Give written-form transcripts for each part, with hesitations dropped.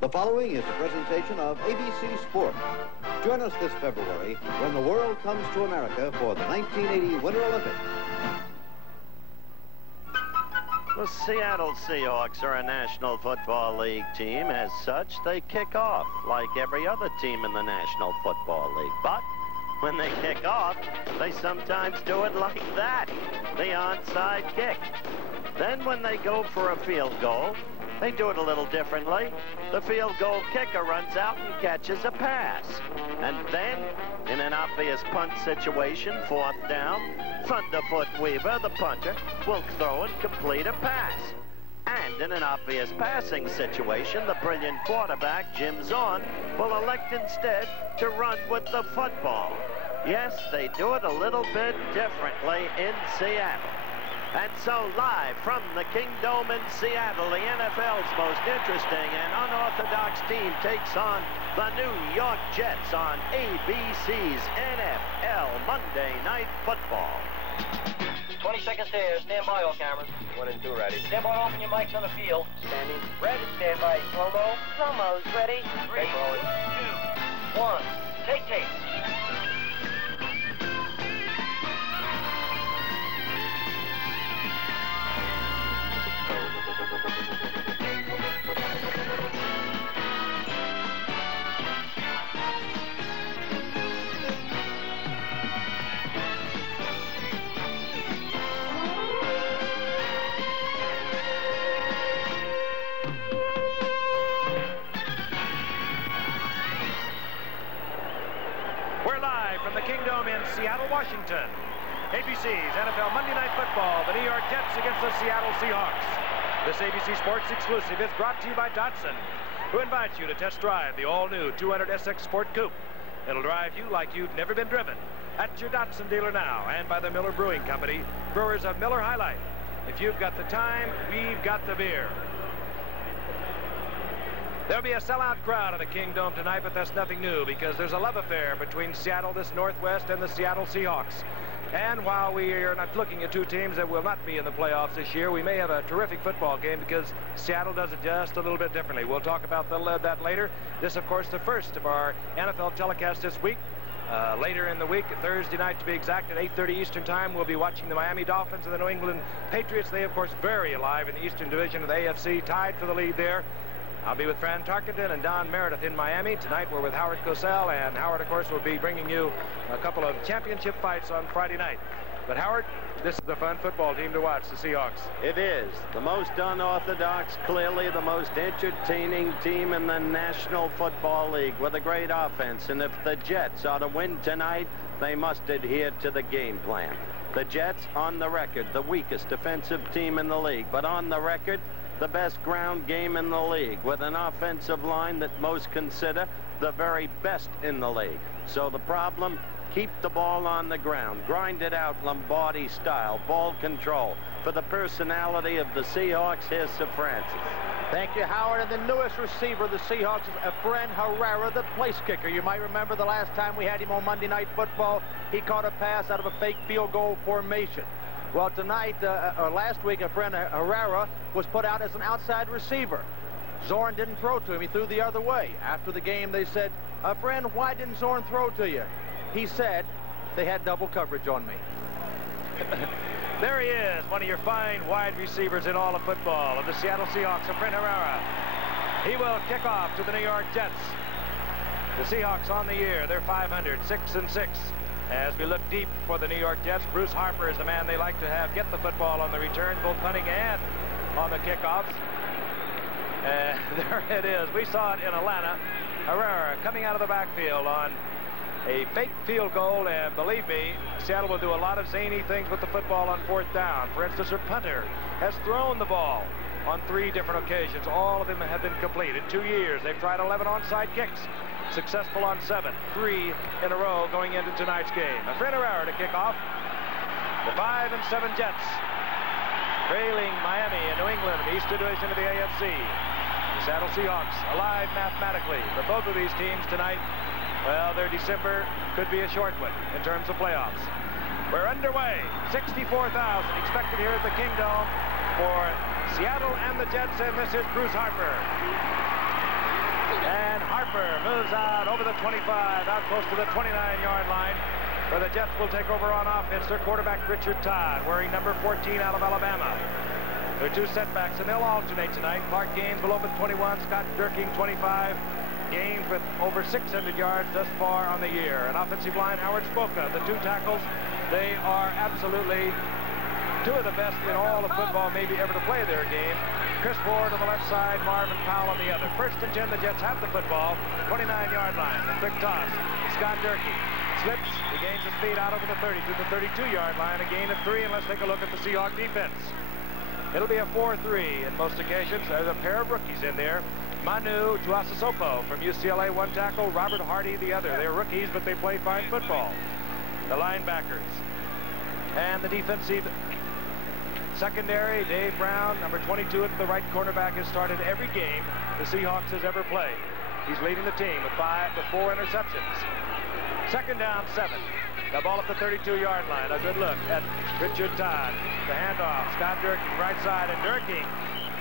The following is a presentation of ABC Sport. Join us this February when the world comes to America for the 1980 Winter Olympics. The Seattle Seahawks are a National Football League team. As such, they kick off like every other team in the National Football League. But when they kick off, they sometimes do it like that, the onside kick. Then when they go for a field goal, they do it a little differently. The field goal kicker runs out and catches a pass. And then, in an obvious punt situation, 4th down, Thunderfoot Weaver, the punter, will throw and complete a pass. And in an obvious passing situation, the brilliant quarterback, Jim Zorn, will elect instead to run with the football. Yes, they do it a little bit differently in Seattle. And so live from the Kingdome in Seattle, the NFL's most interesting and unorthodox team takes on the New York Jets on ABC's NFL Monday Night Football. 20 seconds there. Stand by, all cameras. 1 and 2 ready. Stand by, open your mics on the field. Standing. Ready. Stand by. Slow-mo. Slow-mo's ready. 3, 2, 1. Take tape. Seattle, Washington. ABC's NFL Monday Night Football, the New York Jets against the Seattle Seahawks. This ABC Sports exclusive is brought to you by Datsun, who invites you to test drive the all-new 200 SX Sport Coupe. It'll drive you like you've never been driven. At your Datsun dealer now, and by the Miller Brewing Company, brewers of Miller High Life. If you've got the time, we've got the beer. There'll be a sellout crowd at the Kingdome tonight, but that's nothing new because there's a love affair between Seattle, this Northwest, and the Seattle Seahawks. And while we are not looking at two teams that will not be in the playoffs this year, we may have a terrific football game because Seattle does it just a little bit differently. We'll talk about that later. This, of course, the first of our NFL telecasts this week. Later in the week, Thursday night to be exact, at 8:30 Eastern Time, we'll be watching the Miami Dolphins and the New England Patriots. They, of course, very alive in the Eastern Division of the AFC, tied for the lead there. I'll be with Fran Tarkenton and Don Meredith in Miami. Tonight we're with Howard Cosell, and Howard, of course, will be bringing you a couple of championship fights on Friday night. But Howard, this is a fun football team to watch, the Seahawks. It is. The most unorthodox, clearly the most entertaining team in the National Football League with a great offense. And if the Jets are to win tonight, they must adhere to the game plan. The Jets, on the record, the weakest defensive team in the league, but on the record, the best ground game in the league with an offensive line that most consider the very best in the league. So the problem, keep the ball on the ground, grind it out Lombardi style, ball control. For the personality of the Seahawks, here's Sir Francis. Thank you, Howard. And the newest receiver of the Seahawks is Efren Herrera, the place kicker. You might remember the last time we had him on Monday Night Football, he caught a pass out of a fake field goal formation. Well, tonight, or last week, Efren Herrera was put out as an outside receiver. Zorn didn't throw to him. He threw the other way. After the game, they said, Efren, why didn't Zorn throw to you? He said, they had double coverage on me. There he is, one of your fine wide receivers in all of football of the Seattle Seahawks, Efren Herrera. He will kick off to the New York Jets. The Seahawks on the year, they're 500, 6-6. As we look deep for the New York Jets, Bruce Harper is the man they like to have get the football on the return, both punting and on the kickoffs. There it is. We saw it in Atlanta. Herrera coming out of the backfield on a fake field goal, and believe me, Seattle will do a lot of zany things with the football on 4th down. For instance, their punter has thrown the ball on 3 different occasions. All of them have been complete. In 2 years, they've tried 11 onside kicks. Successful on 7, 3 in a row going into tonight's game. Efren Herrera to kick off. The 5-7 Jets trailing Miami and New England in the Eastern Division of the AFC. The Seattle Seahawks alive mathematically, but both of these teams tonight, well, their December could be a short one in terms of playoffs. We're underway. 64,000 expected here at the Kingdome for Seattle and the Jets, and this is Bruce Harper. Harper moves out over the 25, out close to the 29-yard line, where the Jets will take over on offense. Their quarterback, Richard Todd, wearing number 14 out of Alabama. There are two setbacks, and they'll alternate tonight. Clark Gaines will open 21, Scott Durking 25. Gaines with over 600 yards thus far on the year. An offensive line, Howard Spoka. The two tackles, they are absolutely two of the best in all of football, maybe ever to play their game. Chris Ward on the left side, Marvin Powell on the other. 1st and 10, the Jets have the football. 29-yard line. A quick toss. Scott Durkee slips. He gains his speed out over the 30 to the 32-yard line. A gain of 3, and let's take a look at the Seahawks defense. It'll be a 4-3 in most occasions. There's a pair of rookies in there. Manu Tuasosopo from UCLA, one tackle. Robert Hardy, the other. They're rookies, but they play fine football. The linebackers. And the defensive secondary, Dave Brown, number 22 at the right cornerback, has started every game the Seahawks has ever played. He's leading the team with 4 interceptions. 2nd down, 7. The ball at the 32-yard line. A good look at Richard Todd. The handoff. Scott Durking, right side, and Durking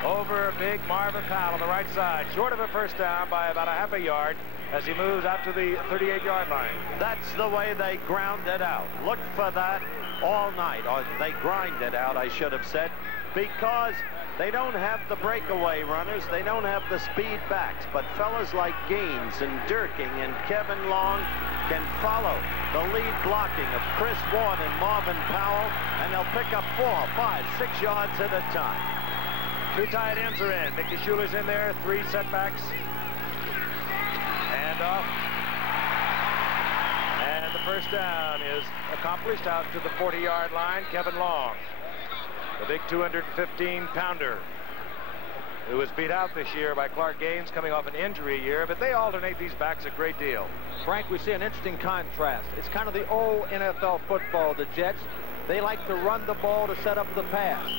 over big Marvin Powell on the right side. Short of a first down by about a half a yard as he moves out to the 38-yard line. That's the way they ground it out. Look for that all night, or they grind it out, I should have said, because they don't have the breakaway runners. They don't have the speed backs, but fellas like Gaines and Durking and Kevin Long can follow the lead blocking of Chris Ward and Marvin Powell, and they'll pick up 4, 5, 6 yards at a time. 2 tight ends are in. Mickey Schuler's in there. 3 setbacks. And off. And the first down is accomplished out to the 40-yard line. Kevin Long, the big 215-pounder, who was beat out this year by Clark Gaines, coming off an injury year, but they alternate these backs a great deal. Frank, we see an interesting contrast. It's kind of the old NFL football. The Jets, they like to run the ball to set up the pass.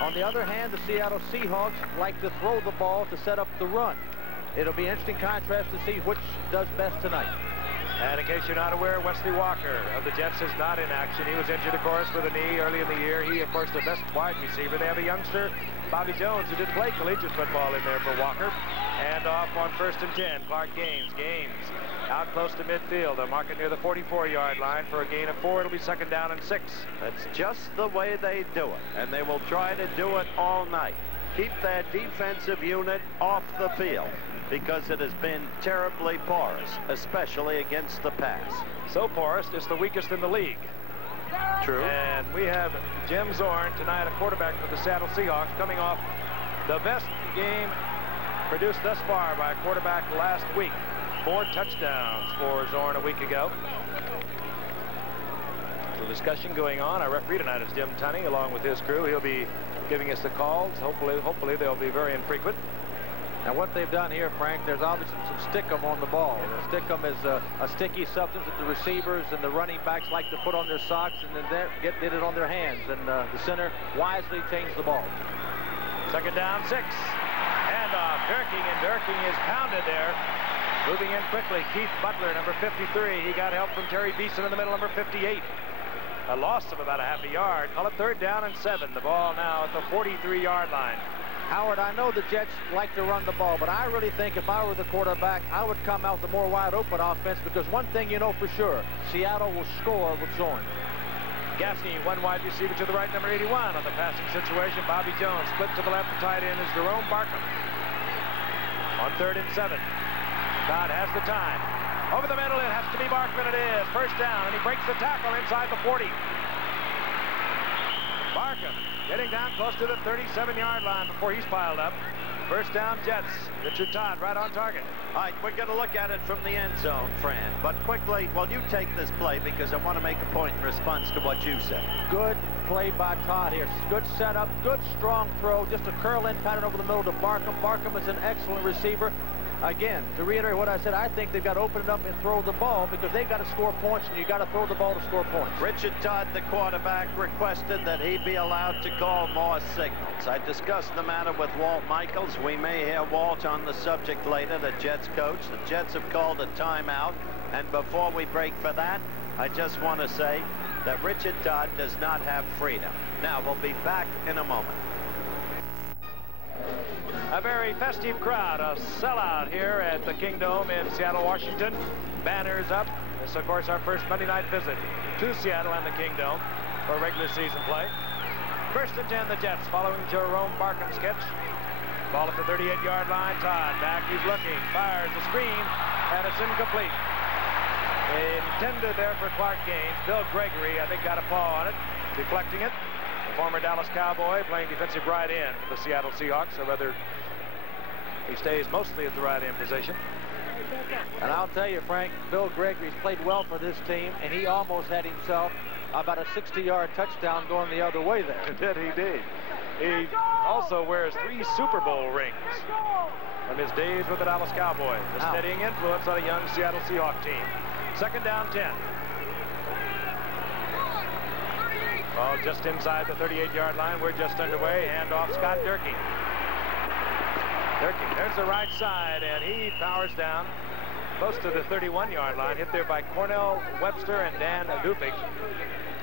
On the other hand, the Seattle Seahawks like to throw the ball to set up the run. It'll be an interesting contrast to see which does best tonight. And in case you're not aware, Wesley Walker of the Jets is not in action. He was injured, of course, with a knee early in the year. He, of course, the best wide receiver. They have a youngster, Bobby Jones, who did play collegiate football in there for Walker. And off on 1st and 10, Clark Gaines. Gaines out close to midfield. They'll mark it near the 44-yard line for a gain of 4. It'll be 2nd down and 6. That's just the way they do it, and they will try to do it all night. Keep their defensive unit off the field, because it has been terribly porous, especially against the pass. So porous, it's the weakest in the league. True. And we have Jim Zorn tonight, a quarterback for the Seattle Seahawks, coming off the best game produced thus far by a quarterback last week. 4 touchdowns for Zorn a week ago. The discussion going on. Our referee tonight is Jim Tunney, along with his crew. He'll be giving us the calls. Hopefully they'll be very infrequent. Now, what they've done here, Frank, there's obviously some stickum on the ball. Stickum is a sticky substance that the receivers and the running backs like to put on their socks and then get it on their hands. And the center wisely changed the ball. 2nd down, 6. Handoff. Durking, and Durking is pounded there. Moving in quickly, Keith Butler, number 53. He got help from Terry Beeson in the middle, number 58. A loss of about a half a yard. Call it 3rd down and 7. The ball now at the 43-yard line. Howard, I know the Jets like to run the ball, but I really think if I were the quarterback, I would come out the more wide-open offense, because one thing you know for sure, Seattle will score with Zorn. Gaffney, one wide receiver to the right, number 81 on the passing situation. Bobby Jones split to the left. The tight end is Jerome Barkham. On 3rd and 7. Todd has the time. Over the middle, it has to be Barkman. It is. 1st down, and he breaks the tackle inside the 40. Barkham getting down close to the 37-yard line before he's piled up. 1st down, Jets. Richard Todd right on target. All right, we're going to look at it from the end zone, Fran. But quickly, well, you take this play because I want to make a point in response to what you said. Good play by Todd here. Good setup, good strong throw. Just a curl-in pattern over the middle to Barkham. Barkham is an excellent receiver. Again, to reiterate what I said, I think they've got to open it up and throw the ball, because they've got to score points, and you've got to throw the ball to score points. Richard Todd, the quarterback, requested that he be allowed to call more signals. I discussed the matter with Walt Michaels. We may hear Walt on the subject later, the Jets coach. The Jets have called a timeout, and before we break for that, I just want to say that Richard Todd does not have freedom. Now, we'll be back in a moment. A very festive crowd, a sellout here at the Kingdome in Seattle, Washington. Banners up. This, of course, our first Monday night visit to Seattle and the Kingdome for regular season play. First and 10, the Jets, following Jerome Barkam's catch. Ball at the 38-yard line. Todd back, he's looking, fires a screen, and it's incomplete. Intended there for Clark Gaines. Bill Gregory, I think, got a paw on it, deflecting it. The former Dallas Cowboy playing defensive right end for the Seattle Seahawks, or rather, he stays mostly at the right end position. And I'll tell you, Frank, Bill Gregory's played well for this team, and he almost had himself about a 60-yard touchdown going the other way there. He did. He also wears 3 Super Bowl rings from his days with the Dallas Cowboys. A steadying influence on a young Seattle Seahawks team. Second down, 10. Ball just inside the 38-yard line. We're just underway. Hand off Scott Durkee. Durkee, there's the right side, and he powers down close to the 31-yard line. Hit there by Cornell Webster and Dan Dupik.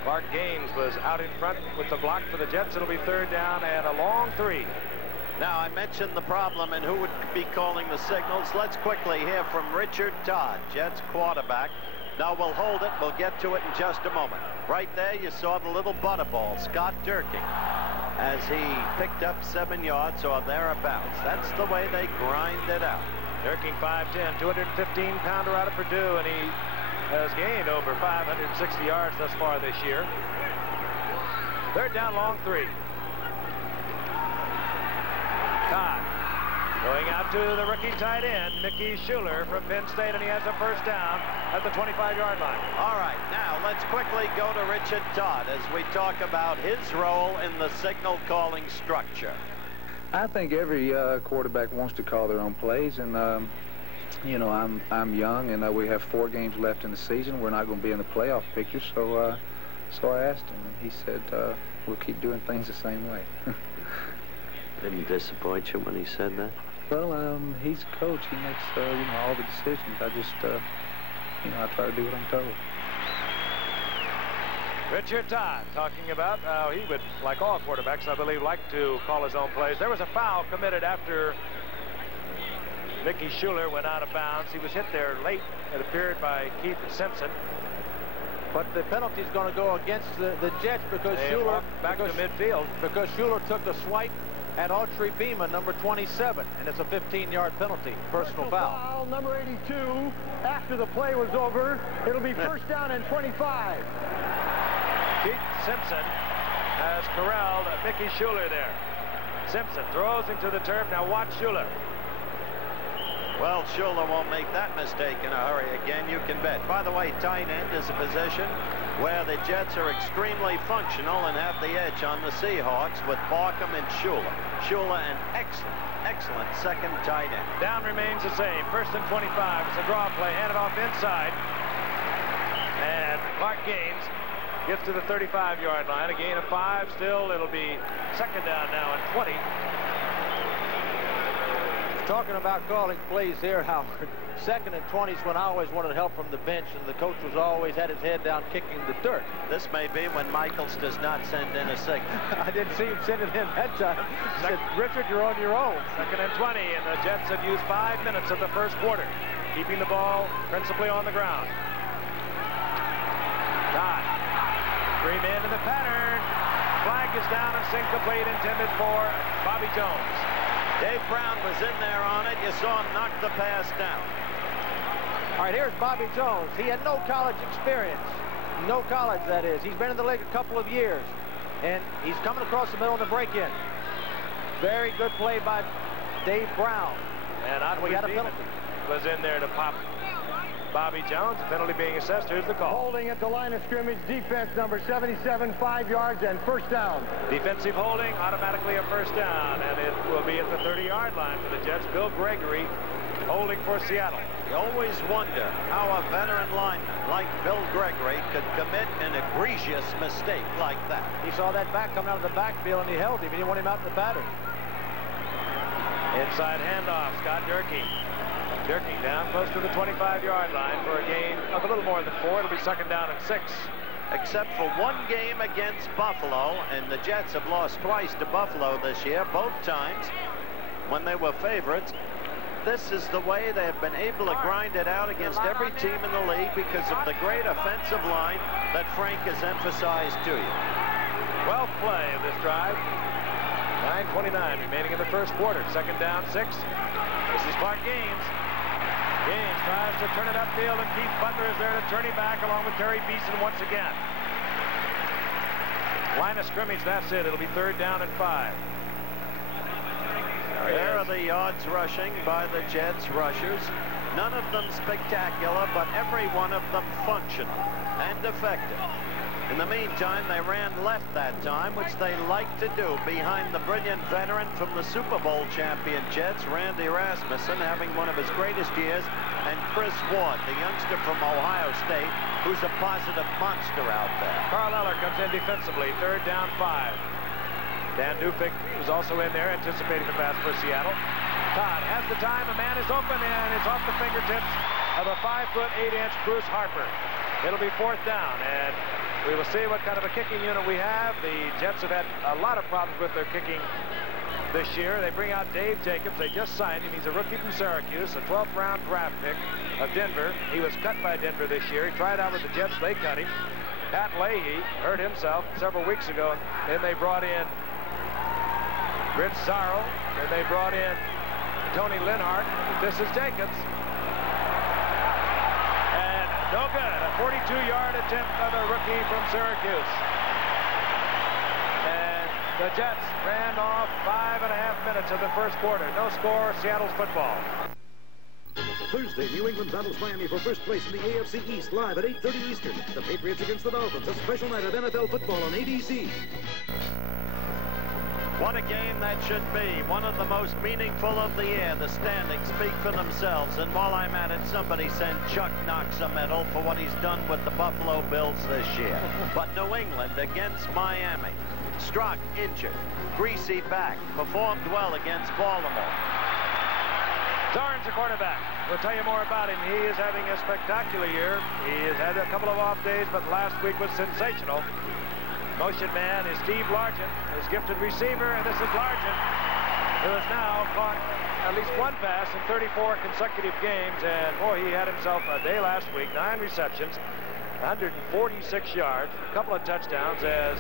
Clark Gaines was out in front with the block for the Jets. It'll be third down and a long 3. Now, I mentioned the problem and who would be calling the signals. Let's quickly hear from Richard Todd, Jets quarterback. Now, we'll hold it. We'll get to it in just a moment. Right there, you saw the little butterball, Scott Durkee, as he picked up 7 yards or thereabouts. That's the way they grind it out. Durkee, 5'10", 215-pounder out of Purdue, and he has gained over 560 yards thus far this year. Third down, long 3. Todd going out to the rookie tight end, Mickey Schuler from Penn State, and he has a first down at the 25-yard line. All right, now let's quickly go to Richard Todd as we talk about his role in the signal calling structure. I think every quarterback wants to call their own plays, and you know, I'm young, and we have 4 games left in the season. We're not going to be in the playoff picture, so I asked him, and he said we'll keep doing things the same way. Didn't disappoint you when he said that? Well, he's a coach. He makes you know, all the decisions. I just you know, I try to do what I'm told. Richard Todd talking about how he would, like all quarterbacks, I believe, like to call his own plays. There was a foul committed after Mickey Schuler went out of bounds. He was hit there late, it appeared, by Keith Simpson. But the penalty's going to go against the Jets because Schuler back to midfield. Because Schuler took a swipe at Autry Beeman, number 27, and it's a 15-yard penalty, personal foul. Number 82. After the play was over, it'll be first down and 25. Keith Simpson has corralled Mickey Schuler there. Simpson throws him to the turf. Now watch Schuler. Well, Schuler won't make that mistake in a hurry again, you can bet. By the way, tight end is a position where the Jets are extremely functional and have the edge on the Seahawks with Barkham and Schuler. Schuler, an excellent second tight end. Down remains the same. First and 25. It's a draw play, handed off inside. And Clark Gaines gets to the 35-yard line. A gain of 5 still. It'll be second down now and 20. Talking about calling plays here, Howard. Second and 20s when I always wanted help from the bench, and the coach was always had his head down kicking the dirt. This may be when Michaels does not send in a signal. I didn't see him send it in that time. He said, Richard, you're on your own. Second and 20, and the Jets have used 5 minutes of the first quarter, keeping the ball principally on the ground. Todd, 3 men in the pattern. Flag is down, and incomplete, intended for Bobby Jones. Dave Brown was in there on it. You saw him knock the pass down. All right, here's Bobby Jones. He had no college experience. No college, that is. He's been in the league a couple of years. And he's coming across the middle in the break-in. Very good play by Dave Brown. And we got a penalty. Was in there to pop Bobby Jones. The penalty being assessed. Here's the call. Holding at the line of scrimmage, defense number 77, 5 yards and first down. Defensive holding, automatically a first down, and it will be at the 30-yard line for the Jets. Bill Gregory holding for Seattle. You always wonder how a veteran lineman like Bill Gregory could commit an egregious mistake like that. He saw that back coming out of the backfield, and he held him. He didn't want him out in the pattern. Inside handoff, Scott Durkee. Durkee down close to the 25-yard line for a gain of a little more than 4. It'll be second down and 6. Except for one game against Buffalo, and the Jets have lost twice to Buffalo this year, both times when they were favorites. This is the way they have been able to grind it out against every team in the league because of the great offensive line that Frank has emphasized to you. Well play of this drive. 9:29 remaining in the first quarter. Second down, 6. This is Clark Gaines. Gaines tries to turn it upfield, and Keith Butler is there to turn him back along with Terry Beeson once again. Line of scrimmage, that's it. It'll be 3rd down and 5. There are the yards rushing by the Jets rushers. None of them spectacular, but every one of them functional and effective. In the meantime, they ran left that time, which they like to do, behind the brilliant veteran from the Super Bowl champion Jets, Randy Rasmussen, having one of his greatest years, and Chris Ward, the youngster from Ohio State, who's a positive monster out there. Carl Eller comes in defensively. 3rd down, 5. Dan Dufik is also in there, anticipating the pass for Seattle. Todd has the time. A man is open, and it's off the fingertips of a 5'8" Bruce Harper. It'll be 4th down, and we will see what kind of a kicking unit we have. The Jets have had a lot of problems with their kicking this year. They bring out Dave Jacobs. They just signed him. He's a rookie from Syracuse, a 12th-round draft pick of Denver. He was cut by Denver this year. He tried out with the Jets. They cut him. Pat Leahy hurt himself several weeks ago. Then they brought in Rich Sorrow, and they brought in Tony Linhart. This is Jacobs. And no good. A 42-yard attempt of a rookie from Syracuse. And the Jets ran off 5.5 minutes of the first quarter. No score, Seattle's football. Thursday, New England battles Miami for first place in the AFC East, live at 8:30 Eastern. The Patriots against the Dolphins, a special night of NFL football on ABC. What a game that should be. One of the most meaningful of the year. The standings speak for themselves. And while I'm at it, somebody send Chuck Knox a medal for what he's done with the Buffalo Bills this year. But New England against Miami. Struck, injured, greasy back, performed well against Baltimore. Zorn's the quarterback. We'll tell you more about him. He is having a spectacular year. He has had a couple of off days, but last week was sensational. Motion man is Steve Largent, his gifted receiver, and this is Largent, who has now caught at least one pass in 34 consecutive games, and boy, he had himself a day last week. 9 receptions, 146 yards, a couple of touchdowns as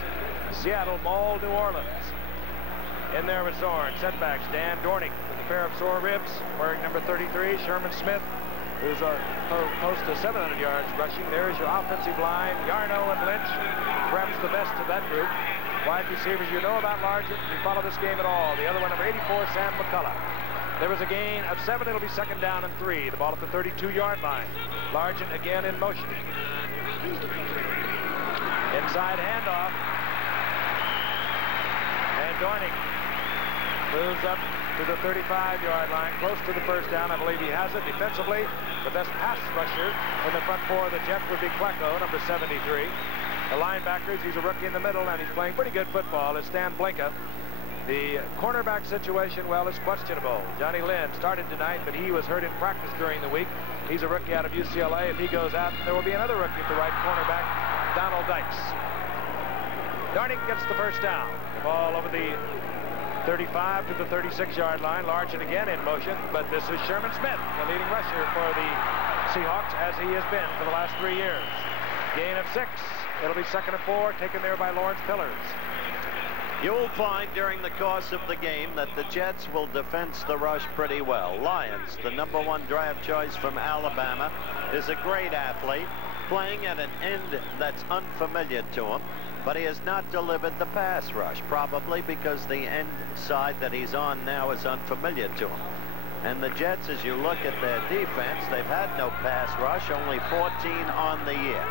Seattle mauled New Orleans. In there with Zorn, setbacks, Dan Dornick with a pair of sore ribs, wearing number 33, Sherman Smith, who's close to 700 yards rushing. There's your offensive line, Yarno and Lynch, perhaps the best of that group. Wide receivers, you know about Largent. You follow this game at all. The other one, number 84, Sam McCullough. There was a gain of 7. It'll be 2nd down and 3. The ball at the 32-yard line. Largent again in motion. Inside handoff. And Dornick moves up to the 35-yard line, close to the first down. I believe he has it defensively. The best pass rusher in the front four of the Jets would be Klecko, number 73. The linebackers, he's a rookie in the middle, and he's playing pretty good football, is Stan Blinka. The cornerback situation, well, is questionable. Johnny Lynn started tonight, but he was hurt in practice during the week. He's a rookie out of UCLA. If he goes out, there will be another rookie at the right cornerback, Donald Dykes. Dornick gets the first down. The ball over the 35 to the 36-yard line. Largent again in motion, but this is Sherman Smith, the leading rusher for the Seahawks, as he has been for the last 3 years. Gain of 6. It'll be 2nd and 4, taken there by Lawrence Pillars. You'll find during the course of the game that the Jets will defense the rush pretty well. Lyons, the number 1 draft choice from Alabama, is a great athlete, playing at an end that's unfamiliar to him, but he has not delivered the pass rush, probably because the end side that he's on now is unfamiliar to him. And the Jets, as you look at their defense, they've had no pass rush, only 14 on the year.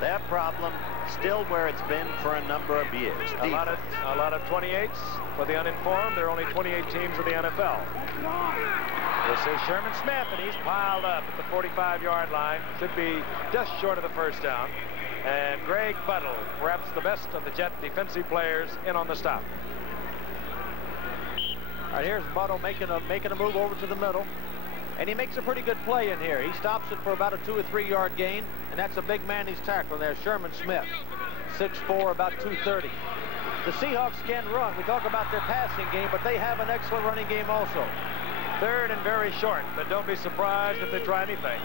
Their problem still where it's been for a number of years. A lot of 28s for the uninformed. There are only 28 teams in the NFL. This is Sherman Smith, and he's piled up at the 45-yard line. Should be just short of the first down. And Greg Buttle, perhaps the best of the Jet defensive players, in on the stop. All right, here's Buttle making a move over to the middle. And he makes a pretty good play in here. He stops it for about a 2 or 3 yard gain, and that's a big man he's tackling there, Sherman Smith. 6'4", about 230. The Seahawks can run. We talk about their passing game, but they have an excellent running game also. Third and very short, but don't be surprised if they try anything.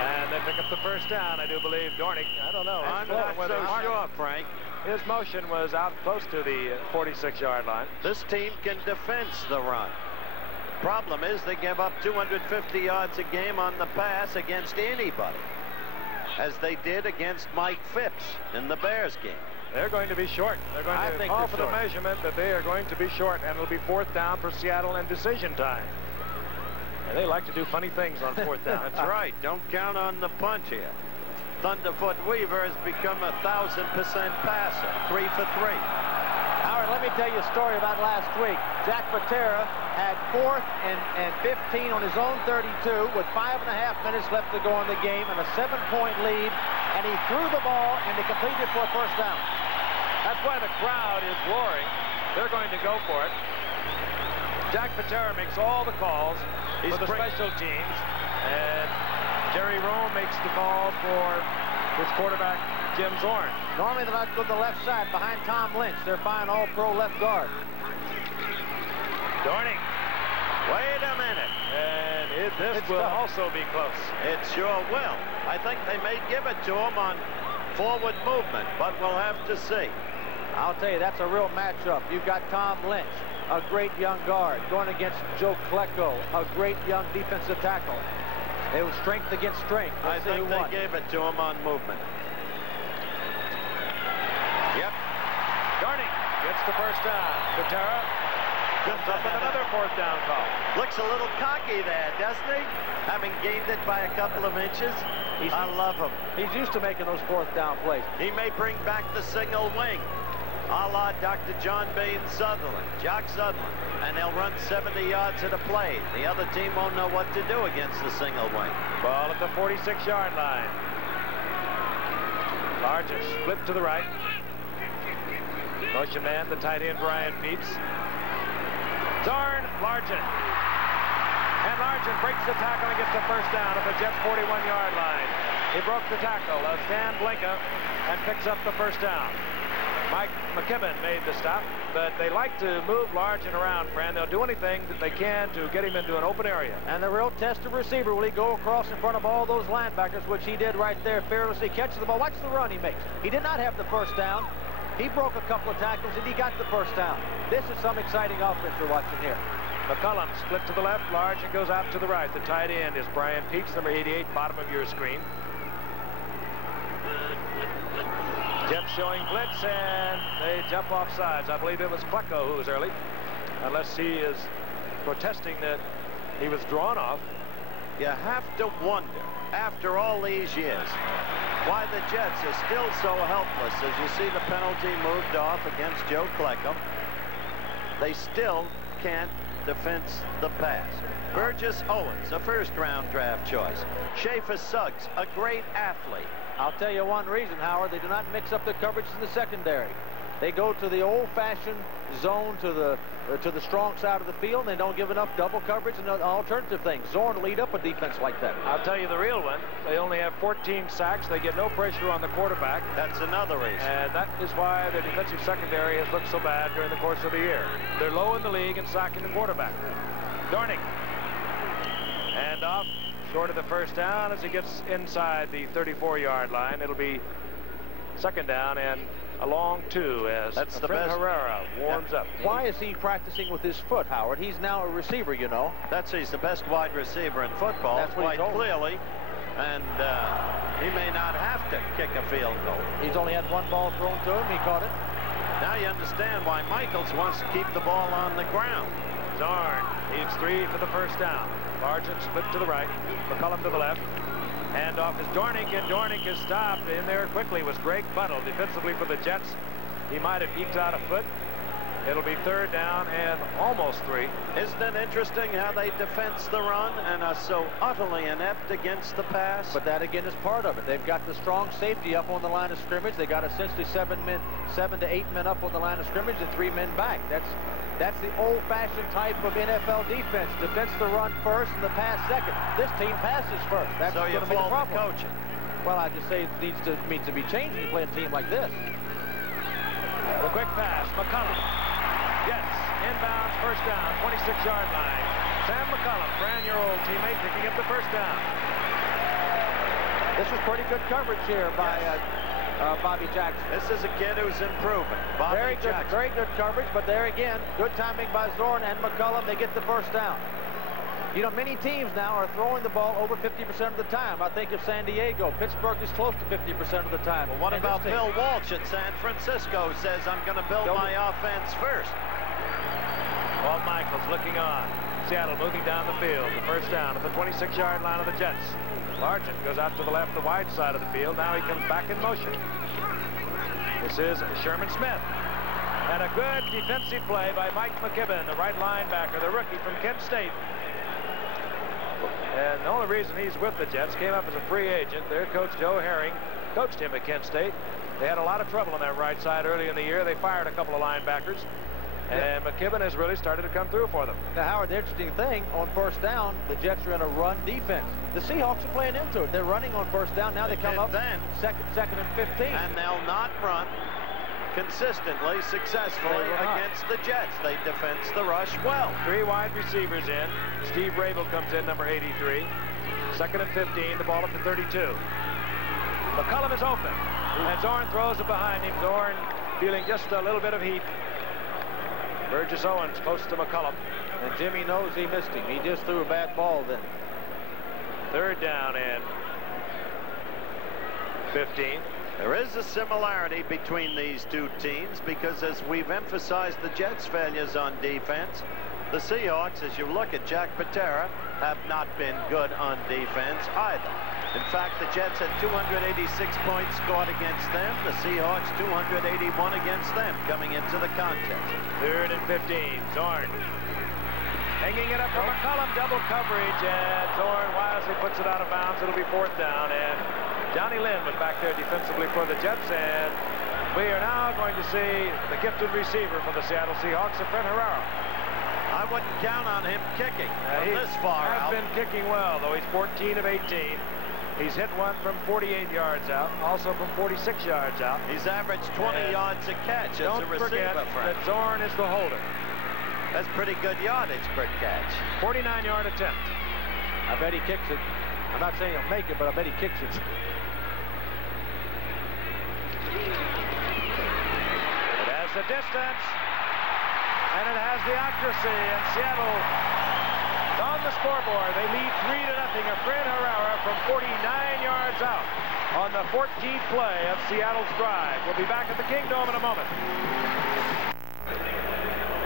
And they pick up the first down, I do believe. Dornick, I don't know. I'm not so sure, Frank. His motion was out close to the 46-yard line. This team can defense the run. Problem is they give up 250 yards a game on the pass against anybody, as they did against Mike Phipps in the Bears game. They're going to be short. They're going to call for the measurement that they are going to be short, and it'll be fourth down for Seattle and decision time. And they like to do funny things on fourth down. That's right. Don't count on the punch here. Thunderfoot Weaver has become a 1,000% passer, 3 for 3. Howard, let me tell you a story about last week. Jack Patera had 4th and 15 on his own 32 with 5.5 minutes left to go in the game and a 7-point lead, and he threw the ball and they completed it for a first down. That's why the crowd is roaring. They're going to go for it. Jack Patera makes all the calls for the special teams, and Jerry Rome makes the call for his quarterback, Jim Zorn. Normally they like to go to the left side behind Tom Lynch. They're fine all-pro left guard. Dornick. Wait a minute. And this will also be close. It sure will. I think they may give it to him on forward movement, but we'll have to see. I'll tell you, that's a real matchup. You've got Tom Lynch, a great young guard, going against Joe Klecko, a great young defensive tackle. It was strength against strength. I think they gave it to him on movement. Yep. Dornick gets the first down. Patera comes up with another fourth down call. Looks a little cocky there, doesn't he? Having gained it by a couple of inches. I love him. He's used to making those fourth down plays. He may bring back the single wing, a la Dr. John Bain Sutherland, Jock Sutherland, and they'll run 70 yards at a play. The other team won't know what to do against the single wing. Ball at the 46-yard line. Largent split to the right. Motion man, the tight end, Brian Peets. Zorn, Largent. And Largent breaks the tackle and gets the first down at the Jets' 41-yard line. He broke the tackle of Stan Blinka and picks up the first down. Mike McKibben made the stop, but they like to move Largent around, Fran. They'll do anything that they can to get him into an open area. And the real test of receiver, will he go across in front of all those linebackers, which he did right there fearlessly, catches the ball. Watch the run he makes. He did not have the first down. He broke a couple of tackles, and he got the first down. This is some exciting offense we're watching here. McCullum split to the left, Largent goes out to the right. The tight end is Brian Peets, number 88, bottom of your screen. Jets showing blitz, and they jump off sides. I believe it was Klecko who was early, unless he is protesting that he was drawn off. You have to wonder, after all these years, why the Jets are still so helpless. As you see the penalty moved off against Joe Klecko, they still can't defense the pass. Burgess Owens, a first-round draft choice. Schaefer Suggs, a great athlete. I'll tell you one reason, Howard. They do not mix up the coverage in the secondary. They go to the old-fashioned zone to the strong side of the field, and they don't give enough double coverage and alternative things. Zorn lead up a defense like that. I'll tell you the real one. They only have 14 sacks. They get no pressure on the quarterback. That's another reason. And that is why their defensive secondary has looked so bad during the course of the year. They're low in the league in sacking the quarterback. Dornick. And off. Short of the first down as he gets inside the 34-yard line. It'll be second down and a long two as that's the Fred best. Herrera warms up. Why is he practicing with his foot, Howard? He's now a receiver, you know. He's the best wide receiver in football, that's quite clearly. And he may not have to kick a field goal. He's only had one ball thrown to him. He caught it. Now you understand why Michaels wants to keep the ball on the ground. Zorn needs 3 for the first down. Largent split to the right. McCullum to the left. Handoff is Dornick, and Dornick is stopped in there quickly. Was Greg Buttle defensively for the Jets. He might have eked out a foot. It'll be third down and almost 3. Isn't it interesting how they defense the run and are so utterly inept against the pass? But that again is part of it. They've got the strong safety up on the line of scrimmage. They got essentially 7 to 8 men up on the line of scrimmage and 3 men back. That's the old-fashioned type of NFL defense. Defense the run first and the pass second. This team passes first. That's so you going to be the fault problem. the coaching. Well, I just say it needs to be changed when you play a team like this. The quick pass, McCollum. Yes, inbounds, first down, 26-yard line. Sam McCollum, brand your old teammate, picking up the first down. This was pretty good coverage here by Bobby Jackson. This is a kid who's improving. Bobby Jackson. Very good coverage, but there again, good timing by Zorn and McCollum. They get the first down. You know, many teams now are throwing the ball over 50% of the time. I think of San Diego. Pittsburgh is close to 50% of the time. Well, what about Bill Walsh at San Francisco says, I'm going to build my offense first? Paul Michaels looking on. Seattle moving down the field. The first down at the 26-yard line of the Jets. Largent goes out to the left, the wide side of the field. Now he comes back in motion. This is Sherman Smith. And a good defensive play by Mike McKibben, the right linebacker, the rookie from Kent State. And the only reason he's with the Jets, came up as a free agent. Their coach, Joe Herring, coached him at Kent State. They had a lot of trouble on that right side early in the year. They fired a couple of linebackers. And McKibben has really started to come through for them. Now, Howard, the interesting thing, on first down, the Jets are in a run defense. The Seahawks are playing into it. They're running on first down. Now they come up then second and 15. And they'll not run consistently, successfully against the Jets. They defense the rush well. 3 wide receivers in. Steve Rabel comes in, number 83. Second and 15, the ball up to 32. McCollum is open. And Zorn throws it behind him. Zorn feeling just a little bit of heat. Burgess Owens close to McCollum. And Jimmy knows he missed him. He just threw a bad ball then. Third down and 15. There is a similarity between these two teams because as we've emphasized the Jets' failures on defense, the Seahawks, as you look at Jack Patera, have not been good on defense either. In fact, the Jets had 286 points scored against them. The Seahawks 281 against them coming into the contest. Third and 15. Zorn hanging it up for McCollum. Double coverage, and Zorn wisely puts it out of bounds. It'll be fourth down, and Johnny Lynn was back there defensively for the Jets, and we are now going to see the gifted receiver for the Seattle Seahawks, Fred Herrera. I wouldn't count on him kicking from this far out. He's been kicking well, though. He's 14 of 18. He's hit one from 48 yards out, also from 46 yards out. He's averaged 20 yards a catch as a receiver. Don't forget that Zorn is the holder. That's pretty good yardage per catch. 49-yard attempt. I bet he kicks it. I'm not saying he'll make it, but I bet he kicks it. It has the distance, and it has the accuracy, and Seattle on the scoreboard. They lead 3-0. Fred Herrera from 49 yards out on the 14th play of Seattle's drive. We'll be back at the Kingdome in a moment.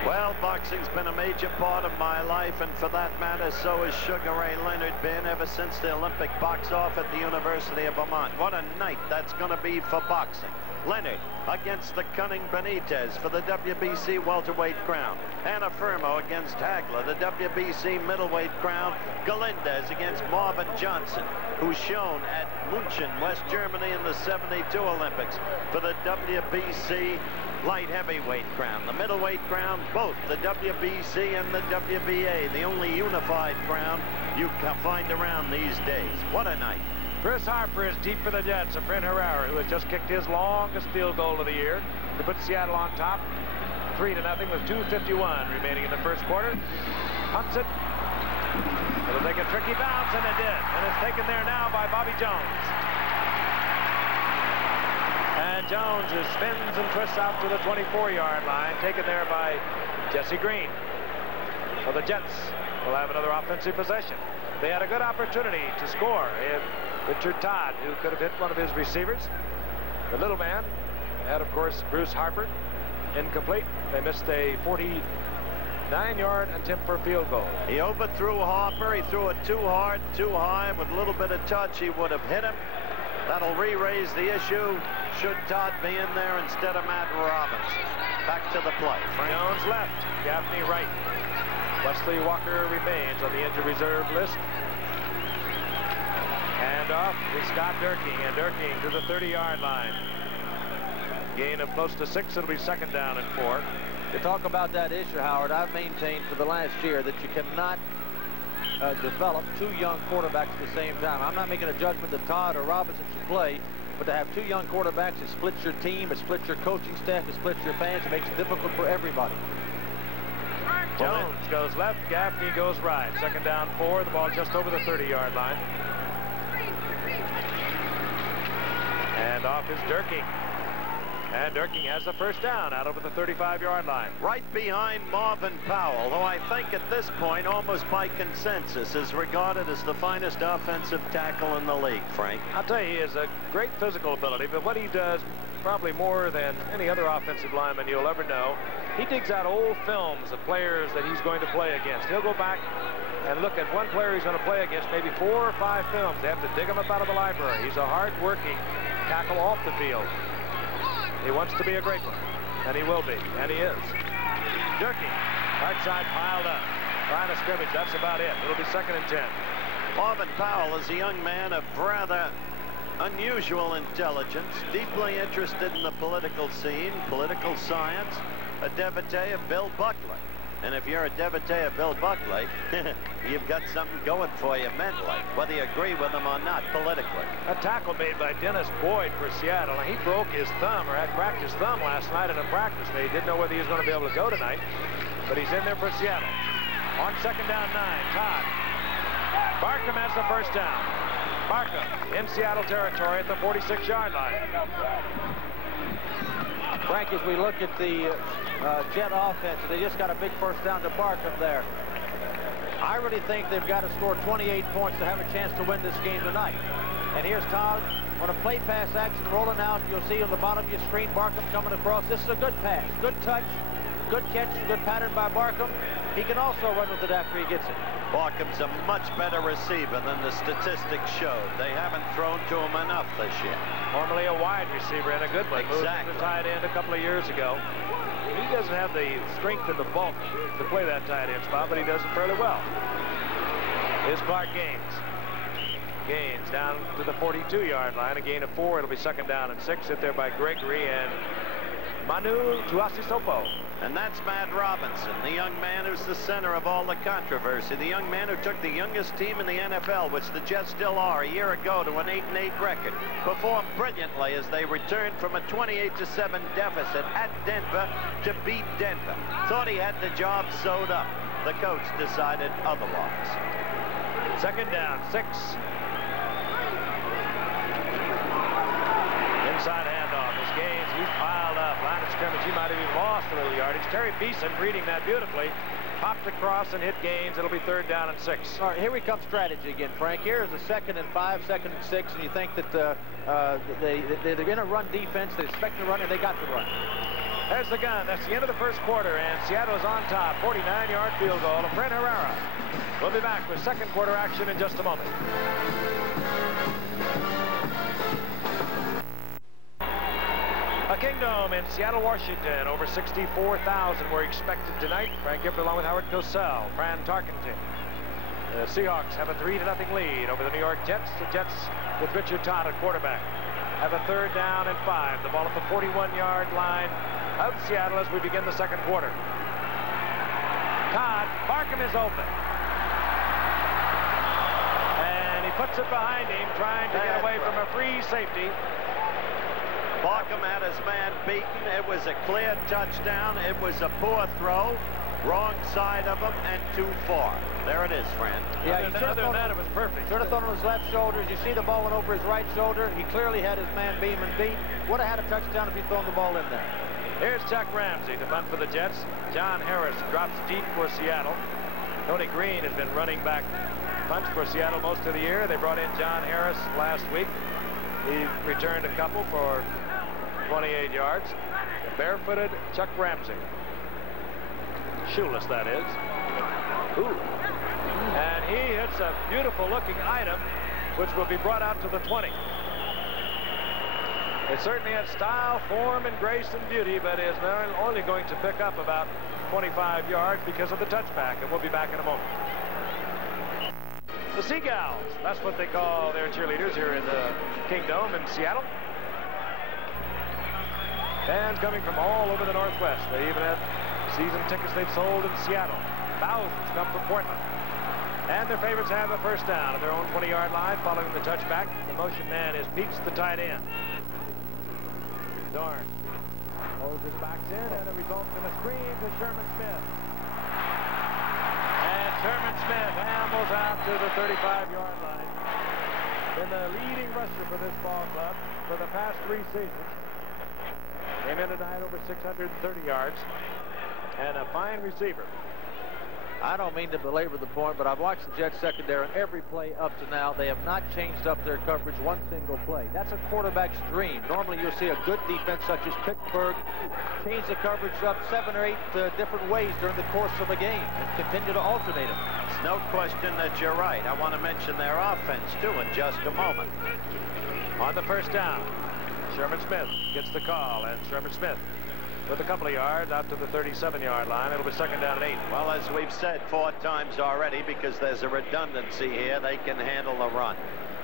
Well, boxing's been a major part of my life, and for that matter, so has Sugar Ray Leonard been ever since the Olympic box-off at the University of Vermont. What a night that's going to be for boxing. Leonard against the cunning Benitez for the WBC welterweight crown. Anna Firmo against Hagler, the WBC middleweight crown. Galindez against Marvin Johnson, who's shown at München, West Germany in the '72 Olympics for the WBC light heavyweight crown. The middleweight crown, both the WBC and the WBA, the only unified crown you can find around these days. What a night. Chris Harper is deep for the Jets. Fred Herrera, who has just kicked his longest field goal of the year to put Seattle on top, 3-0 with 2:51 remaining in the first quarter. Hunts it. It'll take a tricky bounce, and it did. And it's taken there now by Bobby Jones. And Jones just spins and twists out to the 24-yard line, taken there by Jesse Green. So the Jets will have another offensive possession. They had a good opportunity to score. Richard Todd, who could have hit one of his receivers. The little man had, of course, Bruce Harper. Incomplete. They missed a 49-yard attempt for a field goal. He overthrew Harper. He threw it too hard, too high. With a little bit of touch, he would have hit him. That'll re-raise the issue. Should Todd be in there instead of Matt Robinson? Back to the play. Frank Jones left. Gaffney right. Wesley Walker remains on the injured reserve list. And off is Scott Durking, and Durking to the 30-yard line. Gain of close to 6. It'll be second down and 4. To talk about that issue, Howard, I've maintained for the last year that you cannot develop two young quarterbacks at the same time. I'm not making a judgment that Todd or Robinson should play, but to have two young quarterbacks, it splits your team, it splits your coaching staff, it splits your fans, it makes it difficult for everybody. Jones goes left, Gaffney goes right. Second down 4, the ball just over the 30-yard line. And off is Durking. And Durking has the first down out over the 35-yard line. Right behind Marvin Powell, who I think at this point, almost by consensus, is regarded as the finest offensive tackle in the league, Frank. I'll tell you, he has a great physical ability, but what he does probably more than any other offensive lineman you'll ever know, he digs out old films of players that he's going to play against. He'll go back and look at one player he's going to play against, maybe 4 or 5 films. They have to dig him up out of the library. He's a hard-working tackle off the field. He wants to be a great one, and he will be, and he is. Durkee, right side piled up. Line of scrimmage, that's about it. It'll be 2nd and 10. Marvin Powell is a young man of rather unusual intelligence, deeply interested in the political scene, political science, a devotee of Bill Buckley. And if you're a devotee of Bill Buckley, you've got something going for you mentally, whether you agree with him or not politically. A tackle made by Dennis Boyd for Seattle. He broke his thumb, or had cracked his thumb last night in a practice. They didn't know whether he was going to be able to go tonight, but he's in there for Seattle. On 2nd down 9, Todd. Barkham has the first down. Barkham in Seattle territory at the 46-yard line. Frank, as we look at the Jet offense, they just got a big first down to Barkham there. I really think they've got to score 28 points to have a chance to win this game tonight. And here's Todd on a play pass action rolling out. You'll see on the bottom of your screen Barkham coming across. This is a good pass, good touch, good catch, good pattern by Barkham. He can also run with it after he gets it. Barkham's a much better receiver than the statistics showed. They haven't thrown to him enough this year. Normally a wide receiver and a good one. Exactly. Moved to tight end a couple of years ago. He doesn't have the strength and the bulk to play that tight end spot, but he does it fairly well. Here's Clark Gaines. Gaines down to the 42-yard line. A gain of 4. It'll be 2nd down and 6. Hit there by Gregory and Manu Tuasisopo. And that's Matt Robinson, the young man who's the center of all the controversy, the young man who took the youngest team in the NFL, which the Jets still are, a year ago to an 8-8 record. Performed brilliantly as they returned from a 28-7 deficit at Denver to beat Denver. Thought he had the job sewed up. The coach decided otherwise. 2nd down, 6. Inside handoff is Gaines. He's piled up. Line of scrimmage. He might have even lost a little yardage. Terry Beeson reading that beautifully. Popped across and hit Gaines. It'll be 3rd down and 6. All right, here we come strategy again, Frank. Here's a 2nd and 5, 2nd and 6, and you think that they're in a run defense. They expect to run, and they got to run. There's the gun. That's the end of the first quarter, and Seattle is on top. 49-yard field goal of Fred Herrera. We'll be back with 2nd quarter action in just a moment. A Kingdom in Seattle, Washington. Over 64,000 were expected tonight. Frank Gifford along with Howard Cosell, Fran Tarkenton. The Seahawks have a 3-0 lead over the New York Jets. The Jets with Richard Todd at quarterback have a 3rd down and 5. The ball at the 41-yard line of Seattle as we begin the 2nd quarter. Todd, Barkham is open. And he puts it behind him, trying to get away from a free safety. Barkham had his man beaten. It was a clear touchdown. It was a poor throw. Wrong side of him and too far. There it is, Fran. Yeah, other than that, it was perfect. Should have thrown on his left shoulder. As you see the ball went over his right shoulder. He clearly had his man Beeman beat. Would have had a touchdown if he'd thrown the ball in there. Here's Chuck Ramsey to punt for the Jets. John Harris drops deep for Seattle. Tony Green has been running back punts for Seattle most of the year. They brought in John Harris last week. He returned a couple for 28 yards. Barefooted Chuck Ramsey. Shoeless, that is. Ooh. And he hits a beautiful looking item, which will be brought out to the 20. It certainly has style, form, and grace and beauty, but is only going to pick up about 25 yards because of the touchback, and we'll be back in a moment. The Seagulls, that's what they call their cheerleaders here in the Kingdom in Seattle. Fans coming from all over the Northwest. They even have season tickets they've sold in Seattle. Thousands come from Portland. And their favorites have a first down at their own 20-yard line following the touchback. The motion man is Peets, the tight end. Dorn holds his backs in, and it results in a screen to Sherman Smith. And Sherman Smith ambles out to the 35-yard line. Been the leading rusher for this ball club for the past 3 seasons. Came in tonight over 630 yards. And a fine receiver. I don't mean to belabor the point, but I've watched the Jets secondary on every play up to now. They have not changed up their coverage one single play. That's a quarterback's dream. Normally you'll see a good defense such as Pittsburgh change the coverage up 7 or 8 different ways during the course of a game and continue to alternate them. It's no question that you're right. I want to mention their offense, too, in just a moment. On the first down, Sherman Smith gets the call, and Sherman Smith with a couple of yards out to the 37-yard line. It'll be second down and 8. Well, as we've said 4 times already, because there's a redundancy here, they can handle the run.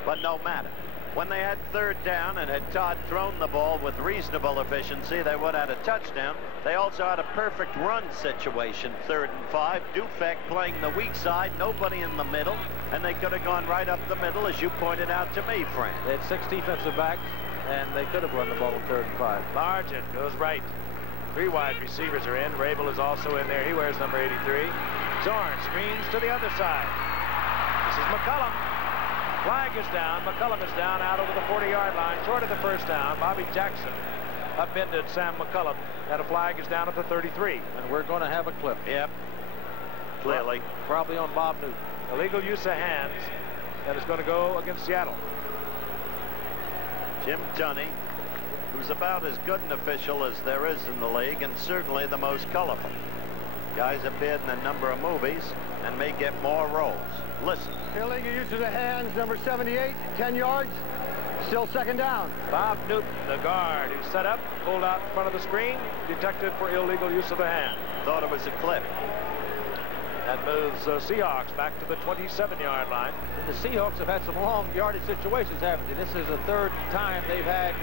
But no matter. When they had third down and had Todd thrown the ball with reasonable efficiency, they would have had a touchdown. They also had a perfect run situation, 3rd and 5. Dufek playing the weak side, nobody in the middle, and they could have gone right up the middle, as you pointed out to me, Frank. They had 6 defensive backs, and they could have run the ball on 3rd and 5. Largent goes right. 3 wide receivers are in. Rabel is also in there. He wears number 83. Zorn screens to the other side. This is McCullum. Flag is down. McCullum is down out over the 40-yard line, short of the first down. Bobby Jackson upended Sam McCullum, and a flag is down at the 33. And we're going to have a clip. Yep. Clearly. Probably on Bob Newton. Illegal use of hands, and it's going to go against Seattle. Jim Tunney, who's about as good an official as there is in the league, and certainly the most colorful. Guy's appeared in a number of movies and may get more roles. Listen. Illegal use of the hands, number 78, 10 yards, still second down. Bob Newton, the guard, who set up, pulled out in front of the screen, detected for illegal use of the hand. Thought it was a clip. That moves Seahawks back to the 27-yard line. The Seahawks have had some long yardage situations, haven't they? This is the 3rd time they've had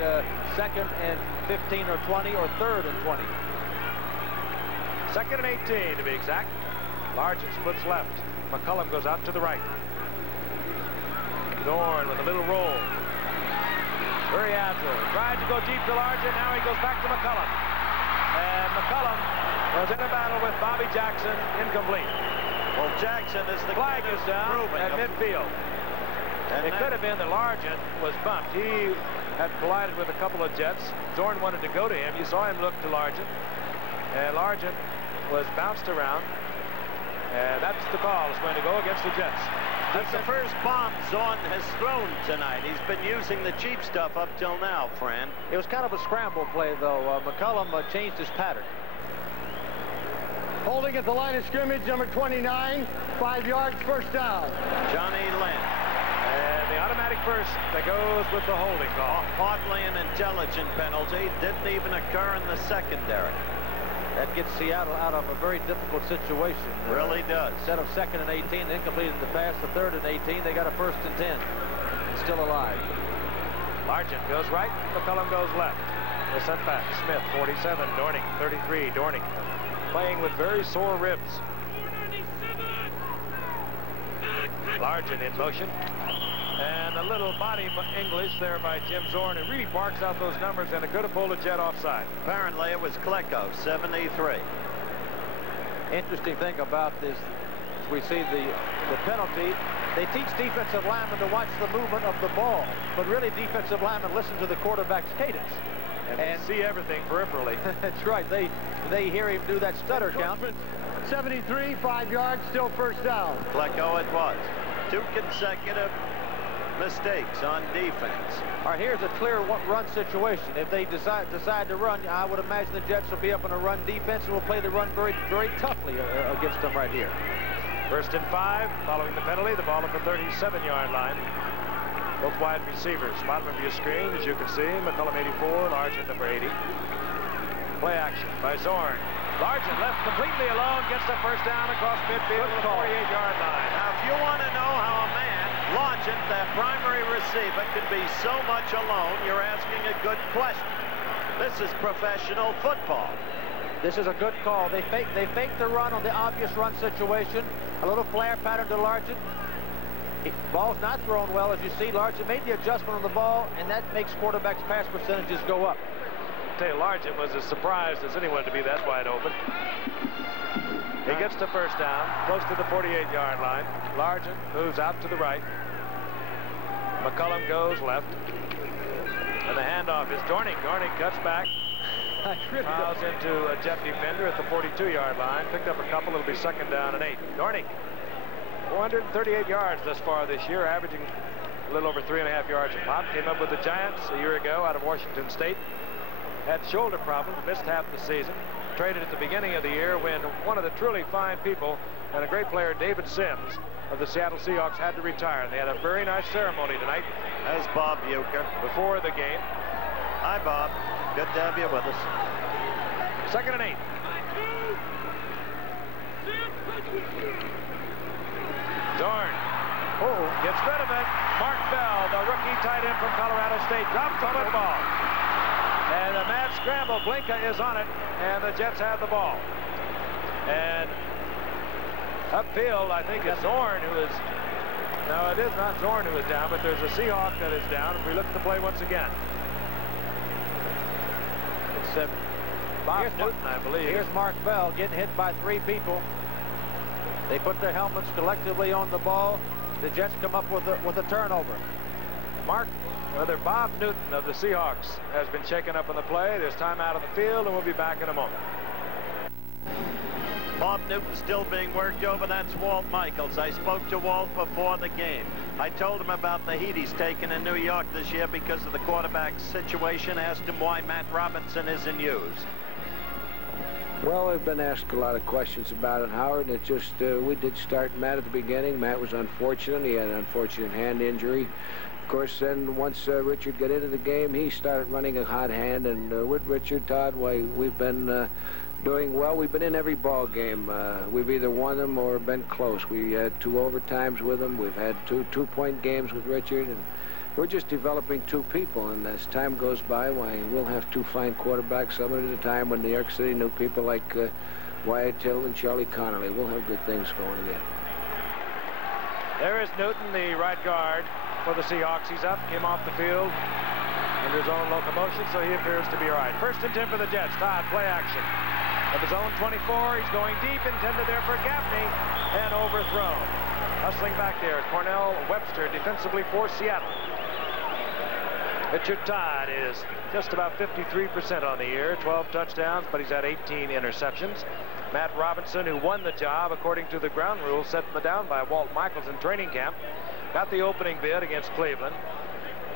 2nd and 15 or 20 or 3rd and 20. 2nd and 18 to be exact. Largent splits left. McCullum goes out to the right. Dorn with a little roll. Very agile. Tried to go deep to Largent. Now he goes back to McCullum. And McCullum was in a battle with Bobby Jackson, incomplete. Well, Jackson is the flag is down at midfield. And it could have been that Largent was bumped. He had collided with a couple of Jets. Dorn wanted to go to him. You saw him look to Largent. And Largent was bounced around. And that's the call. It's going to go against the Jets. That's the first bomb Zorn has thrown tonight. He's been using the cheap stuff up till now, Fran. It was kind of a scramble play, though. McCullum changed his pattern. Holding at the line of scrimmage, number 29, 5 yards, first down. Johnny Lynn. And the automatic first that goes with the holding call. Hardly an intelligent penalty. Didn't even occur in the secondary. That gets Seattle out of a very difficult situation. Really does. Instead of 2nd and 18, then completed the pass to 3rd and 18. They got a 1st and 10. Still alive. Largent goes right. McCullum goes left. They're sent back. Smith, 47. Dorning, 33. Dorning playing with very sore ribs. Largent in motion. And a little body English there by Jim Zorn, and really barks out those numbers, and a good pull of Jet offside. Apparently it was Klecko, 73. Interesting thing about this, we see the penalty. They teach defensive linemen to watch the movement of the ball, but really defensive linemen listen to the quarterback's cadence. And see everything peripherally. That's right. They hear him do that stutter count. 73, 5 yards, still first down. Klecko it was. 2 consecutive mistakes on defense. All right, here's a clear run situation. If they decide to run, I would imagine the Jets will be up in a run defense and will play the run very, very toughly against them right here. 1st and 5, following the penalty, the ball at the 37-yard line. Both wide receivers. Bottom of your screen, as you can see, McCullum 84, Largent number 80. Play action by Zorn. Largent left completely alone, gets the first down across midfield to the 48-yard line. Now, if you want to know how a man, Largent, their primary receiver, could be so much alone, you're asking a good question. This is professional football. This is a good call. They fake the run on the obvious run situation. A little flare pattern to Largent. Ball's not thrown well, as you see. Largent made the adjustment on the ball, and that makes quarterbacks' pass percentages go up. I'll tell you, Largent was as surprised as anyone to be that wide open. He gets to first down, close to the 48-yard line. Largent moves out to the right. McCullum goes left. And the handoff is Dornick. Dornick cuts back. Fouls into a Jet defender at the 42-yard line. Picked up a couple. It'll be second down and 8. Dornick, 438 yards thus far this year, averaging a little over 3.5 yards a pop. Came up with the Giants a year ago out of Washington State. Had shoulder problems, missed half the season. Traded at the beginning of the year when one of the truly fine people and a great player, David Sims, of the Seattle Seahawks, had to retire. They had a very nice ceremony tonight. As Bob Uecker. Before the game. Hi, Bob. Good to have you with us. Second and 8. Dorn. Gets rid of it. Mark Bell, the rookie tight end from Colorado State, drops the football. And a mad scramble. Blinka is on it, and the Jets have the ball. And upfield, I think it's Zorn who is... No, it is not Zorn who is down, but there's a Seahawk that is down. If we look at the play once again. It's Bob Newton, I believe. Here's Mark Bell getting hit by 3 people. They put their helmets collectively on the ball. The Jets come up with a turnover. Whether Bob Newton of the Seahawks has been shaken up in the play. There's time out on the field, and we'll be back in a moment. Bob Newton still being worked over. That's Walt Michaels. I spoke to Walt before the game. I told him about the heat he's taken in New York this year because of the quarterback situation. Asked him why Matt Robinson isn't used. Well, we've been asked a lot of questions about it, Howard. It just, we did start Matt at the beginning. Matt was unfortunate. He had an unfortunate hand injury. Of course, then once Richard got into the game, he started running a hot hand. And with Richard, Todd, we've been doing well. We've been in every ball game. We've either won them or been close. We had 2 overtimes with him. We've had 2 two-point games with Richard. And we're just developing 2 people, and as time goes by, we'll have 2 fine quarterbacks. Some at a time when New York City knew people like Wyatt Till and Charlie Connerly. We'll have good things going again. There is Newton, the right guard for the Seahawks. He's up, came off the field under his own locomotion, so he appears to be all right. First and 10 for the Jets. Todd, play action. Of his own 24, he's going deep, intended there for Gaffney, and overthrown. Hustling back there is Cornell Webster, defensively for Seattle. Richard Todd is just about 53% on the year, 12 touchdowns, but he's had 18 interceptions. Matt Robinson, who won the job according to the ground rules set down by Walt Michaels in training camp, got the opening bid against Cleveland.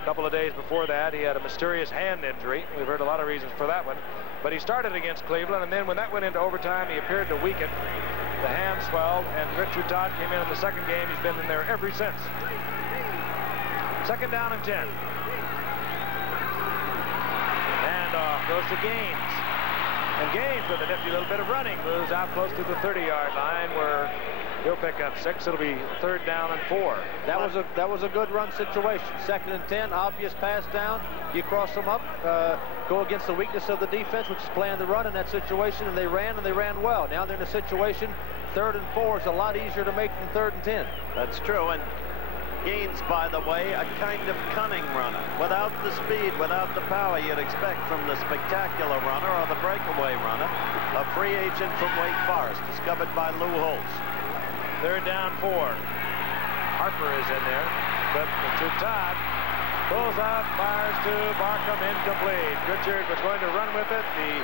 A couple of days before that, he had a mysterious hand injury. We've heard a lot of reasons for that one. But he started against Cleveland, and then when that went into overtime, he appeared to weaken. The hand swelled, and Richard Todd came in the second game. He's been in there ever since. Second down and 10. Handoff goes to Gaines. And Gaines, with a nifty little bit of running, moves out close to the 30-yard line where he'll pick up 6. It'll be third down and 4. That was a good run situation. Second and 10, obvious pass down. You cross them up, go against the weakness of the defense, which is playing the run in that situation, and they ran well. Now they're in a situation, third and 4 is a lot easier to make than third and 10. That's true, and Gaines, by the way, a kind of cunning runner. Without the speed, without the power you'd expect from the spectacular runner or the breakaway runner. A free agent from Wake Forest, discovered by Lou Holtz. Third down 4. Harper is in there, but Richard Todd pulls out, fires to Barkham, incomplete. Richard was going to run with it. The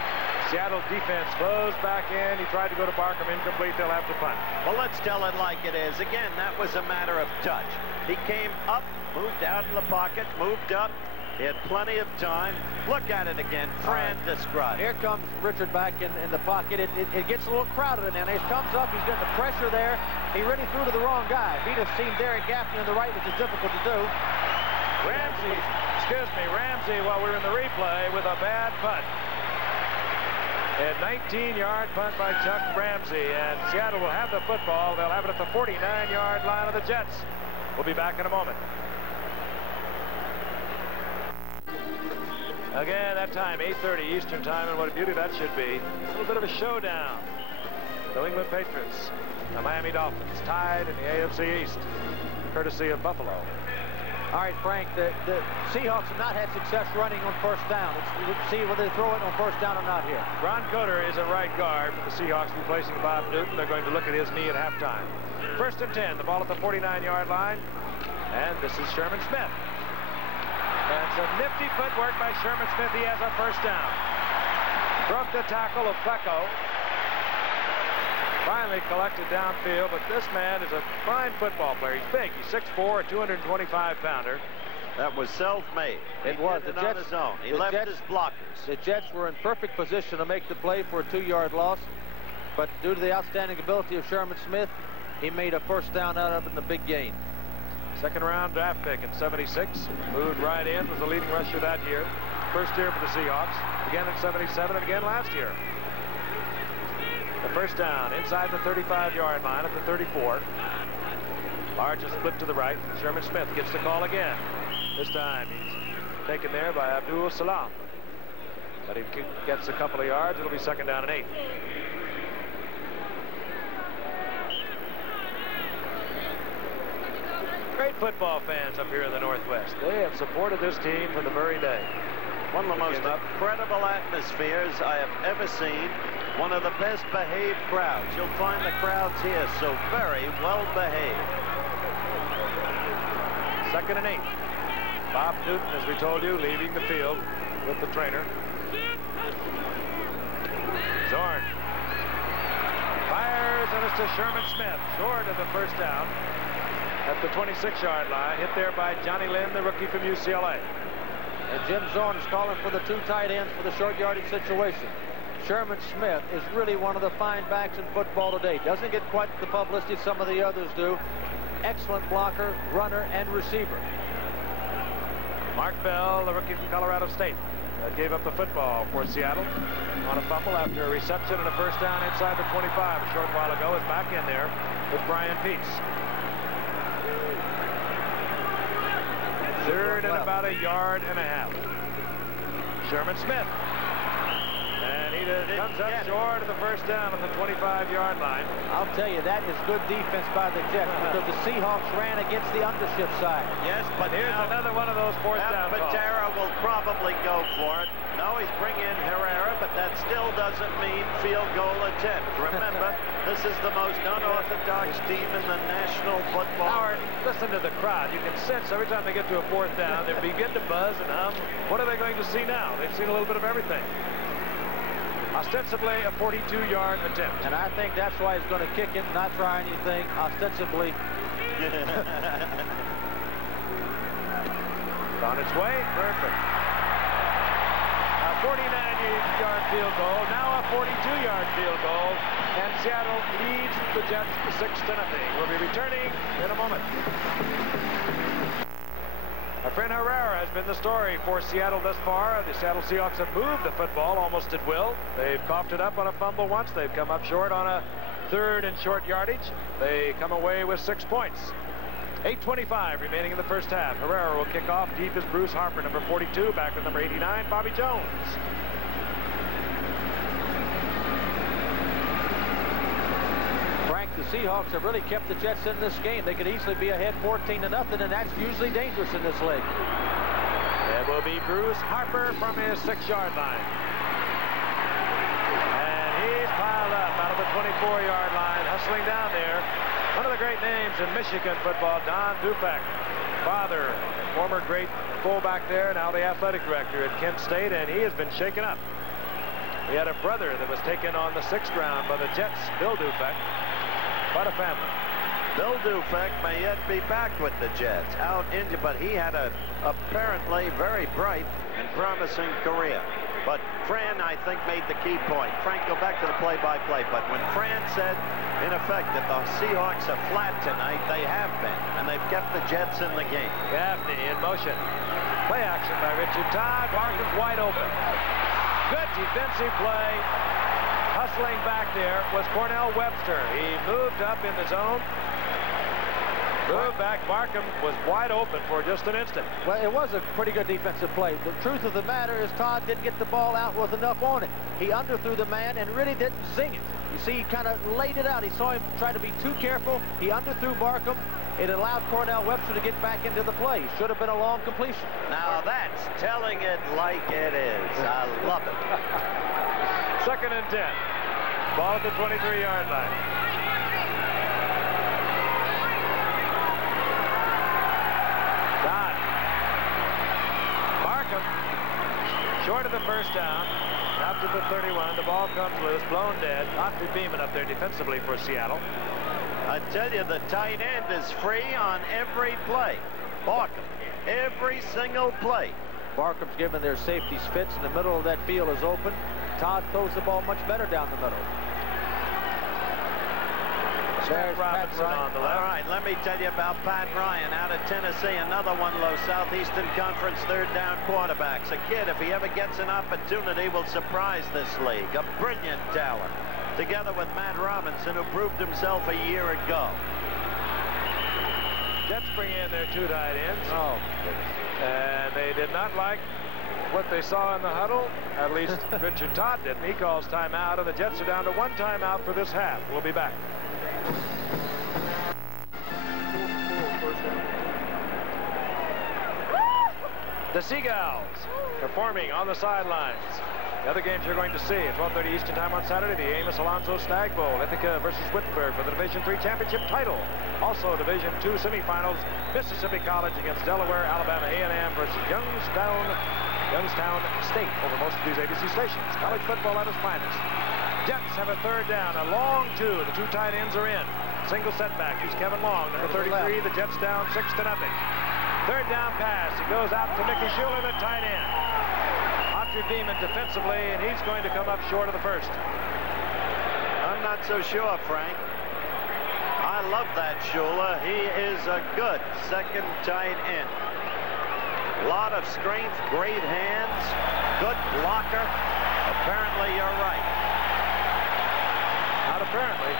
Seattle defense closed back in. He tried to go to Barkham, incomplete. They'll have to punt. Well, let's tell it like it is. Again, that was a matter of touch. He came up, moved out in the pocket, moved up. He had plenty of time. Look at it again. Fran described. Here comes Richard back in the pocket. It gets a little crowded in there. And he comes up. He's got the pressure there. He really threw to the wrong guy. If he'd have seen Darren Gaffney on the right, which is difficult to do. Ramsey, while we're in the replay, with a bad punt. A 19-yard punt by Chuck Ramsey, and Seattle will have the football. They'll have it at the 49-yard line of the Jets. We'll be back in a moment. Again, that time, 8:30 Eastern time, and what a beauty that should be. A little bit of a showdown. New England Patriots, the Miami Dolphins, tied in the AFC East, courtesy of Buffalo. All right, Frank, the Seahawks have not had success running on first down. Let's see whether they throw it on first down or not here. Ron Coder is a right guard for the Seahawks, replacing Bob Newton. They're going to look at his knee at halftime. 1st and 10, the ball at the 49-yard line, and this is Sherman Smith. And some nifty footwork by Sherman Smith. He has a first down. Broke the tackle of Plecko. Finally collected downfield, but this man is a fine football player. He's big. He's 6'4", a 225-pounder. That was self-made. It was. The Jets, on his own. He left his blockers. The Jets were in perfect position to make the play for a 2-yard loss, but due to the outstanding ability of Sherman Smith, he made a first down out of it in the big game. 2nd-round draft pick in '76. Moved right in, was the leading rusher that year. First year for the Seahawks. Again in '77 and again last year. The first down inside the 35-yard line at the 34. Largest split to the right. Sherman Smith gets the call again. This time he's taken there by Abdul Salam. But he gets a couple of yards. It'll be 2nd down and 8. Great football fans up here in the Northwest. They have supported this team from the very day. One of the most incredible atmospheres I have ever seen. One of the best behaved crowds. You'll find the crowds here so very well behaved. 2nd and 8. Bob Newton, as we told you, leaving the field with the trainer. Zorn fires, and it's to Sherman Smith, short of the first down at the 26-yard line, hit there by Johnny Lynn, the rookie from UCLA. And Jim Zorn is calling for the 2 tight ends for the short yardage situation. Sherman Smith is really one of the fine backs in football today. Doesn't get quite the publicity some of the others do. Excellent blocker, runner, and receiver. Mark Bell, the rookie from Colorado State, gave up the football for Seattle on a fumble after a reception and a first down inside the 25 a short while ago. Is back in there with Brian Peets. 3rd and about 1.5 yards. Sherman Smith. And he comes up short of the first down at the 25-yard line. I'll tell you, that is good defense by the Jets because the Seahawks ran against the undershift side. Yes, but here's another one of those 4th down calls. Patera will probably go for it. No, he's bringing in Herrera, but that still doesn't mean field goal attempt. Remember, this is the most unorthodox team in the National Football. Howard, listen to the crowd. You can sense every time they get to a 4th down, they begin to buzz and hum. What are they going to see now? They've seen a little bit of everything. Ostensibly a 42-yard attempt. And I think that's why he's going to kick it, not try anything. Ostensibly. It's on its way. Perfect. A 49-yard field goal. Now a 42-yard field goal. And Seattle leads the Jets 6-0. We'll be returning in a moment. Our friend Herrera has been the story for Seattle thus far. The Seattle Seahawks have moved the football almost at will. They've coughed it up on a fumble once. They've come up short on a 3rd and short yardage. They come away with 6 points. 8:25 remaining in the first half. Herrera will kick off. Deep is Bruce Harper, number 42. Back with number 89, Bobby Jones. The Seahawks have really kept the Jets in this game. They could easily be ahead 14-0, and that's usually dangerous in this league. It will be Bruce Harper from his 6-yard line. And he's piled up out of the 24-yard line, hustling down there. One of the great names in Michigan football, Don Dufek. Father, former great fullback there, now the athletic director at Kent State, and he has been shaken up. He had a brother that was taken on the 6th round by the Jets, Bill Dufek. Quite a family. Bill Dufek may yet be back with the Jets, out injured, but he had a apparently very bright and promising career. But Fran, I think, made the key point. Frank, go back to the play-by-play. But when Fran said, in effect, that the Seahawks are flat tonight, they have been, and they've kept the Jets in the game. Gaffney in motion. Play action by Richard Todd. Barker's wide open. Good defensive play. Hustling back there was Cornell Webster. He moved up in the zone. Move back. Barkham was wide open for just an instant. Well, it was a pretty good defensive play. The truth of the matter is Todd didn't get the ball out with enough on it. He underthrew the man and really didn't zing it. You see, he kind of laid it out. He saw him try to be too careful. He underthrew Barkham. It allowed Cornell Webster to get back into the play. Should have been a long completion. Now that's telling it like it is. I love it. 2nd and 10. Ball at the 23-yard line. Don. Barkham short of the first down. Out to the 31. The ball comes loose. Blown dead. Autry Beeman up there defensively for Seattle. I tell you, the tight end is free on every play. Barkham, every single play. Barkham's given their safeties fits, and the middle of that field is open. Todd throws the ball much better down the middle. There's Robinson on the left. All right, let me tell you about Pat Ryan out of Tennessee, another one low Southeastern Conference third down quarterbacks. A kid, if he ever gets an opportunity, will surprise this league. A brilliant talent. Together with Matt Robinson, who proved himself a year ago. Jets bring in their 2 tight ends. Oh, and they did not like what they saw in the huddle. At least Richard Todd didn't. He calls timeout, and the Jets are down to 1 timeout for this half. We'll be back. The Seagulls performing on the sidelines. The other games you're going to see at 12:30 Eastern Time on Saturday, the Amos Alonso Stag Bowl, Ithaca versus Wittenberg for the Division III championship title. Also Division II semifinals, Mississippi College against Delaware, Alabama A&M versus Youngstown State over most of these ABC stations. College football at its finest. Jets have a 3rd down, a long 2. The 2 tight ends are in. Single setback. He's Kevin Long, number 33. The Jets down 6-0. 3rd down pass. He goes out to Mickey Schuler, the tight end. Autry Beeman defensively, and he's going to come up short of the first. I'm not so sure, Frank. I love that Schuler. He is a good 2nd tight end. A lot of strength, great hands, good blocker. Apparently, you're right. Not apparently.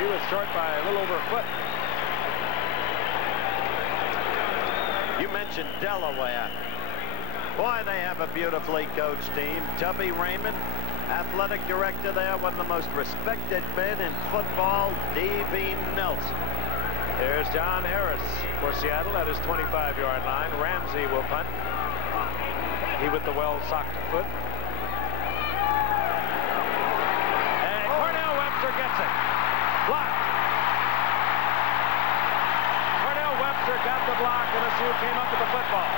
He was short by a little over a foot. You mentioned Delaware. Boy, they have a beautifully coached team. Tubby Raymond, athletic director there, one of the most respected men in football, D.B. Nelson. There's John Harris for Seattle at his 25-yard line. Ramsey will punt. He with the well-socked foot. And Cornell Webster gets it. Blocked. Cornell Webster got the block, and let's see who came up with the football.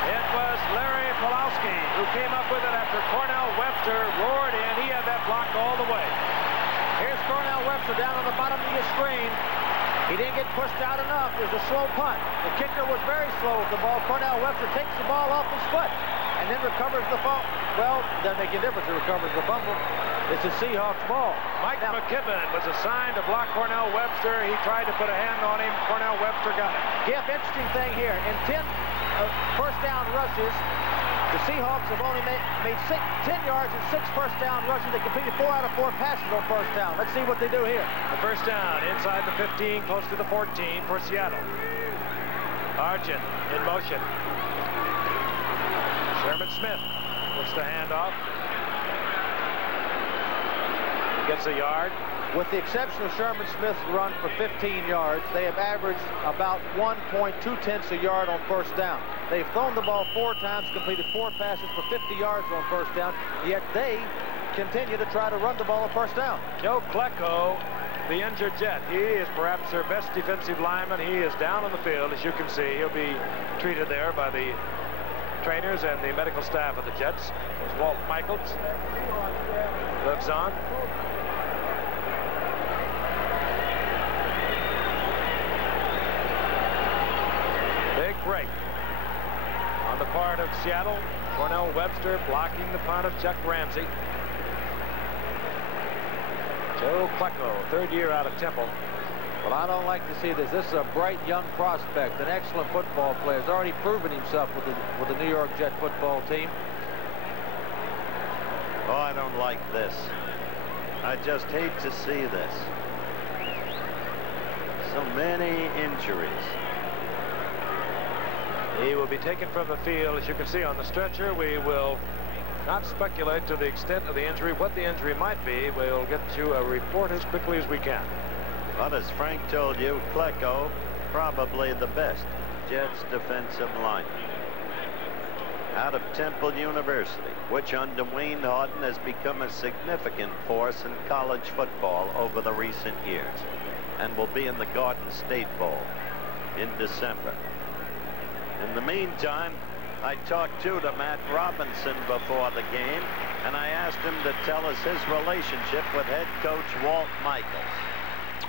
It was Larry Pulowski who came up with it after Cornell Webster roared in. He had that blocked all the way. Here's Cornell Webster down on the bottom of your screen. He didn't get pushed out enough. It was a slow punt. The kicker was very slow with the ball. Cornell Webster takes the ball off his foot and then recovers the fumble. Well, doesn't make a difference. He recovers the fumble. It's a Seahawks ball. Mike McKibben was assigned to block Cornell Webster. He tried to put a hand on him. Cornell Webster got it. Giff, interesting thing here. In 10 first down rushes, the Seahawks have only made 10 yards in 6 first down rushes. They completed 4 out of 4 passes on first down. Let's see what they do here. The first down inside the 15, close to the 14 for Seattle. Argent in motion. Sherman Smith puts the handoff. Gets a yard. With the exception of Sherman Smith's run for 15 yards, they have averaged about 1.2 a yard on first down. They've thrown the ball 4 times, completed 4 passes for 50 yards on first down, yet they continue to try to run the ball on first down. Joe Klecko, the injured Jet, he is perhaps their best defensive lineman. He is down on the field, as you can see. He'll be treated there by the trainers and the medical staff of the Jets. There's Walt Michaels. Lives on. Big break on the part of Seattle. Cornell Webster blocking the punt of Chuck Ramsey. Joe Klecko, 3rd year out of Temple. Well, I don't like to see this. This is a bright young prospect, an excellent football player. He's already proven himself with the New York Jet football team. Oh, I don't like this. I just hate to see this. So many injuries. He will be taken from the field, as you can see on the stretcher. We will not speculate to the extent of the injury, what the injury might be. We'll get you a report as quickly as we can. But as Frank told you, Klecko, probably the best Jets defensive lineman. Out of Temple University, which under Wayne Harden has become a significant force in college football over the recent years, and will be in the Garden State Bowl in December. In the meantime, I talked to Matt Robinson before the game, and I asked him to tell us his relationship with head coach Walt Michaels.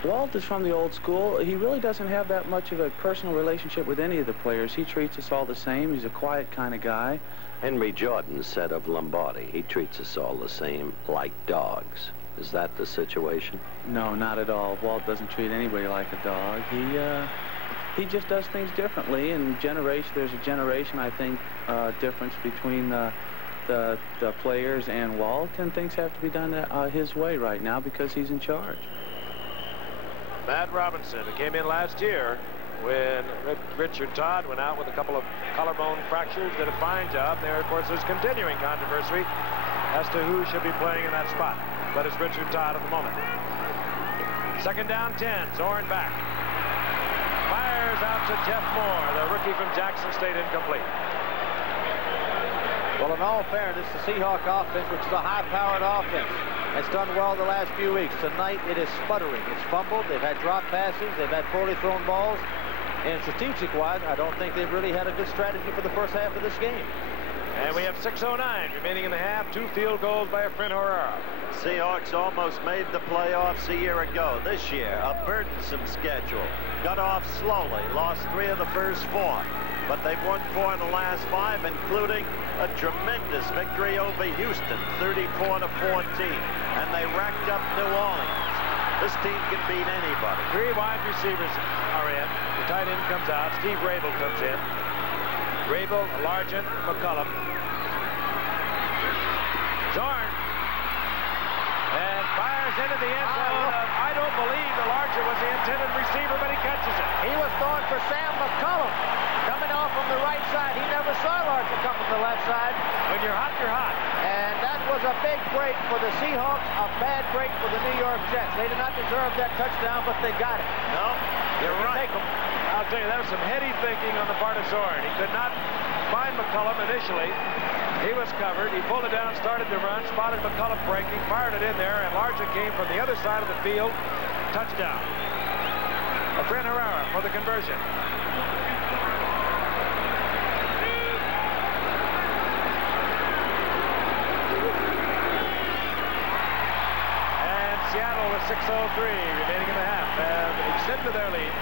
Walt is from the old school. He really doesn't have that much of a personal relationship with any of the players. He treats us all the same. He's a quiet kind of guy. Henry Jordan said of Lombardi, he treats us all the same, like dogs. Is that the situation? No, not at all. Walt doesn't treat anybody like a dog. He just does things differently. And there's a generation, I think, difference between the players and Walt, and things have to be done his way right now because he's in charge. Matt Robinson, who came in last year when Richard Todd went out with a couple of collarbone fractures, did a fine job. There, of course, there's continuing controversy as to who should be playing in that spot. But it's Richard Todd at the moment. Second down, 10. Zorn back. Fires out to Jeff Moore, the rookie from Jackson State, incomplete. Well, in all fairness, the Seahawk offense, which is a high-powered offense, has done well the last few weeks. Tonight, it is sputtering. It's fumbled. They've had drop passes. They've had poorly thrown balls. And strategic-wise, I don't think they've really had a good strategy for the first half of this game. And we have 6:09 remaining in the half. 2 field goals by Efren Herrera. Seahawks almost made the playoffs a year ago. This year, a burdensome schedule. Got off slowly, lost 3 of the first 4. But they've won 4 of the last 5, including a tremendous victory over Houston, 34-14. And they racked up New Orleans. This team can beat anybody. 3 wide receivers are in. The tight end comes out. Steve Rabel comes in. Rabel, Largent, McCullum. Zorn. And fires into the end zone. I don't believe the Largent was the intended receiver, but he catches it. He was throwing for Sam McCullum. Coming off from the right side. He never saw Largent come from the left side. When you're hot, you're hot. And that was a big break for the Seahawks, a bad break for the New York Jets. They did not deserve that touchdown, but they got it. No, you're right. I'll tell you, that was some heady thinking on the part of Zorn. He could not find McCullum initially. He was covered. He pulled it down, started to run, spotted McCullum breaking, fired it in there, and Largent came from the other side of the field. Touchdown. Efren Herrera for the conversion. And Seattle with 6:03 remaining in the half have extended their lead.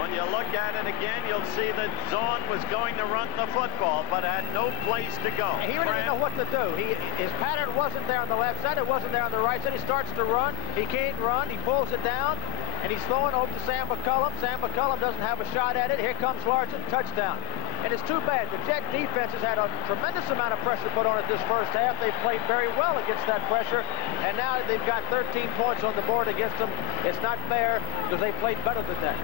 When you look at it again, you'll see that Zorn was going to run the football, but had no place to go. He really didn't know what to do. His pattern wasn't there on the left side. It wasn't there on the right side. He starts to run. He can't run. He pulls it down, and he's throwing over to Sam McCullum. Sam McCullum doesn't have a shot at it. Here comes Largent. Touchdown. And it's too bad. The Jet defense has had a tremendous amount of pressure put on it this first half. They played very well against that pressure, and now they've got 13 points on the board against them. It's not fair because they played better than that.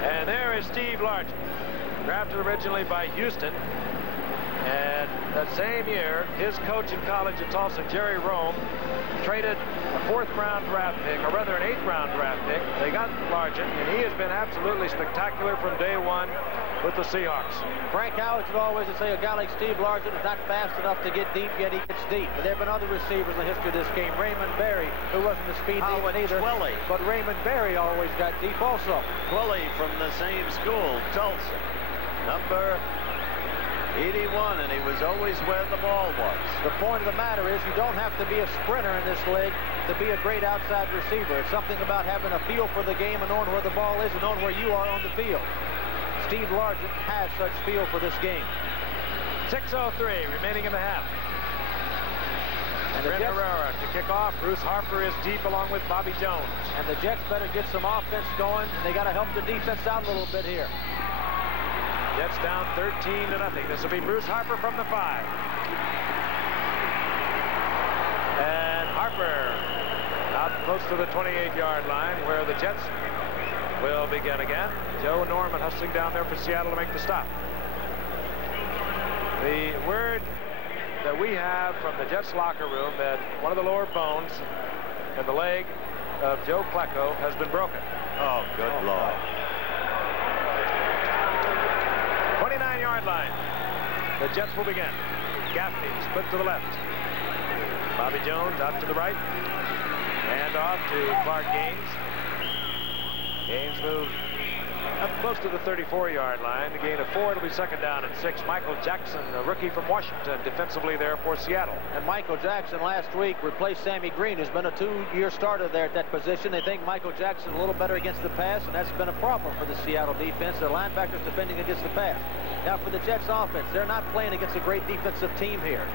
And there is Steve Largent, drafted originally by Houston. And that same year, his coach in college at Tulsa, Jerry Rome, traded a 4th-round draft pick, or rather an 8th-round draft pick. They got Largent, and he has been absolutely spectacular from day one with the Seahawks. Frank Howard would always say a guy like Steve Largent is not fast enough to get deep, yet he gets deep. But there have been other receivers in the history of this game. Raymond Berry, who wasn't a speed demon either, but Raymond Berry always got deep also. Twilly from the same school, Tulsa, number 81, and he was always where the ball was. The point of the matter is you don't have to be a sprinter in this league to be a great outside receiver. It's something about having a feel for the game and knowing where the ball is and knowing where you are on the field. Steve Largent has such feel for this game. 6:03 remaining in the half. And the Jets, Herrera to kick off. Bruce Harper is deep along with Bobby Jones. And the Jets better get some offense going, and they got to help the defense out a little bit here. Jets down 13-0. This will be Bruce Harper from the 5. And Harper out close to the 28-yard line where the Jets will begin again. Joe Norman hustling down there for Seattle to make the stop. The word that we have from the Jets locker room that one of the lower bones in the leg of Joe Klecko has been broken. Oh, good Lord. 29-yard line. The Jets will begin. Gaffney split to the left. Bobby Jones out to the right. And off to Clark Gaines. Gaines moved up close to the 34-yard line. A gain of 4. It'll be second down and 6. Michael Jackson, a rookie from Washington, defensively there for Seattle. And Michael Jackson last week replaced Sammy Green, who's been a 2-year starter there at that position. They think Michael Jackson a little better against the pass, and that's been a problem for the Seattle defense. The linebackers defending against the pass. Now for the Jets offense, they're not playing against a great defensive team here.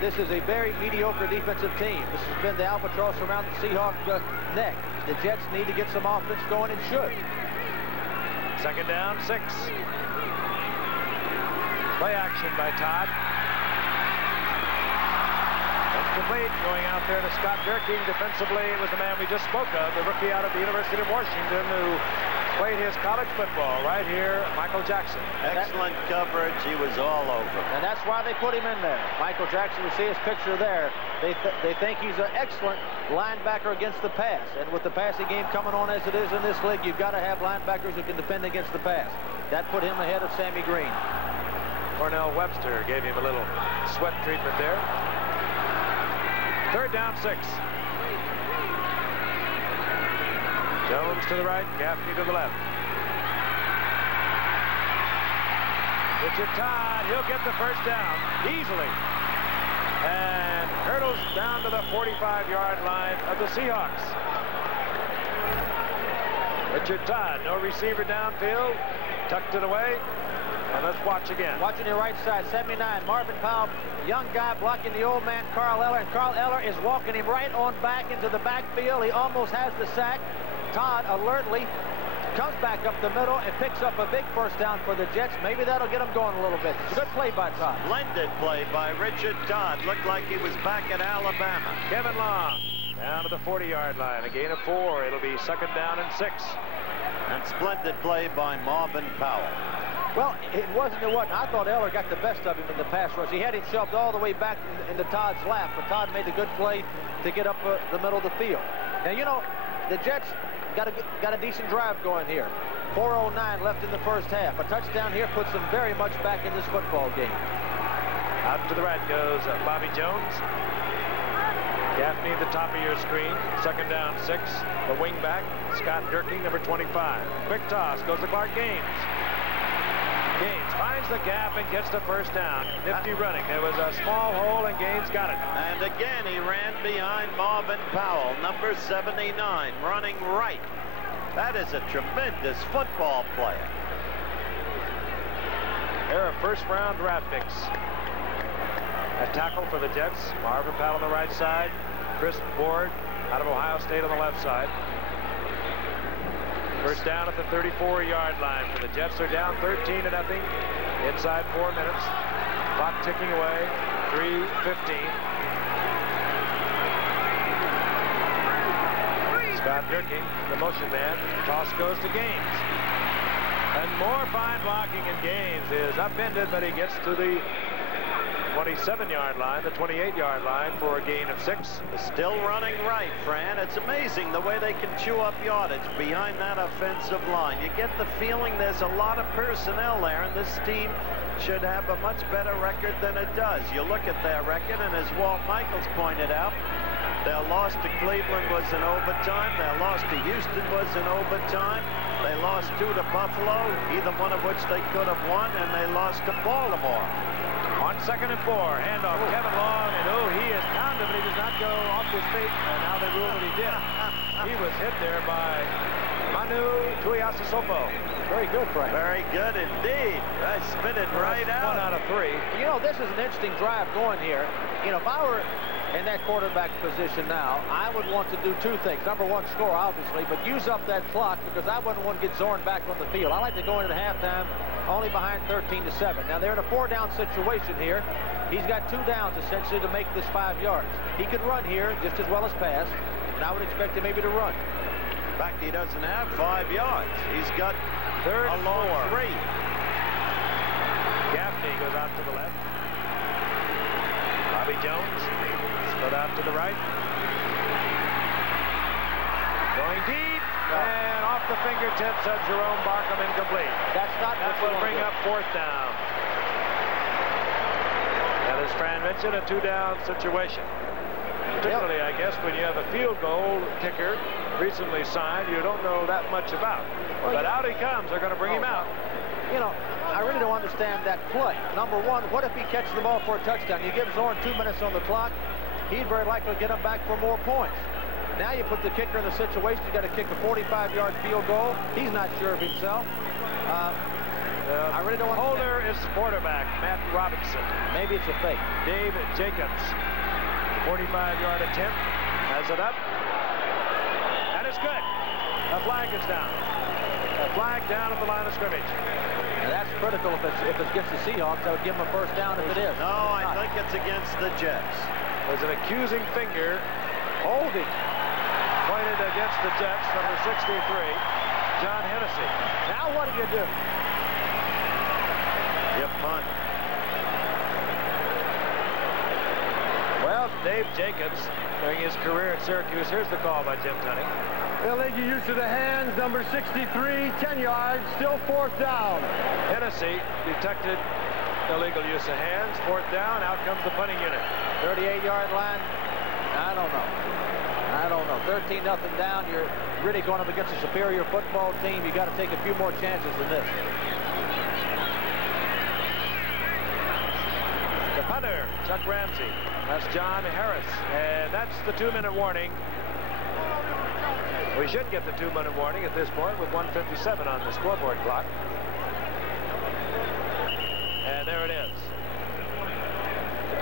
This is a very mediocre defensive team. This has been the albatross around the Seahawks' neck. The Jets need to get some offense going and should. Second down, 6. Play action by Todd. Incomplete, going out there to Scott Durking. Defensively, it was the man we just spoke of, the rookie out of the University of Washington who played his college football right here, Michael Jackson. Excellent coverage. He was all over. And that's why they put him in there. Michael Jackson, you see his picture there. They think he's an excellent linebacker against the pass. And with the passing game coming on as it is in this league, you've got to have linebackers who can defend against the pass. That put him ahead of Sammy Green. Cornell Webster gave him a little sweat treatment there. Third down, 6. Jones to the right, Gaffney to the left. Richard Todd, he'll get the first down easily. And hurdles down to the 45-yard line of the Seahawks. Richard Todd, no receiver downfield, tucked it away. And let's watch again. Watching your right side, 79, Marvin Powell, young guy blocking the old man, Carl Eller. And Carl Eller is walking him right on back into the backfield. He almost has the sack. Todd alertly comes back up the middle and picks up a big first down for the Jets. Maybe that'll get them going a little bit. It's a good play by Todd. Splendid play by Richard Todd. Looked like he was back at Alabama. Kevin Long down to the 40-yard line. A gain of 4. It'll be second down and 6. And splendid play by Marvin Powell. Well, it wasn't. I thought Eller got the best of him in the pass rush. He had him shoved all the way back into Todd's lap, but Todd made a good play to get up the middle of the field. Now, you know, the Jets got a decent drive going here. 4:09 left in the first half. A touchdown here puts them very much back in this football game. Out to the right goes Bobby Jones. Gaffney at the top of your screen. Second down, 6. The wingback, Scott Durking, number 25. Quick toss goes to Clark Gaines. Gaines finds the gap and gets the first down. Nifty running. There was a small hole and Gaines got it. And again, he ran behind Marvin Powell, number 79, running right. That is a tremendous football player. They're a first-round draft picks. A tackle for the Jets. Marvin Powell on the right side. Chris Ward out of Ohio State on the left side. First down at the 34-yard line for the Jets. They're down 13-0 inside 4 minutes. Clock ticking away. 3:15. Scott Durking, the motion man. Toss goes to Gaines. And more fine blocking, and Gaines is upended, but he gets to the 27-yard line, the 28-yard line for a gain of 6. Still running right, Fran. It's amazing the way they can chew up yardage behind that offensive line. You get the feeling there's a lot of personnel there, and this team should have a much better record than it does. You look at their record, and as Walt Michaels pointed out, their loss to Cleveland was in overtime. Their loss to Houston was in overtime. They lost 2 to Buffalo, either one of which they could have won, and they lost to Baltimore. On 2nd and 4, handoff Kevin Long, and he is pounded, but he does not go off his feet, and now they rule that he did. He was hit there by Manu Tuiasosopo. Very good, Frank. Very good indeed. I spit it right out. 1 out of 3. You know, this is an interesting drive going here. You know, if I were in that quarterback position now, I would want to do 2 things. Number 1, score, obviously, but use up that clock because I wouldn't want to get Zorn back on the field. I like to go into the halftime only behind 13-7. Now, they're in a 4-down situation here. He's got 2 downs, essentially, to make this 5 yards. He could run here just as well as pass. And I would expect him maybe to run. In fact, he doesn't have 5 yards. He's got Third a and long 4. 3. Gaffney goes out to the left. Bobby Jones split out to the right. Going deep and off the fingertips of Jerome Barkham, incomplete. That's not That will bring up 4th down. And as Fran mentioned, a 2-down situation. Particularly, I guess, when you have a field goal kicker recently signed, you don't know that much about. But out he comes. They're going to bring him out. You know, I really don't understand that play. Number one, what if he catches the ball for a touchdown? You give Zorn 2 minutes on the clock, he'd very likely get him back for more points. Now you put the kicker in the situation, he's got to kick a 45-yard field goal. He's not sure of himself. I really don't understand. Holder is the quarterback, Matt Robinson. Maybe it's a fake. Dave Jacobs, 45-yard attempt, has it up. And it's good. A flag is down. A flag down at the line of scrimmage. And that's critical if it's against the Seahawks. I would give him a 1st down if it is. No, I think it's against the Jets. There's an accusing finger Holding. pointed against the Jets, number 63, John Hennessy. Now what do you do? You punt. Well, Dave Jacobs, during his career at Syracuse, here's the call by Jim Tunney. Illegal use of the hands, number 63, 10 yards, still 4th down. Hennessy detected illegal use of hands. 4th down, out comes the punting unit. 38-yard line. I don't know. 13-0 down. You're really going up against a superior football team. You got to take a few more chances than this. The punter, Chuck Ramsey. That's John Harris. And that's the 2-minute warning. We should get the 2-minute warning at this point with 1:57 on the scoreboard clock. And there it is.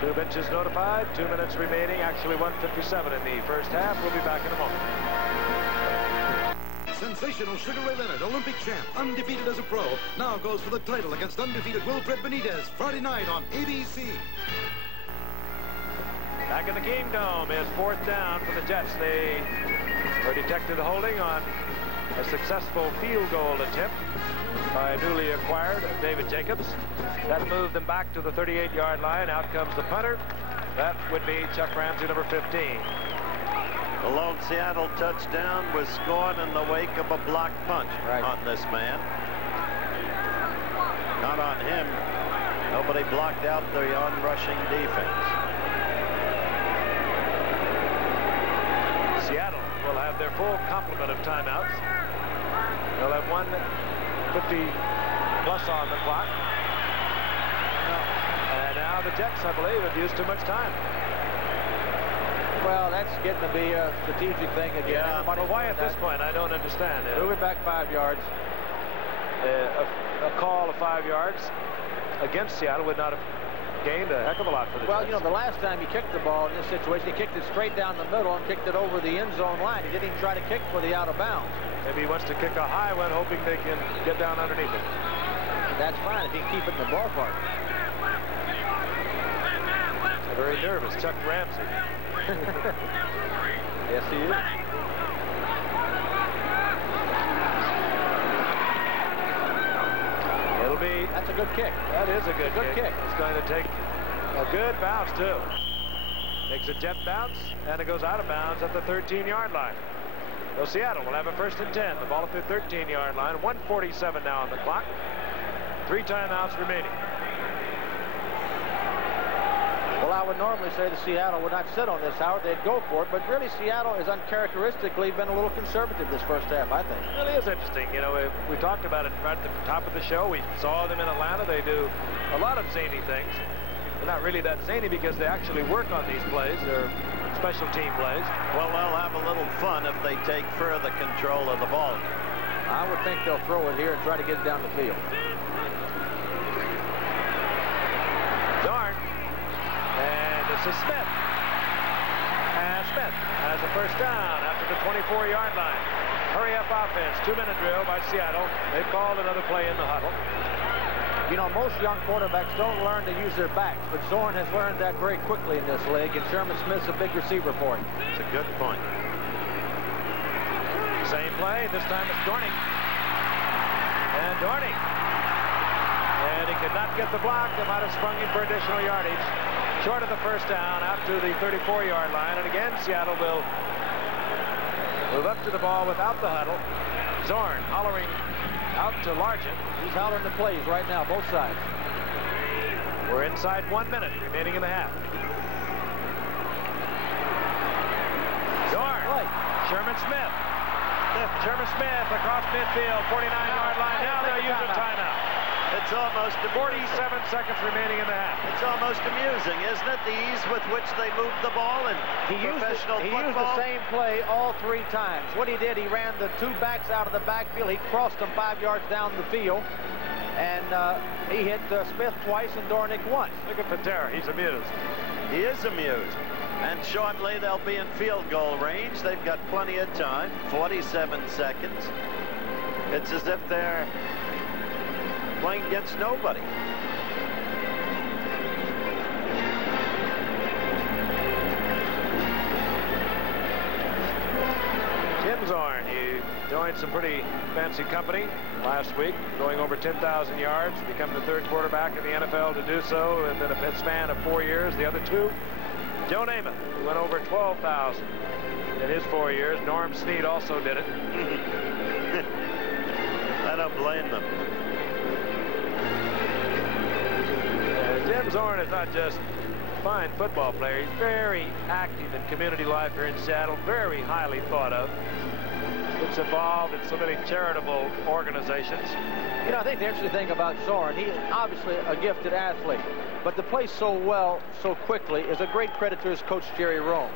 The 2 benches notified. 2 minutes remaining. Actually 1:57 in the first half. We'll be back in a moment. Sensational Sugar Ray Leonard, Olympic champ, undefeated as a pro, now goes for the title against undefeated Wilfred Benitez, Friday night on ABC. Back in the King Dome is 4th down for the Jets. They were detected holding on a successful field goal attempt by newly acquired David Jacobs. That moved them back to the 38-yard line. Out comes the punter. That would be Chuck Ramsey, number 15. The lone Seattle touchdown was scored in the wake of a blocked punt on this man. Not on him. Nobody blocked out the on-rushing defense. Seattle will have their full complement of timeouts. They'll have 1:50 plus on the clock. And now the Jets, I believe, have used too much time. Well, that's getting to be a strategic thing again. Yeah, but why at this point? I don't understand. Move it back 5 yards. A call of 5 yards against Seattle would not have gained a heck of a lot for the Jets. Well, you know, the last time he kicked the ball in this situation, he kicked it straight down the middle and kicked it over the end zone line. He didn't even try to kick for the out of bounds. Maybe he wants to kick a high one, hoping they can get down underneath it. That's fine if he can keep it in the ballpark. A very nervous Chuck Ramsey. Yes, he is. It'll be... That's a good kick. That is a good kick. It's going to take a good bounce, too. Takes a jet bounce, and it goes out of bounds at the 13-yard line. So Seattle will have a 1st and 10. The ball at the 13-yard line. 1:47 now on the clock. 3 timeouts remaining. Well, I would normally say that Seattle would not sit on this, Howard. They'd go for it, but really Seattle has uncharacteristically been a little conservative this first half, I think. It really is interesting. You know, we talked about it right at the top of the show. We saw them in Atlanta. They do a lot of zany things. They're not really that zany because they actually work on these plays. They're special team plays. Well, they'll have a little fun if they take further control of the ball. I would think they'll throw it here and try to get it down the field. Darn. And this is Smith. And Smith has a 1st down after the 24-yard line. Hurry-up offense. 2-minute drill by Seattle. They've called another play in the huddle. You know, most young quarterbacks don't learn to use their backs, but Zorn has learned that very quickly in this league, and Sherman Smith's a big receiver for him. It's a good point. Same play. This time it's Dorning. And Dorning. And he could not get the block. They might have sprung him for additional yardage. Short of the first down, out to the 34-yard line. And again, Seattle will move up to the ball without the huddle. Zorn hollering out to Largent. He's hollering the plays right now, both sides. We're inside 1 minute remaining in the half. Zorn. Sherman Smith. Sherman Smith across midfield, 49-yard line. Now they'll use a timeout. It's almost 47 seconds remaining in the half. It's almost amusing, isn't it? The ease with which they moved the ball in professional football. He used the same play all 3 times. What he did, he ran the 2 backs out of the backfield. He crossed them 5 yards down the field. And he hit Smith twice and Dornick once. Look at Patera. He's amused. He is amused. And shortly they'll be in field goal range. They've got plenty of time. 47 seconds. It's as if they're playing against nobody. Jim Zorn, he joined some pretty fancy company last week, going over 10,000 yards, become the 3rd quarterback in the NFL to do so, and then a span of 4 years. The other 2, Joe Namath, who went over 12,000 in his 4 years. Norm Snead also did it. I don't blame them. Jim Zorn is not just a fine football player. He's very active in community life here in Seattle, very highly thought of. It's involved in so many charitable organizations. You know, I think the interesting thing about Zorn, he is obviously a gifted athlete, but to play so well, so quickly, is a great credit to his coach, Jerry Rome.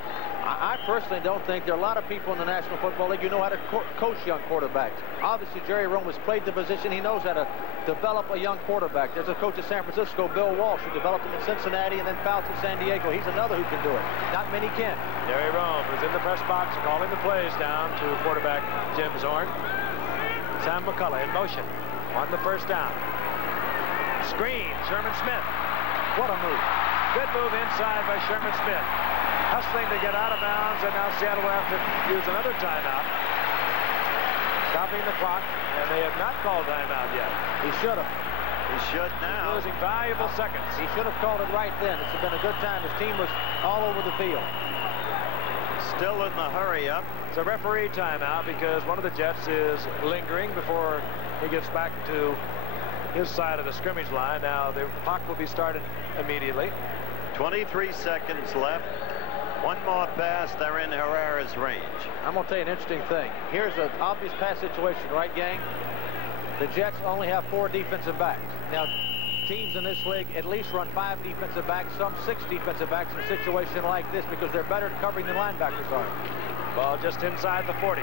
I personally don't think there are a lot of people in the National Football League who know how to coach young quarterbacks. Obviously, Jerry Rome has played the position. He knows how to develop a young quarterback. There's a coach at San Francisco, Bill Walsh, who developed him in Cincinnati and then Fouts at San Diego. He's another who can do it. Not many can. Jerry Rome is in the press box calling the plays down to quarterback Jim Zorn. Sam McCullough in motion on the first down. Screen, Sherman Smith. What a move. Good move inside by Sherman Smith. Hustling to get out of bounds, and now Seattle will have to use another timeout. Stopping the clock, and they have not called timeout yet. He should have. He should now. Losing valuable seconds. He should have called it right then. It's been a good time. His team was all over the field. Still in the hurry up. It's a referee timeout because one of the Jets is lingering before he gets back to his side of the scrimmage line. Now the clock will be started immediately. 23 seconds left. One more pass, they're in Herrera's range. I'm going to tell you an interesting thing. Here's an obvious pass situation, right, gang? The Jets only have 4 defensive backs. Now, teams in this league at least run 5 defensive backs, some 6 defensive backs in a situation like this because they're better at covering than linebackers are. Ball just inside the 40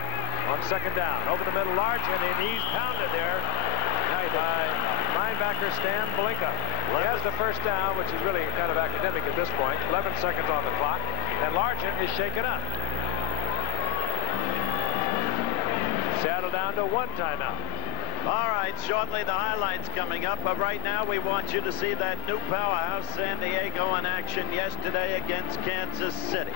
on second down. Over the middle, Largent, and he's pounded there by linebacker Stan Blinka. He has the first down, which is really kind of academic at this point. 11 seconds on the clock, and Largent is shaken up. Seattle down to 1 timeout. All right, shortly the highlights coming up, but right now we want you to see that new powerhouse San Diego in action yesterday against Kansas City.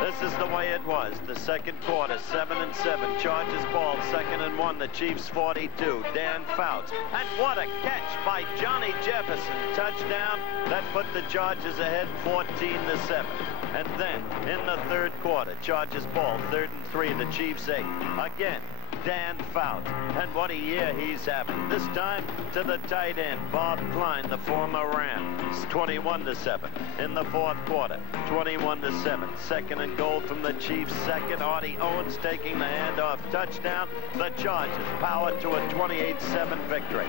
This is the way it was. The second quarter, 7-7. Chargers ball, 2nd and 1. The Chiefs 42. Dan Fouts. And what a catch by Johnny Jefferson. Touchdown. That put the Chargers ahead 14-7. And then in the 3rd quarter, Chargers ball, 3rd and 3. The Chiefs 8. Again, Dan Fouts. And what a year he's having. This time to the tight end, Bob Klein, the former Ram. It's 21-7. In the 4th quarter, 21-7. 2nd and goal from the Chiefs. 2nd, Artie Owens taking the handoff. Touchdown. The Chargers power to a 28-7 victory.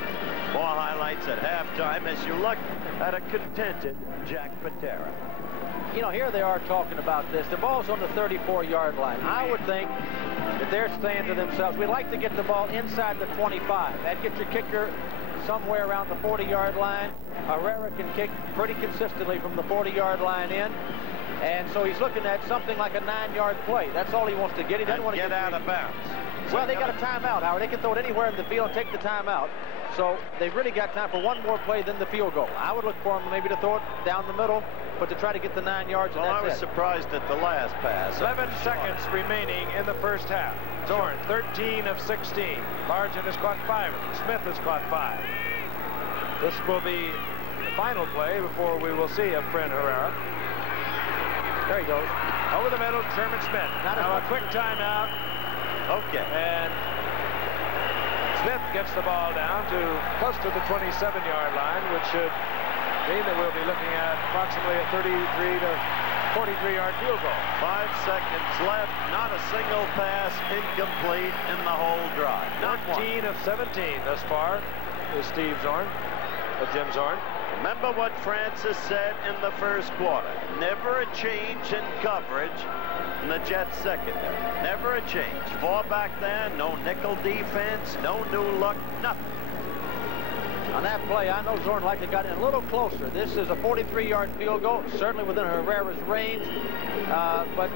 More highlights at halftime as you look at a contented Jack Patera. You know, here they are talking about this. The ball's on the 34-yard line. I would think that they're saying to themselves, we'd like to get the ball inside the 25. That gets your kicker somewhere around the 40-yard line. Herrera can kick pretty consistently from the 40-yard line in. And so he's looking at something like a 9-yard play. That's all he wants to get. He doesn't want to get out of bounds. Well, they got a timeout, Howard. They can throw it anywhere in the field and take the timeout. So they've really got time for one more play than the field goal. I would look for him maybe to throw it down the middle, but to try to get the 9 yards. Well, I was surprised at the last pass. 11 seconds remaining in the first half. Zorn, 13 of 16. Largent has caught 5. Smith has caught 5. This will be the final play before we will see Efren Herrera. There he goes. Over the middle, Sherman Smith. Now a quick timeout. Okay. And Smith gets the ball down to close to the 27-yard line, which should mean that we'll be looking at approximately a 33 to 43-yard field goal. 5 seconds left. Not a single pass incomplete in the whole drive. 14 of 17 thus far is Steve Zorn, or Jim Zorn. Remember what Francis said in the first quarter. Never a change in coverage in the Jets secondary. Never a change. 4 back there, no nickel defense, no new look, nothing. On that play, I know Zorn likely got in a little closer. This is a 43-yard field goal, certainly within Herrera's range. But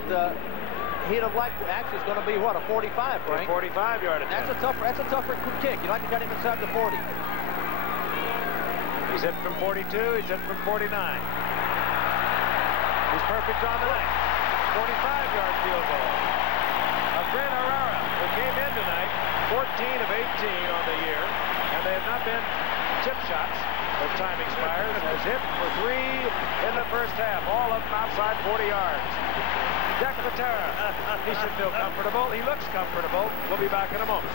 he'd have liked, actually it's going to be what, a 45, Frank? 45-yard attempt. That's a tougher kick. You'd like to get him inside the 40. He's hit from 42, he's hit from 49. He's perfect on the night. 45-yard field goal. Efren Herrera, who came in tonight, 14 of 18 on the year, and they have not been chip shots as time expires, has hit for 3 in the first half, all of them outside 40 yards. Jack Patera, he should feel comfortable. He looks comfortable. We'll be back in a moment.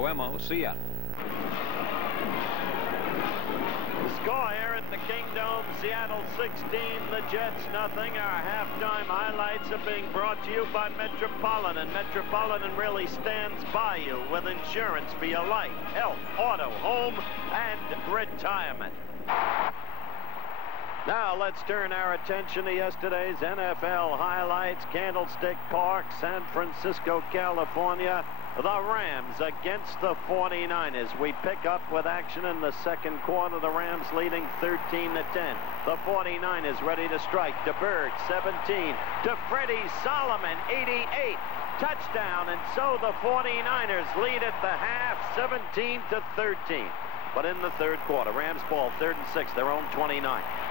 WMO, Seattle. The score here at the Kingdome, Seattle 16, the Jets nothing. Our halftime highlights are being brought to you by Metropolitan. Metropolitan really stands by you with insurance for your life, health, auto, home, and retirement. Now let's turn our attention to yesterday's NFL highlights. Candlestick Park, San Francisco, California. The Rams against the 49ers. We pick up with action in the second quarter. The Rams leading 13-10. The 49ers ready to strike. DeBerg, 17. To Freddie Solomon, 88. Touchdown. And so the 49ers lead at the half, 17-13. But in the third quarter, Rams ball, 3rd and 6, their own 29.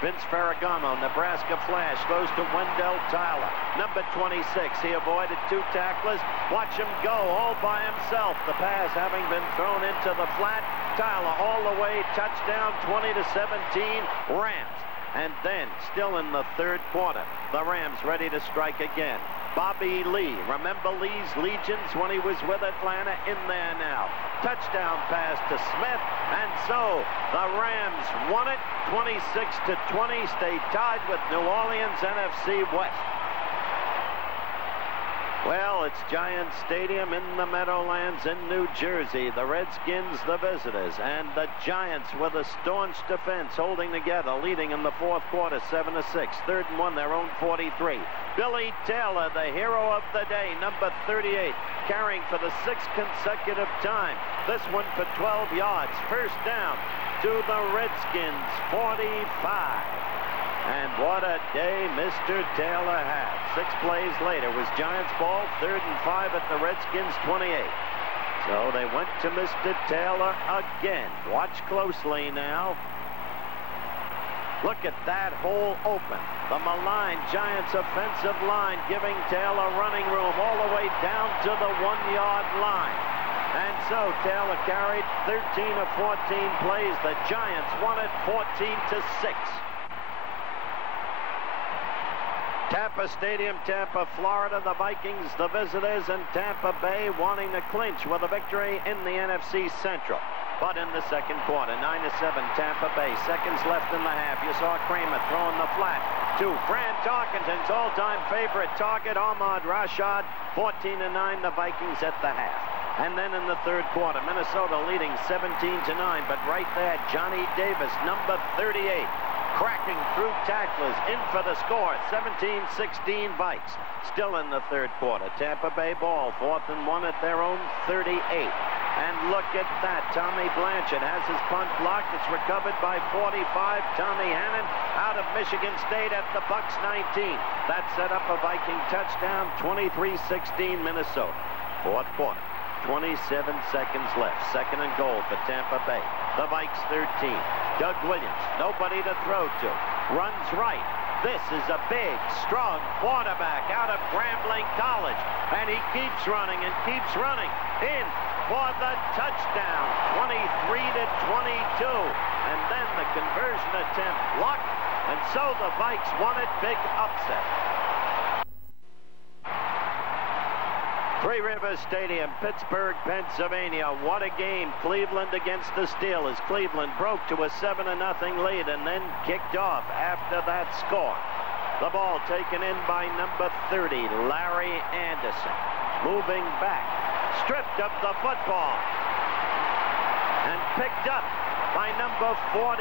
Vince Ferragamo, Nebraska flash, goes to Wendell Tyler, number 26. He avoided 2 tacklers. Watch him go all by himself. The pass having been thrown into the flat. Tyler all the way, touchdown, 20-17, Rams. And then, still in the third quarter, the Rams ready to strike again. Bobby Lee, remember Lee's Legions when he was with Atlanta? In there now. Touchdown pass to Smith, and so the Rams won it 26-20, stay tied with New Orleans, NFC West. Well, it's Giants Stadium in the Meadowlands in New Jersey. The Redskins, the visitors, and the Giants with a staunch defense holding together, leading in the fourth quarter, 7-6. 3rd and 1, their own 43. Billy Taylor, the hero of the day, number 38, carrying for the 6th consecutive time. This one for 12 yards. First down to the Redskins, 45. And what a day Mr. Taylor had. 6 plays later was Giants ball, 3rd and 5 at the Redskins 28. So they went to Mr. Taylor again. Watch closely now. Look at that hole open. The maligned Giants offensive line giving Taylor running room all the way down to the 1-yard line. And so Taylor carried 13 of 14 plays. The Giants won it 14-6. Tampa Stadium, Tampa, Florida, the Vikings, the visitors, and Tampa Bay wanting to clinch with a victory in the NFC Central. But in the second quarter, 9-7, Tampa Bay, seconds left in the half. You saw Kramer throwing the flat to Fran Tarkenton's all-time favorite target, Ahmad Rashad, 14-9, the Vikings at the half. And then in the third quarter, Minnesota leading 17-9, but right there, Johnny Davis, number 38, cracking through tacklers, in for the score, 17-16 Vikes. Still in the third quarter, Tampa Bay ball, 4th and 1 at their own 38. And look at that, Tommy Blanchard has his punt blocked. It's recovered by 45, Tommy Hannon out of Michigan State at the Bucks 19. That set up a Viking touchdown, 23-16 Minnesota. Fourth quarter. 27 seconds left. 2nd and goal for Tampa Bay. The Vikes 13. Doug Williams, nobody to throw to. Runs right. This is a big, strong quarterback out of Grambling College. And he keeps running and keeps running. In for the touchdown. 23-22. And then the conversion attempt blocked. And so the Vikes won it. Big upset. Three Rivers Stadium, Pittsburgh, Pennsylvania. What a game. Cleveland against the Steelers. Cleveland broke to a 7-0 lead and then kicked off after that score. The ball taken in by number 30, Larry Anderson. Moving back. Stripped of the football. And picked up by number 49.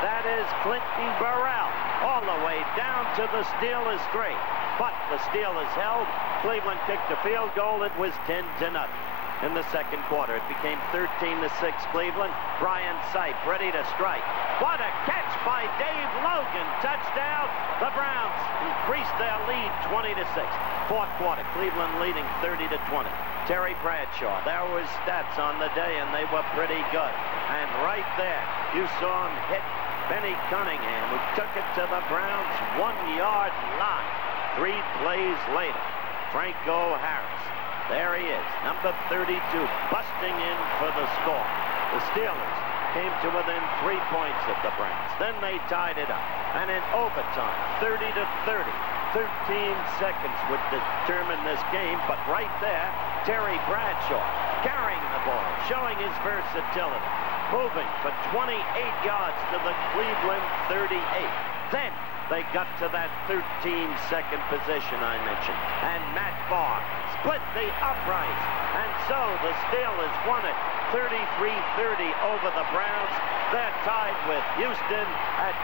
That is Clinton Burrell. All the way down to the Steelers 3. But the Steelers held. Cleveland kicked a field goal. It was 10-0. In the second quarter, it became 13-6 Cleveland. Brian Sipe ready to strike. What a catch by Dave Logan. Touchdown. The Browns increased their lead 20-6. Fourth quarter, Cleveland leading 30-20. Terry Bradshaw, there was stats on the day, and they were pretty good. And right there, you saw him hit Benny Cunningham, who took it to the Browns' 1-yard line. 3 plays later, Franco Harris. There he is, number 32, busting in for the score. The Steelers came to within 3 points of the Browns. Then they tied it up. And in overtime, 30-30, 13 seconds would determine this game. But right there, Terry Bradshaw carrying the ball. showing his versatility. Moving for 28 yards to the Cleveland 38. Then they got to that 13-second position I mentioned. And Matt Barr split the uprights. And so the Steelers won it 33-30 over the Browns. They're tied with Houston at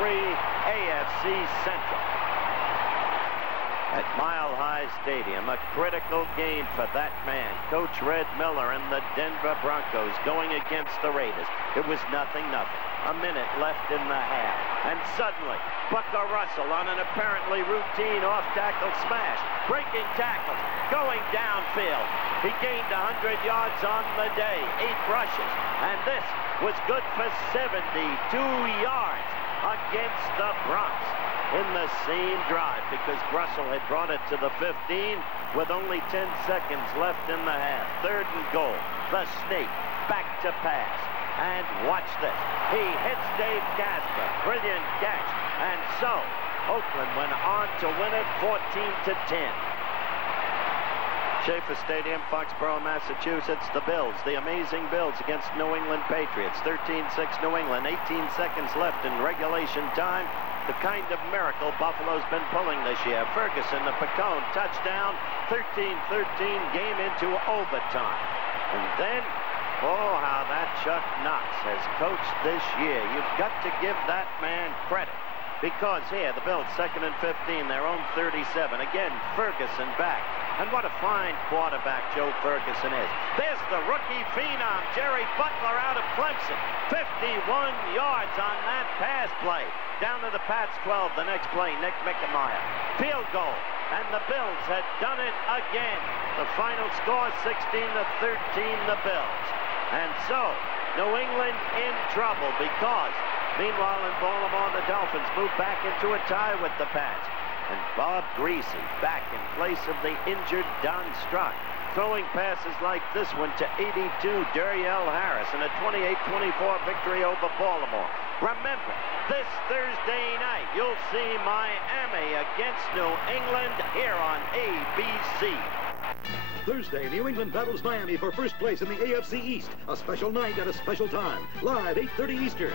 10-3 AFC Central. At Mile High Stadium, a critical game for that man, Coach Red Miller and the Denver Broncos going against the Raiders. It was 0-0. A minute left in the half. And suddenly, Bucker Russell on an apparently routine off-tackle smash, breaking tackles, going downfield. He gained 100 yards on the day, 8 rushes. And this was good for 72 yards against the Bronx in the same drive, because Russell had brought it to the 15 with only 10 seconds left in the half. 3rd and goal. The Snake back to pass. And watch this. He hits Dave Casper. Brilliant catch. And so Oakland went on to win it 14-10. Schaefer Stadium, Foxborough, Massachusetts. The Bills, the amazing Bills against New England Patriots. 13-6 New England. 18 seconds left in regulation time. The kind of miracle Buffalo's been pulling this year. Ferguson, the Picone, touchdown. 13-13, game into overtime. And then, oh, how that Chuck Knox has coached this year. You've got to give that man credit. Because here, the Bills, 2nd and 15, their own 37. Again, Ferguson back. And what a fine quarterback Joe Ferguson is. There's the rookie phenom, Jerry Butler out of Clemson. 51 yards on that pass play. Down to the Pats 12, the next play, Nick Mickemeyer. Field goal, and the Bills had done it again. The final score, 16-13, the Bills. And so, New England in trouble because, meanwhile in Baltimore, the Dolphins moved back into a tie with the Pats. And Bob Greasy back in place of the injured Don Strock, throwing passes like this one to 82 Duriel Harris in a 28-24 victory over Baltimore. Remember, this Thursday night, you'll see Miami against New England here on ABC. Thursday, New England battles Miami for first place in the AFC East. A special night at a special time. Live, 8:30 Eastern.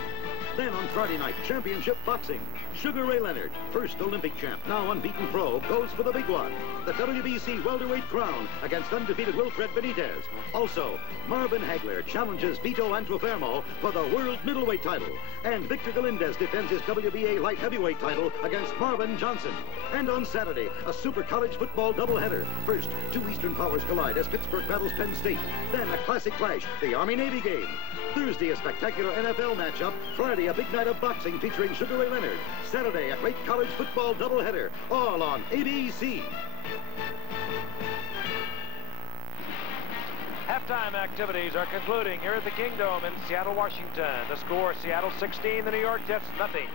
Then on Friday night, championship boxing. Sugar Ray Leonard, first Olympic champ, now unbeaten pro, goes for the big one. The WBC welterweight crown against undefeated Wilfred Benitez. Also, Marvin Hagler challenges Vito Antuofermo for the world middleweight title. And Victor Galindez defends his WBA light heavyweight title against Marvin Johnson. And on Saturday, a super college football doubleheader. First, 2 Eastern powers collide as Pittsburgh battles Penn State. Then a classic clash, the Army-Navy game. Thursday, a spectacular NFL matchup. Friday, a big night of boxing featuring Sugar Ray Leonard. Saturday, a great college football doubleheader, all on ABC. Halftime activities are concluding here at the Kingdome in Seattle, Washington. The score, Seattle 16, the New York Jets nothing.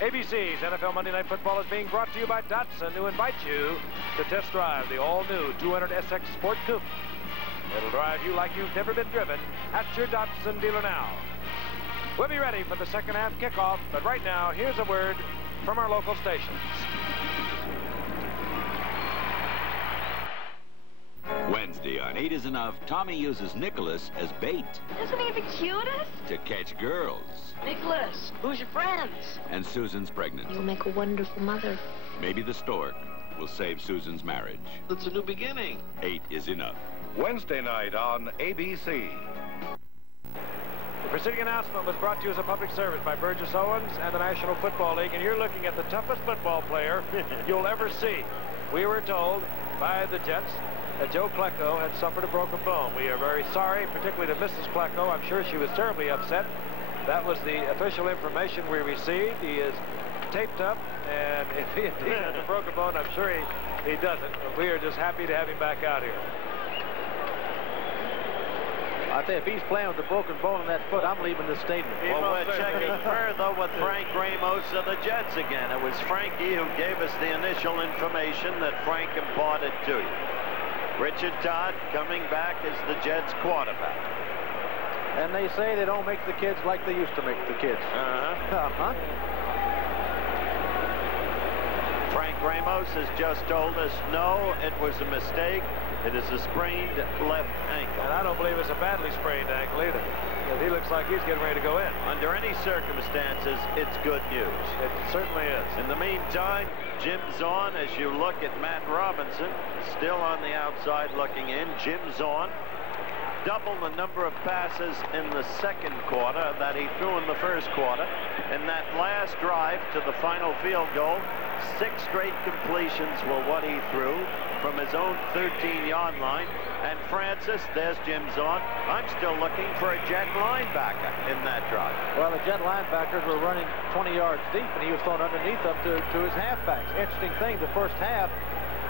ABC's NFL Monday Night Football is being brought to you by Datsun, who invites you to test drive the all-new 200SX Sport Coupe. It'll drive you like you've never been driven at your Datsun dealer now. We'll be ready for the second half kickoff, but right now, here's a word from our local stations. Wednesday on 8 is Enough, Tommy uses Nicholas as bait. Isn't he the cutest? To catch girls. Nicholas, who's your friends? And Susan's pregnant. You'll make a wonderful mother. Maybe the stork will save Susan's marriage. It's a new beginning. 8 is Enough. Wednesday night on ABC. The preceding announcement was brought to you as a public service by Burgess Owens and the National Football League, and you're looking at the toughest football player you'll ever see. We were told by the Jets that Joe Klecko had suffered a broken bone. We are very sorry, particularly to Mrs. Klecko. I'm sure she was terribly upset. That was the official information we received. He is taped up, and if he indeed has a broken bone, I'm sure he doesn't. But we are just happy to have him back out here. I tell you, if he's playing with a broken bone in that foot, I'm leaving the stadium. Well, we're checking further with Frank Ramos of the Jets again. It was Frankie who gave us the initial information that Frank imparted to you. Richard Todd coming back as the Jets quarterback. And they say they don't make the kids like they used to make the kids. Frank Ramos has just told us, no, it was a mistake. It is a sprained left ankle. And I don't believe it's a badly sprained ankle either. He looks like he's getting ready to go in. Under any circumstances, it's good news. It certainly is. In the meantime, Jim's on as you look at Matt Robinson, still on the outside looking in. Jim's on. Double the number of passes in the second quarter that he threw in the first quarter. And that last drive to the final field goal, 6 straight completions were what he threw from his own 13-yard line. And Francis, there's Jim's on. I'm still looking for a Jet linebacker in that drive. Well, the Jet linebackers were running 20 yards deep, and he was thrown underneath up to his halfbacks. Interesting thing, the first half,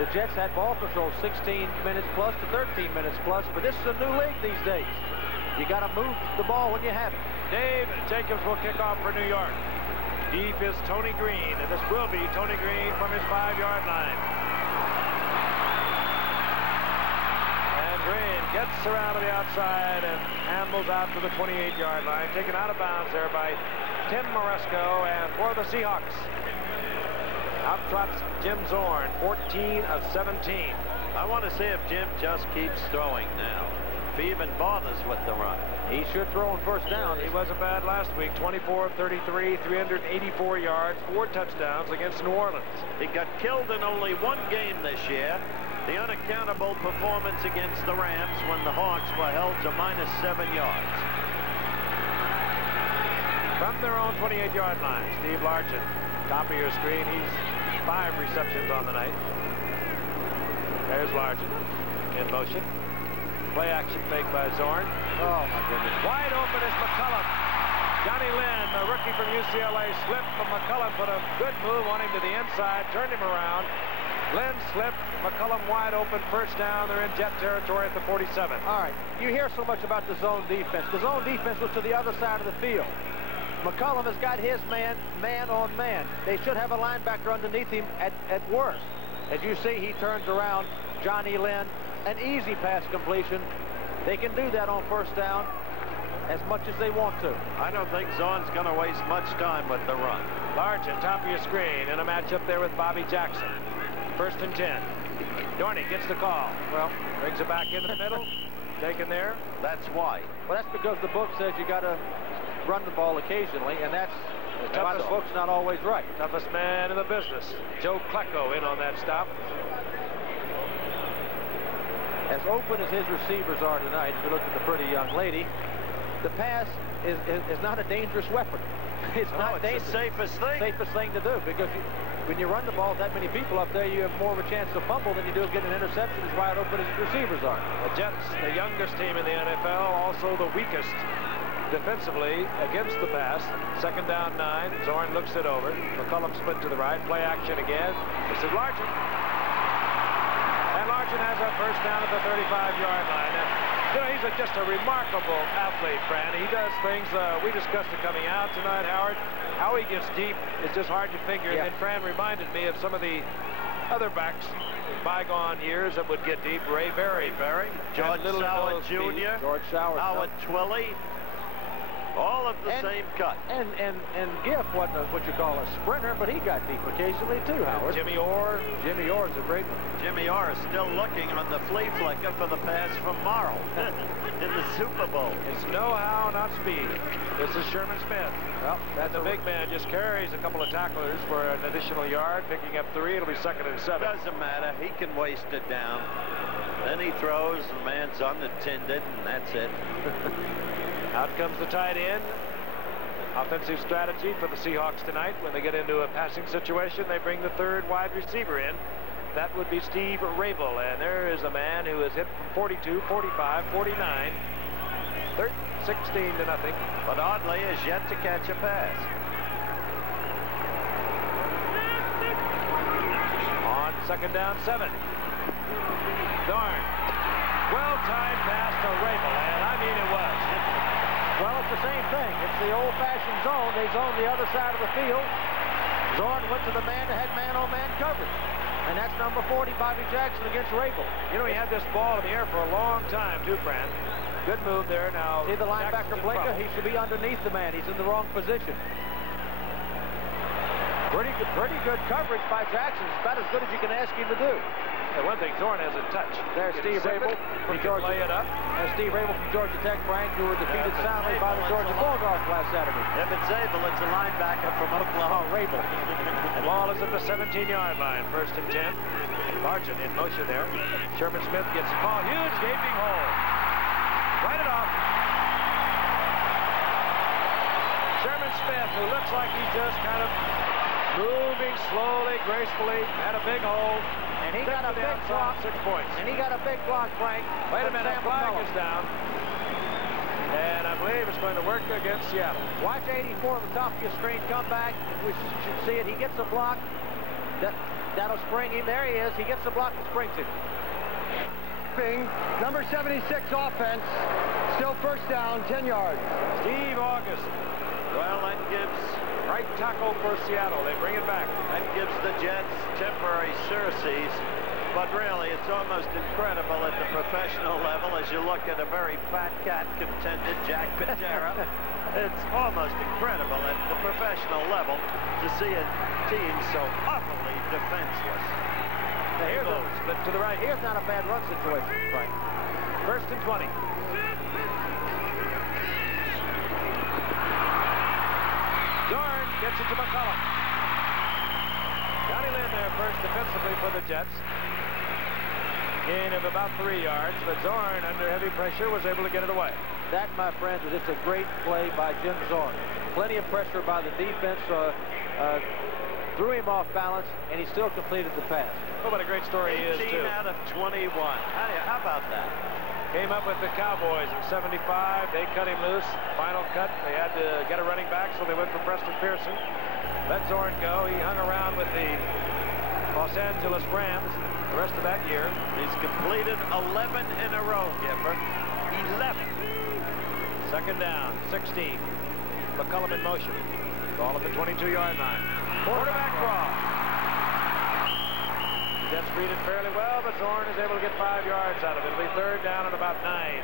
the Jets had ball control 16 minutes plus to 13 minutes plus, but this is a new league these days. You got to move the ball when you have it. Dave Jacobs will kick off for New York. Deep is Tony Green, and this will be Tony Green from his 5-yard line. And Green gets around to the outside and handles out to the 28-yard line, taken out of bounds there by Tim Moresco, and for the Seahawks, out trots Jim Zorn, 14 of 17. I want to see if Jim just keeps throwing now. If he even bothers with the run. He should throw on first down. He wasn't bad last week. 24 of 33, 384 yards, 4 touchdowns against New Orleans. He got killed in only 1 game this year. The unaccountable performance against the Rams when the Hawks were held to -7 yards. From their own 28-yard line, Steve Largent. Top of your screen, he's 5 receptions on the night. There's Largent in motion. Play action fake by Zorn. Oh, my goodness. Wide open is McCullum. Johnny Lynn, a rookie from UCLA, slipped, but McCullum put a good move on him to the inside, turned him around. Lynn slipped, McCullum wide open, first down. They're in Jet territory at the 47. All right, you hear so much about the zone defense. The zone defense was to the other side of the field. McCullum has got his man on man. They should have a linebacker underneath him at worst. As you see, he turns around. Johnny Lynn, an easy pass completion. They can do that on first down as much as they want to. I don't think Zorn's going to waste much time with the run. Largent, top of your screen, in a matchup there with Bobby Jackson. 1st and 10. Dorney gets the call. Well, brings it back into the middle. Taken there. That's why. Well, that's because the book says you got to run the ball occasionally, and that's why the book's not always right. Toughest man in the business. Joe Klecko in on that stop. As open as his receivers are tonight, if you look at the pretty young lady, the pass is not a dangerous weapon. It's not dangerous. The safest thing to do, because when you run the ball with that many people up there, you have more of a chance to fumble than you do of getting an interception as wide open as receivers are. The Jets, the youngest team in the NFL, also the weakest defensively against the pass. 2nd down 9. Zorn looks it over. McCullum split to the right. Play action again. This is Largent. And Largent has a first down at the 35-yard line. And, you know, he's just a remarkable athlete, Fran. He does things, we discussed it coming out tonight, Howard. How he gets deep is just hard to figure. Yeah. And Fran reminded me of some of the other backs in bygone years that would get deep. Ray Berry. George Sauer Jr. George Sauer. Howard Twilley. All of the same cut. And Giff wasn't what you call a sprinter, but he got deep occasionally too, Howard. Jimmy Orr. Jimmy Orr is a great one. Jimmy Orr is still looking on the flea flicker for the pass from Morrow in the Super Bowl. It's know-how, not speed. This is Sherman Smith. Well, that's the big man just carries a couple of tacklers for an additional yard, picking up 3. It'll be 2nd and 7. Doesn't matter. He can waste it down. Then he throws, the man's unattended, and that's it. Out comes the tight end. Offensive strategy for the Seahawks tonight. When they get into a passing situation, they bring the 3rd wide receiver in. That would be Steve Rabel. And there is a man who is hit from 42, 45, 49. 16 to nothing. But oddly is yet to catch a pass. On 2nd down 7. Darn. Well-timed pass to Rabel. And I mean it was. Well, it's the same thing. It's the old-fashioned zone. They zoned the other side of the field. Zorn went to the man that had man-on-man coverage. And that's number 40, Bobby Jackson, against Rabel. You know, he had this ball in the air for a long time, too, Fran. Good move there. Now, see the linebacker blinker? He should be underneath the man. He's in the wrong position. Pretty good coverage by Jackson. It's about as good as you can ask him to do. And one thing, Zorn has a touch. There's Steve Rabel from Georgia. Lay it up. And Steve Rabel from Georgia Tech, Frank, who were defeated soundly by the Georgia Bulldogs last Saturday. If it's Abel, it's a linebacker from Oklahoma. Oh, Rabel. The ball is at the 17-yard line. 1st and 10. Largent in motion there. Sherman Smith gets the ball. Huge gaping hole. Right it off. Sherman Smith, who looks like he's just kind of moving slowly, gracefully, had a big hole. And he got a big block. 6 points. And he got a big block, Frank. Wait a minute, flag is down. And I believe it's going to work against Seattle. Watch 84 on the top of your screen. Come back. We should see it. He gets a block. That'll spring him. There he is. He gets the block and springs him. Number 76 offense. Still 1st down, 10 yards. Steve August. Well, that gives Right tackle for Seattle. They bring it back. That gives the Jets temporary surcease. But really, it's almost incredible at the professional level as you look at a very fat cat contended Jack Patera. It's almost incredible at the professional level to see a team so utterly defenseless. Here goes. But to the right, here's not a bad run situation. Right. 1st and 20. Zorn gets it to McCullum. Johnny Lynn there first defensively for the Jets. Gain of about 3 yards, but Zorn, under heavy pressure, was able to get it away. That, my friends, was just a great play by Jim Zorn. Plenty of pressure by the defense, threw him off balance, and he still completed the pass. Oh, what a great story he is, too. 18 out of 21. How about that? Came up with the Cowboys in 75. They cut him loose. Final cut. They had to get a running back, so they went for Preston Pearson. Let Zorn go. He hung around with the Los Angeles Rams the rest of that year. He's completed 11 in a row, Gipper. 11. 2nd down, 16. McCullum in motion. Ball at the 22-yard line. Quarterback draw. The Jets read it fairly well, but Zorn is able to get 5 yards out of it. It'll be 3rd down and about 9.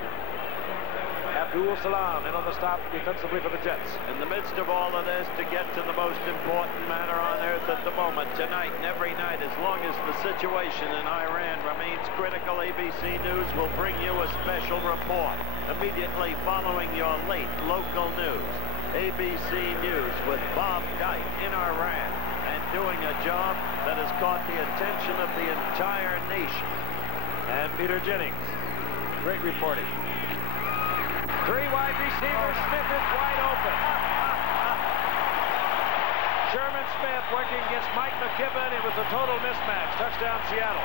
Abdul Salam in on the stop defensively for the Jets. In the midst of all of this, to get to the most important matter on earth at the moment, tonight and every night, as long as the situation in Iran remains critical, ABC News will bring you a special report immediately following your late local news. ABC News with Bob Dyke in Iran and doing a job that has caught the attention of the entire nation. And Peter Jennings, great reporting. 3 wide receivers. Smith is wide open. Sherman Smith working against Mike McKibben. It was a total mismatch. Touchdown, Seattle.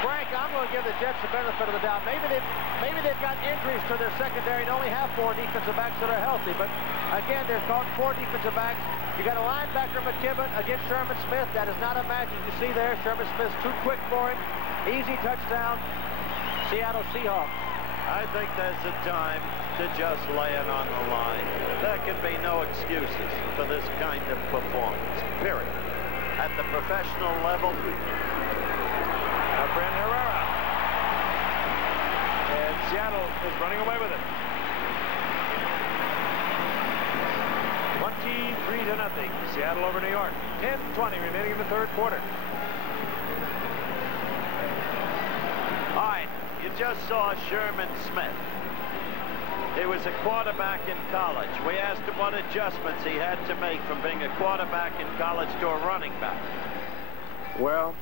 Frank, I'm going to give the Jets the benefit of the doubt. Maybe they've got injuries to their secondary and only have 4 defensive backs that are healthy. But again, they're called 4 defensive backs. You got a linebacker, McKibben, against Sherman Smith. That is not a match, as you see there. Sherman Smith's too quick for him. Easy touchdown. Seattle Seahawks. I think there's a time to just lay it on the line. There can be no excuses for this kind of performance, period. At the professional level, Brent Herrera. And Seattle is running away with it. 23-0. Seattle over New York. 10:20 remaining in the 3rd quarter. All right, you just saw Sherman Smith. He was a quarterback in college. We asked him what adjustments he had to make from being a quarterback in college to a running back. Well,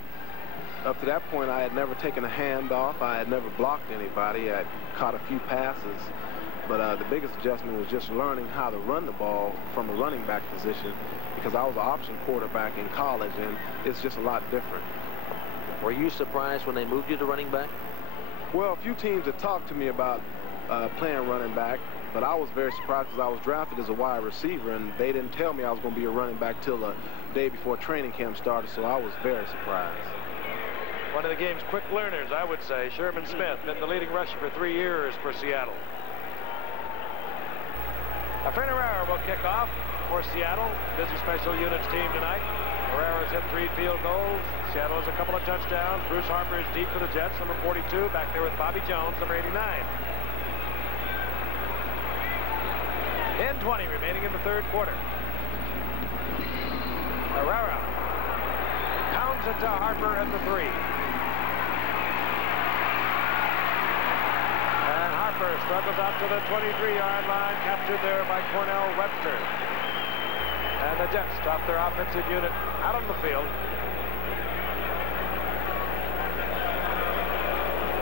up to that point, I had never taken a handoff. I had never blocked anybody. I caught a few passes. But the biggest adjustment was just learning how to run the ball from a running back position, because I was an option quarterback in college, and it's just a lot different. Were you surprised when they moved you to running back? Well, a few teams had talked to me about playing running back, but I was very surprised because I was drafted as a wide receiver, and they didn't tell me I was going to be a running back till the day before training camp started, so I was very surprised. One of the game's quick learners, I would say. Sherman Smith, been the leading rusher for 3 years for Seattle. Herrera will kick off for Seattle. Busy special units team tonight. Herrera's hit 3 field goals. Seattle has a couple of touchdowns. Bruce Harper is deep for the Jets, number 42, back there with Bobby Jones, number 89. 10:20 remaining in the 3rd quarter. Herrera pounds Gives it to Harper at the 3. And Harper struggles out to the 23-yard line, captured there by Cornell Webster. And the Jets stop their offensive unit out on the field.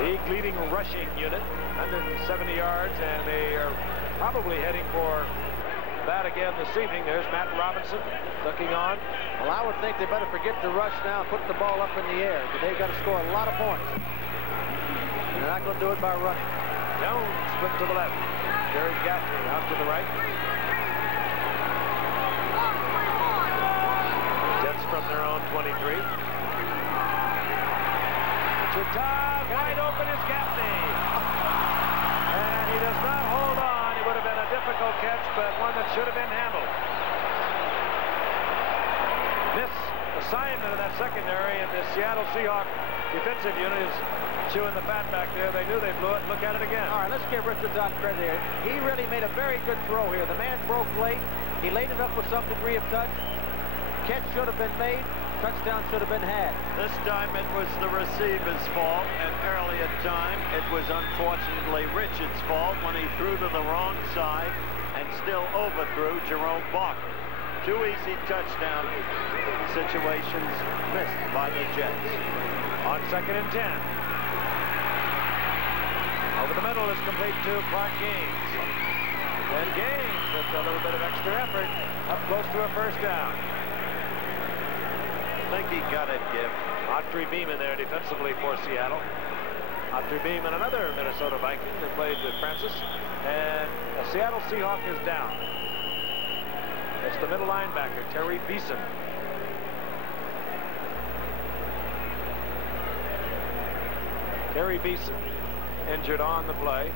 League leading rushing unit, 170 yards, and they are probably heading for that again this evening. There's Matt Robinson looking on. Well, I would think they better forget to rush now and put the ball up in the air, but they've got to score a lot of points. And they're not going to do it by running. Jones split to the left. Jerry Gaffney out to the right. Jets from their own 23. Chittag, wide open is Gaffney. And he does not hold on. It would have been a difficult catch, but one that should have been handled. This assignment of that secondary and the Seattle Seahawks defensive unit is chewing the fat back there. They knew they blew it. Look at it again. All right, let's give Richard Dodd credit here. He really made a very good throw here. The man broke late. He laid it up with some degree of touch. Catch should have been made. Touchdown should have been had. This time it was the receiver's fault, and earlier time it was unfortunately Richard's fault when he threw to the wrong side and still overthrew Jerome Barker. 2 easy touchdown situations missed by the Jets. On 2nd and 10. Over the middle is complete to Clark Gaines. And Gaines with a little bit of extra effort up close to a first down. I think he got it, Gibb. Autry Beeman there defensively for Seattle. Autry Beeman, another Minnesota Viking that played with Francis. And the Seattle Seahawk is down. It's the middle linebacker, Terry Beeson. Terry Beeson injured on the play.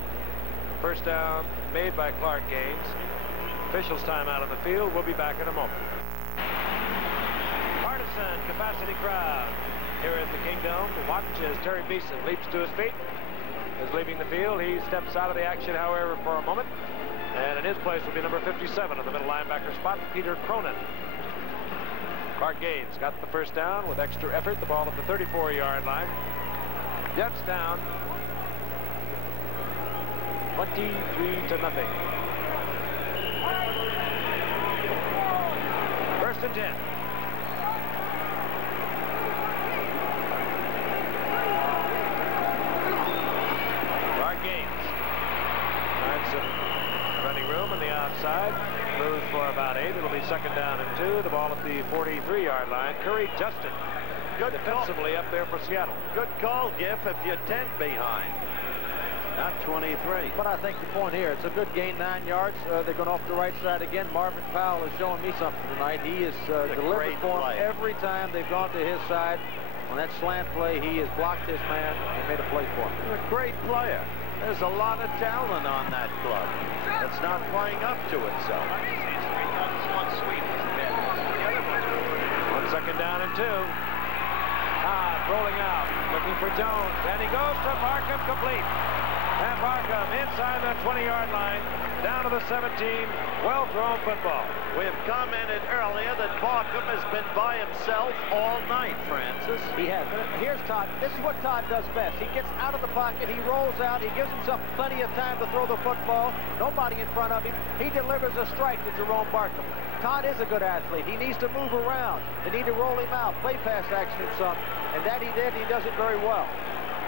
First down made by Clark Gaines. Officials time out on the field. We'll be back in a moment. Partisan capacity crowd here at the Kingdom. Watch as Terry Beeson leaps to his feet. Is leaving the field. He steps out of the action, however, for a moment. And in his place will be number 57 in the middle linebacker spot, Peter Cronin. Clark Gaines got the first down with extra effort. The ball at the 34-yard line. Jets down 23-0. First and 10. Clark Gaines finds some running room on the outside. Moves for about 8. It'll be 2nd down and 2. The ball at the 43-yard line. Curry Justin. Good defensively up there for Seattle. Good call, Giff, if you're 10 behind. Not 23. But I think the point here, it's a good gain, 9 yards. They're going off the right side again. Marvin Powell is showing me something tonight. He is delivered for them every time they've gone to his side. On that slant play, he has blocked his man and made a play for him. He's a great player. There's a lot of talent on that club. It's not playing up to itself. 2nd down and 2. Rolling out, looking for Jones, and he goes to Markham, complete. And Markham inside the 20-yard line, down to the 17. Well-thrown football. We have commented earlier that Markham has been by himself all night, Francis. He has. Here's Todd. This is what Todd does best. He gets out of the pocket, he rolls out, he gives himself plenty of time to throw the football. Nobody in front of him. He delivers a strike to Jerome Barkham. Todd is a good athlete. He needs to move around. They need to roll him out, play pass action him some. And that he did, he does it very well.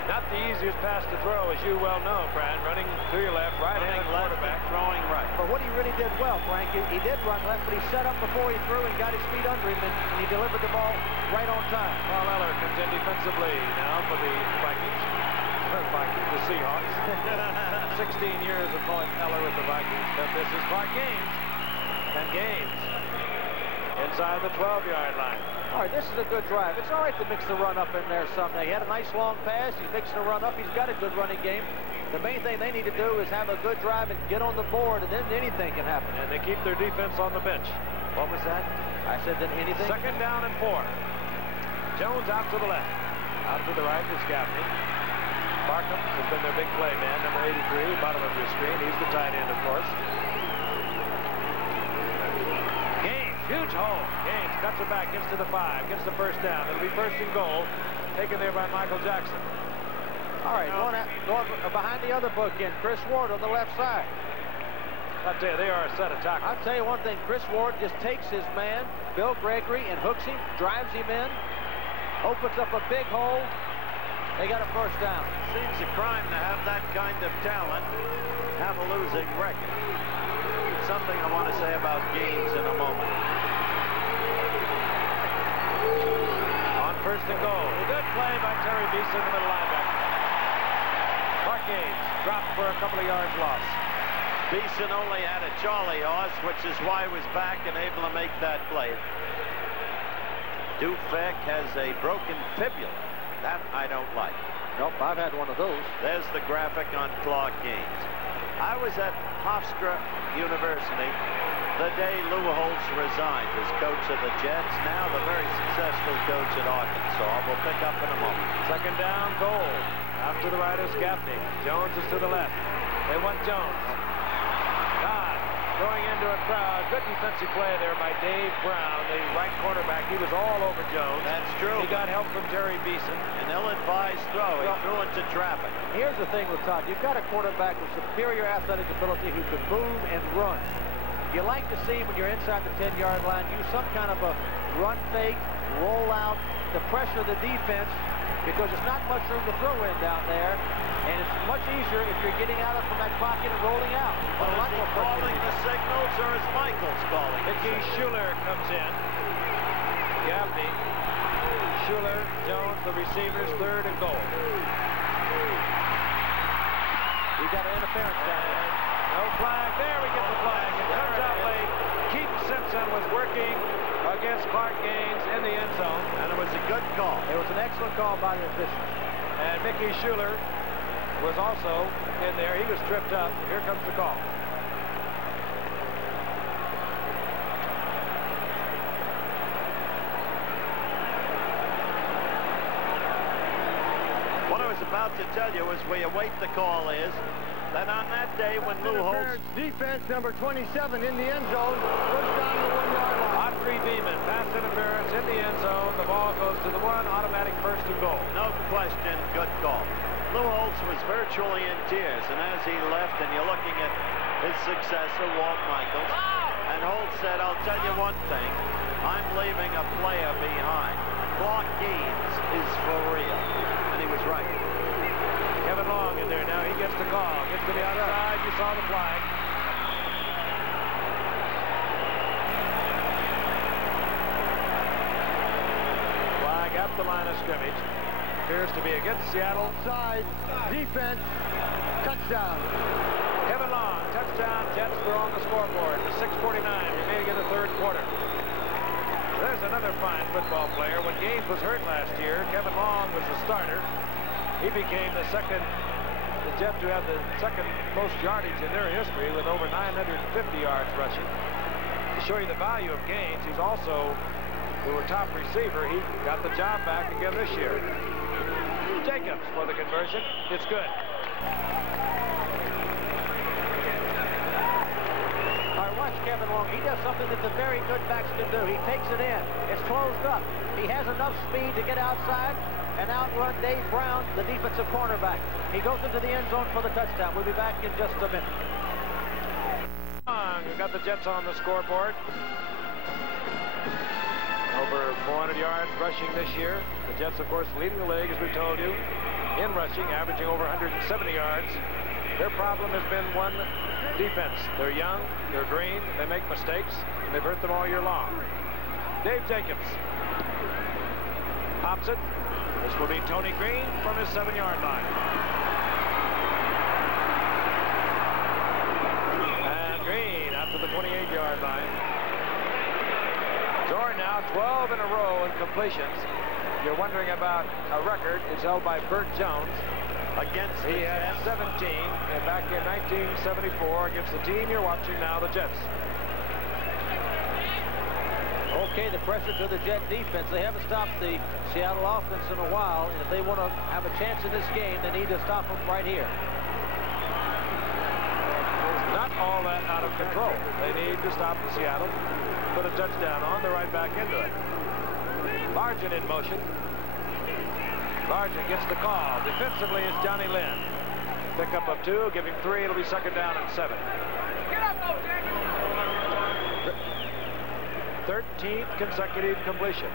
Not the easiest pass to throw, as you well know, Brad. Running to your left, right-handed quarterback, throwing right. But what he really did well, Frank, he did run left, but he set up before he threw and got his feet under him, and he delivered the ball right on time. Paul Eller comes in defensively now for the Vikings. The Seahawks. 16 years of Paul Eller with the Vikings. But this is Clark Gaines. And Gaines inside the 12-yard line. All right, this is a good drive. It's all right to mix the run up in there someday. He had a nice long pass. He's mixing the run up. He's got a good running game. The main thing they need to do is have a good drive and get on the board, and then anything can happen. And they keep their defense on the bench. What was that? I said then anything. 2nd down and 4. Jones out to the left. Out to the right is Gaffney. Barkham has been their big play man, number 83, bottom of your screen. He's the tight end, of course. Gaines Huge hole. Gaines cuts it back, gets to the 5, gets the first down. It'll be first and goal, taken there by Michael Jackson. All right, going behind the other bookend, Chris Ward on the left side. I'll tell you, they are a set of tackles. I'll tell you one thing, Chris Ward just takes his man, Bill Gregory, and hooks him, drives him in, opens up a big hole. They got a first down. Seems a crime to have that kind of talent, have a losing record. Something I want to say about Gaines in a moment. On first and goal. A good play by Terry Beeson, the middle linebacker. Clark Gaines dropped for a couple of yards loss. Beeson only had a Charlie horse, which is why he was back and able to make that play. Dufek has a broken fibula. That I don't like. Nope, I've had one of those. There's the graphic on Clark Gaines. I was at Hofstra University the day Lou Holtz resigned as coach of the Jets, now the very successful coach at Arkansas. We'll pick up in a moment. Second down, goal. Out to the right is Gaffney. Jones is to the left. They want Jones. God, going into a crowd. Good defensive play there by Dave Brown, the right cornerback. He was all over Jones. That's true. He got help from Terry Beeson. An ill-advised throw. He threw into traffic. Here's the thing with Todd. You've got a quarterback with superior athletic ability who can move and run. You like to see when you're inside the 10-yard line, use some kind of a run fake, roll out to pressure the defense, because there's not much room to throw in down there, and it's much easier if you're getting out from that pocket and rolling out. But is he calling the signals, or is Michaels calling? Mickey Schuler comes in. Gaffney, Schuler, Jones, the receivers, third and goal. We got an interference down there. No flag. There we get the flag. It comes out late. Keith Simpson was working against Clark Gaines in the end zone. And it was a good call. It was an excellent call by the officials. And Mickey Schuler was also in there. He was tripped up. Here comes the call. What I was about to tell you as we await the call is that on that day when Lou Holtz... Defense number 27 in the end zone. First down to the 1-yard line. Audrey Beeman, pass interference in the end zone. The ball goes to the 1, automatic first and goal. No question, good call. Lou Holtz was virtually in tears, and as he left, and you're looking at his successor, Walt Michaels, and Holtz said, I'll tell you one thing, I'm leaving a player behind. Clark Gaines is for real. And he was right. Kevin Long in there now. He gets the call. Gets to the outside. You saw the flag. Flag at the line of scrimmage. Appears to be against Seattle. Side defense. Touchdown. Kevin Long. Touchdown. Jets are on the scoreboard. 6:49 remaining in the third quarter. There's another fine football player. When Gaines was hurt last year, Kevin Long was the starter. He became the Jets who had the second most yardage in their history with over 950 yards rushing. To show you the value of Gaines, he's also the top receiver. He got the job back again this year. Jacobs for the conversion. It's good. Watch Kevin Long. He does something that the very good backs can do. He takes it in. It's closed up. He has enough speed to get outside and outrun Dave Brown, the defensive cornerback. He goes into the end zone for the touchdown. We'll be back in just a minute. We've got the Jets on the scoreboard. Over 400 yards rushing this year. The Jets, of course, leading the league, as we told you, in rushing, averaging over 170 yards. Their problem has been one defense. They're young, they're green, they make mistakes, and they've hurt them all year long. Dave Jacobs pops it. This will be Tony Green from his 7-yard line. And Green out to the 28-yard line. Zorn now 12 in a row in completions. You're wondering about a record. It's held by Burt Jones. Against the He had 17 and back in 1974 against the team you're watching now, the Jets. Okay, the pressure to the Jet defense. They haven't stopped the Seattle offense in a while, and if they want to have a chance in this game, they need to stop them right here. It's not all that out of control. They need to stop Seattle, put a touchdown on the right back into it. Largent in motion. Largent gets the call. Defensively is Johnny Lynn. Pickup of 2, give him 3. It'll be second down and 7. 13th consecutive completion.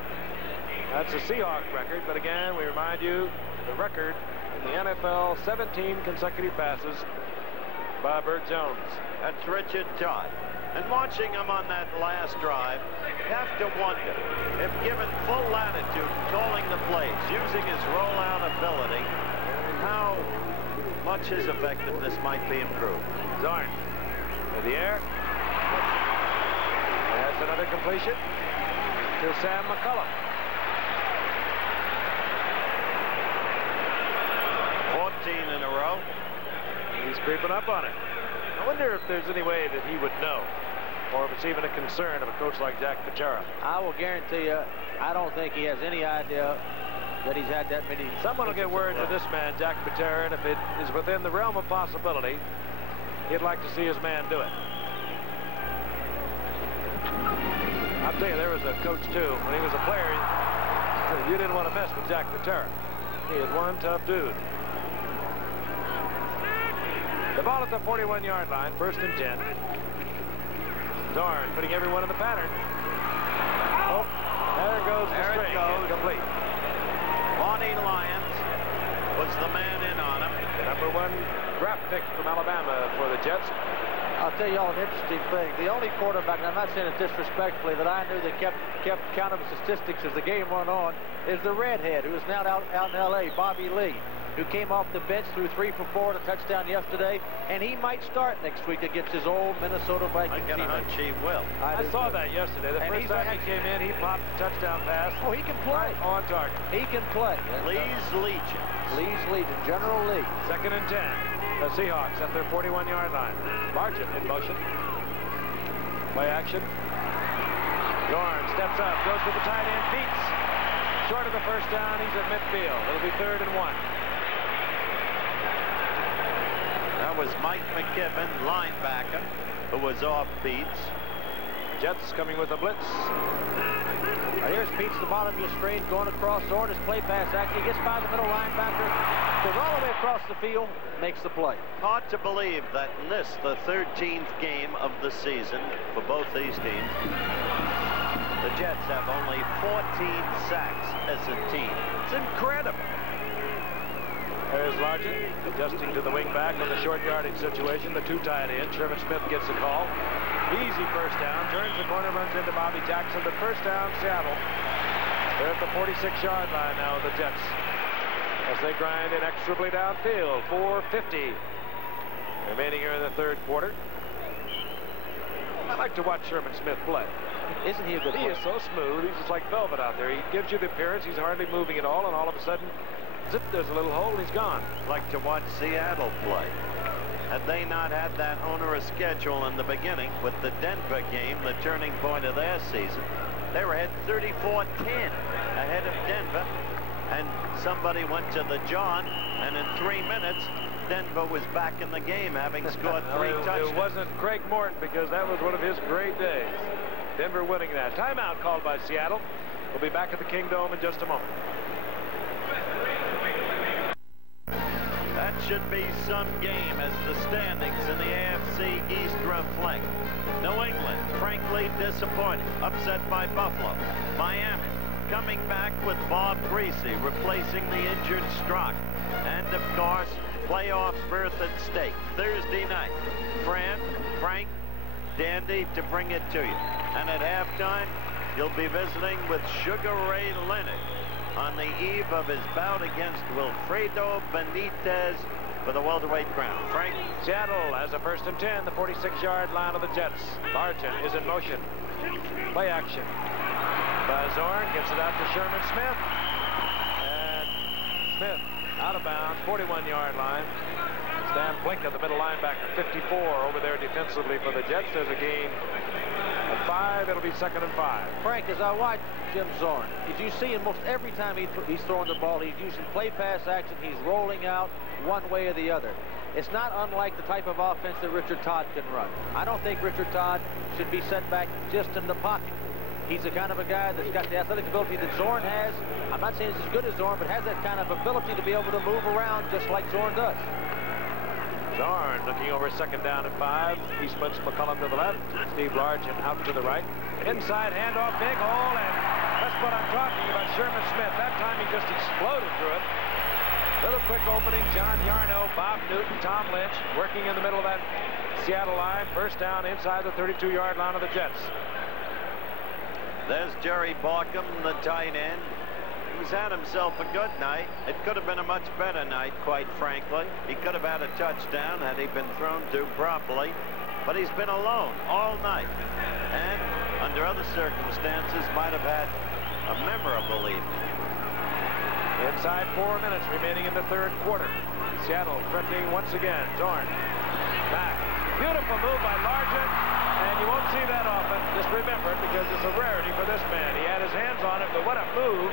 That's a Seahawk record, but again, we remind you, the record in the NFL, 17 consecutive passes by Bert Jones. That's Richard Todd. And watching him on that last drive, you have to wonder if given full latitude calling the plays, using his rollout ability, how much his effectiveness might be improved. Zorn to the air. That's another completion to Sam McCullum. 14 in a row. He's creeping up on it. I wonder if there's any way that he would know, or if it's even a concern of a coach like Jack Patera. I will guarantee you, I don't think he has any idea that he's had that many. Someone will get word to this man, Jack Patera, and if it is within the realm of possibility, he'd like to see his man do it. I'll tell you, there was a coach, too. When he was a player, you didn't want to mess with Jack Patera. He is one tough dude. The ball at the 41-yard line, 1st and 10. Zorn putting everyone in the pattern. Oh, there goes the string. Incomplete. Lonnie Lyons was the man in on him. The #1 draft pick from Alabama for the Jets. I'll tell you all an interesting thing. The only quarterback, and I'm not saying it disrespectfully, that I knew that kept count of statistics as the game went on is the redhead who is now out in L.A., Bobby Lee, who came off the bench, threw 3 for 4 and a touchdown yesterday, and he might start next week against his old Minnesota Vikings team. I get a hunch he will. I saw that yesterday. The first time he came in, he popped a touchdown pass. Oh, he can play. Right on target. He can play. Lee's Legion. Lee's Legion. General Lee. 2nd and 10. The Seahawks at their 41-yard line. Largent in motion. Play action. Dorn steps up, goes to the tight end, beats. Short of the first down, he's at midfield. It'll be 3rd and 1. That was Mike McKibben, linebacker, who was off beats. Jets coming with a blitz. Now here's Beats, the bottom of your screen, going across. Zorn is play pass action. He gets by the middle linebacker, goes all the way across the field, makes the play. Hard to believe that in this, the 13th game of the season for both these teams, the Jets have only 14 sacks as a team. It's incredible. There's Largent adjusting to the wing back in the short yardage situation. The 2 tight end. Sherman Smith gets the call. Easy first down. Turns the corner, runs into Bobby Jackson. But first down, Seattle. They're at the 46-yard line now, the Jets, as they grind inexorably downfield. 4:50 remaining here in the 3rd quarter. I like to watch Sherman Smith play. Isn't he a good He player? is so smooth. He's just like velvet out there. He gives you the appearance. He's hardly moving at all, and all of a sudden, zip, there's a little hole, and he's gone. Like to watch Seattle play. Had they not had that onerous schedule in the beginning with the Denver game, the turning point of their season, they were ahead 34-10 ahead of Denver, and somebody went to the John, and in 3 minutes, Denver was back in the game, having scored 3 touchdowns. It wasn't Craig Morton, because that was one of his great days. Denver winning that. Timeout called by Seattle. We'll be back at the Kingdome in just a moment. That should be some game as the standings in the AFC East reflect. New England, frankly disappointed, upset by Buffalo. Miami coming back with Bob Greasy, replacing the injured Strock. And, of course, playoff berth at stake. Thursday night, Frank, Dandy to bring it to you. And at halftime, you'll be visiting with Sugar Ray Leonard on the eve of his bout against Wilfredo Benitez for the welterweight crown. Frank? Seattle has a 1st and 10, the 46-yard line of the Jets. Largent is in motion. Play action. Zorn gets it out to Sherman Smith. And Smith out of bounds, 41-yard line. Stan Blinka, the middle linebacker, 54 over there defensively for the Jets. There's a gain of 5. It'll be 2nd and 5. Frank, as I watch Jim Zorn, as you see him most every time he's throwing the ball, he's using play pass action. He's rolling out one way or the other. It's not unlike the type of offense that Richard Todd can run. I don't think Richard Todd should be set back just in the pocket. He's the kind of a guy that's got the athletic ability that Zorn has. I'm not saying he's as good as Zorn, but has that kind of ability to be able to move around just like Zorn does. Zorn looking over 2nd down and 5. He splits McCullum to the left. Steve Largent out to the right. Inside handoff, big hole, and that's what I'm talking about. Sherman Smith. That time he just exploded through it. Little quick opening. John Yarno, Bob Newton, Tom Lynch working in the middle of that Seattle line. First down inside the 32-yard line of the Jets. There's Jerry Barkham, the tight end. He's had himself a good night. It could have been a much better night, quite frankly. He could have had a touchdown had he been thrown to properly. But he's been alone all night. And under other circumstances, might have had a memorable evening. Inside 4 minutes remaining in the 3rd quarter. Seattle threatening once again. Zorn back. Beautiful move by Largent. And you won't see that often. Just remember it because it's a rarity for this man. He had his hands on it, but what a move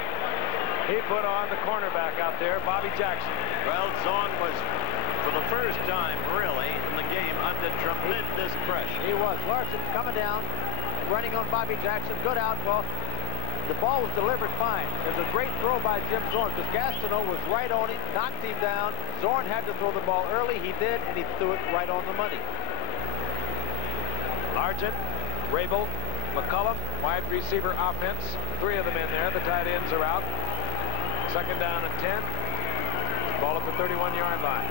he put on the cornerback out there, Bobby Jackson. Well, Zorn was, for the first time, really, in the game, under tremendous pressure. He was. Larson coming down, running on Bobby Jackson. Good out. Well, the ball was delivered fine. It was a great throw by Jim Zorn because Gastineau was right on him, knocked him down. Zorn had to throw the ball early. He did, and he threw it right on the money. Largent, Rabel, McCullum, wide receiver offense. 3 of them in there. The tight ends are out. 2nd down and 10. Ball at the 31-yard line.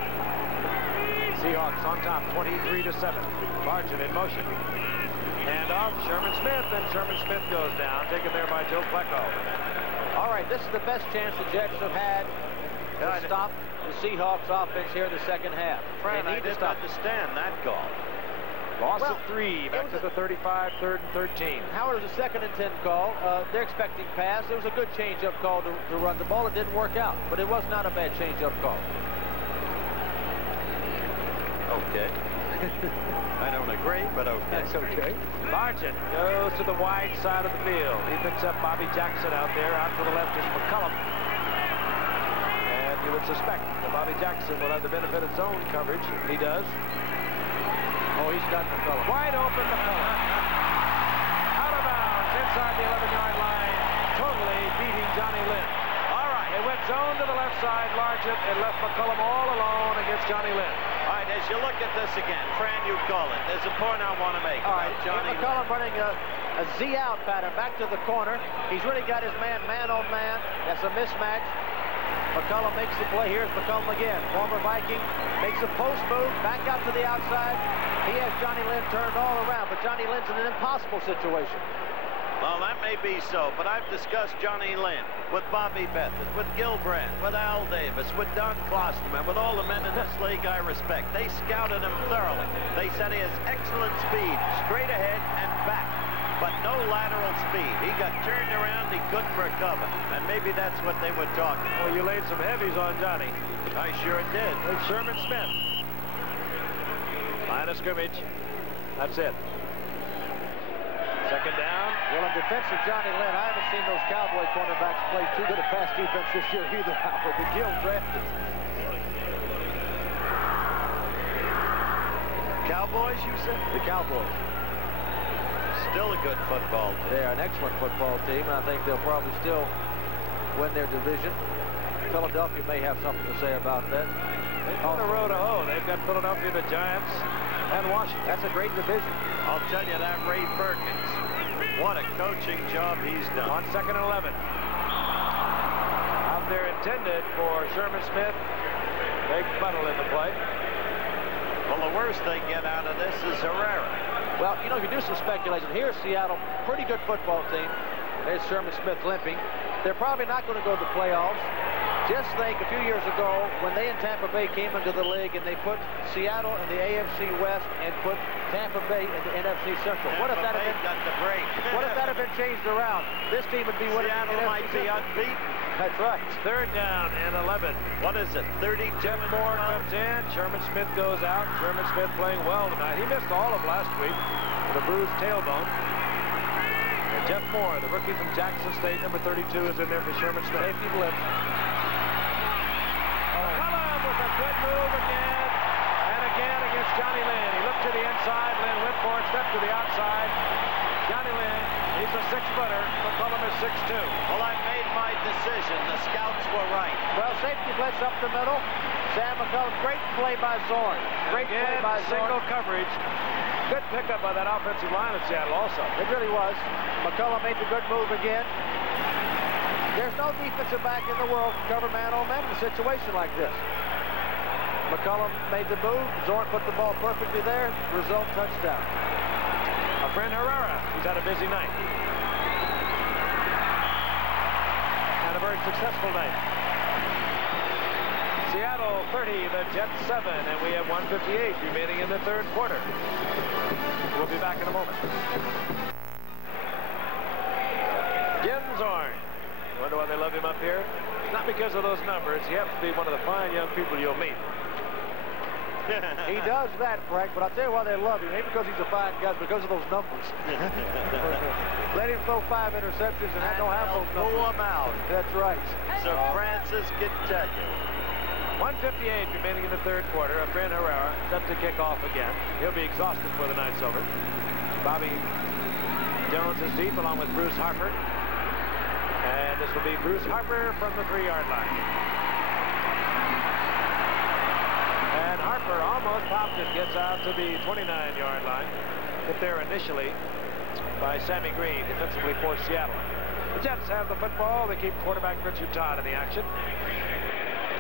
Seahawks on top, 23-7. Largent in motion. Hand off, Sherman Smith, and Sherman Smith goes down, taken there by Joe Flacco. All right, this is the best chance the Jets have had to stop the Seahawks offense here in the 2nd half. Fran, I didn't understand that call. Loss of 3, back to the 35, 3rd and 13. Howard was a 2nd and 10 call. They're expecting pass. It was a good change-up call to run the ball. It didn't work out, but it was not a bad change-up call. Okay. I don't agree, but okay. That's okay. Largent goes to the wide side of the field. He picks up Bobby Jackson out there. Out to the left is McCullum. And you would suspect that Bobby Jackson will have the benefit of zone coverage. He does. Oh, he's got McCullum. Wide open McCullum. Out of bounds inside the 11-yard line. Totally beating Johnny Lynn. All right. They went zone to the left side. Largent and left McCullum all alone against Johnny Lynn. All right, as you look at this again, Fran, you call it. There's a point I want to make. All right, Johnny McCullum running a Z-out pattern back to the corner. He's really got his man on man. That's a mismatch. McCullum makes the play. Here's McCullum again. Former Viking makes a post move back out to the outside. He has Johnny Lynn turned all around, but Johnny Lynn's in an impossible situation. Well, that may be so, but I've discussed Johnny Lynn with Bobby Bethard, with Gil Brandt, with Al Davis, with Don Klosterman, with all the men in this league I respect. They scouted him thoroughly. They said he has excellent speed, straight ahead and back, but no lateral speed. He got turned around, he couldn't recover, and maybe that's what they were talking. Well, you laid some heavies on Johnny. I sure did. With Sherman Smith. Line of scrimmage. That's it. 2nd down. Well, in defense of Johnny Lynn, I haven't seen those Cowboy cornerbacks play too good a pass defense this year either, Howard. The Gill drafted. Cowboys, you said? The Cowboys. Still a good football team. They are an excellent football team, and I think they'll probably still win their division. Philadelphia may have something to say about that. They've got a road to hoe. They've got Philadelphia, the Giants, and Washington. That's a great division. I'll tell you that Ray Perkins, what a coaching job he's done. On 2nd and 11. Out there intended for Sherman Smith. Big funnel in the play. Well, the worst they get out of this is Herrera. Well, you know, if you do some speculation, here's Seattle, pretty good football team. There's Sherman Smith limping. They're probably not going to go to the playoffs. Just think a few years ago when they and Tampa Bay came into the league and they put Seattle in the AFC West and put Tampa Bay in the NFC Central. What if that had been got the break? What if that had been changed around? This team would be winning. Seattle might be unbeaten. That's right. 3rd down and 11. What is it? 32. Jeff Moore comes in. Sherman Smith goes out. Sherman Smith playing well tonight. He missed all of last week with a bruised tailbone. And Jeff Moore, the rookie from Jackson State, number 32, is in there for Sherman Smith. Safety blitz. With a good move again. It's Johnny Lynn. He looked to the inside. Lynn went for it, stepped to the outside. Johnny Lynn, he's a 6-footer. McCullum is 6'2". Well, I made my decision. The scouts were right. Well, safety blitz up the middle. Sam McCullum, great play by Zorn. Great play by Zorn. Single coverage. Good pickup by that offensive line of Seattle also. It really was. McCullum made the good move again. There's no defensive back in the world to cover man-on-man in a situation like this. McCullum made the move. Zorn put the ball perfectly there. Result, touchdown. Our friend Herrera, who's had a busy night. And a very successful night. Seattle 30, the Jets 7, and we have 1:58 remaining in the third quarter. We'll be back in a moment. Jim Zorn. Wonder why they love him up here? Not because of those numbers. He happens to be one of the fine young people you'll meet. He does that, Frank, but I'll tell you why they love him. Ain't because he's a fine guy, because of those numbers. Let him throw 5 interceptions and don't have those numbers. Pull them out. That's right. So Francis can tell you. 1:58 remaining in the third quarter. Our friend Herrera set to kick off again. He'll be exhausted before the night's over. Bobby Jones is deep along with Bruce Harper. And this will be Bruce Harper from the 3-yard line. And Harper almost popped it, gets out to the 29-yard line. Hit there initially by Sammy Green, defensively for Seattle. The Jets have the football. They keep quarterback Richard Todd in the action.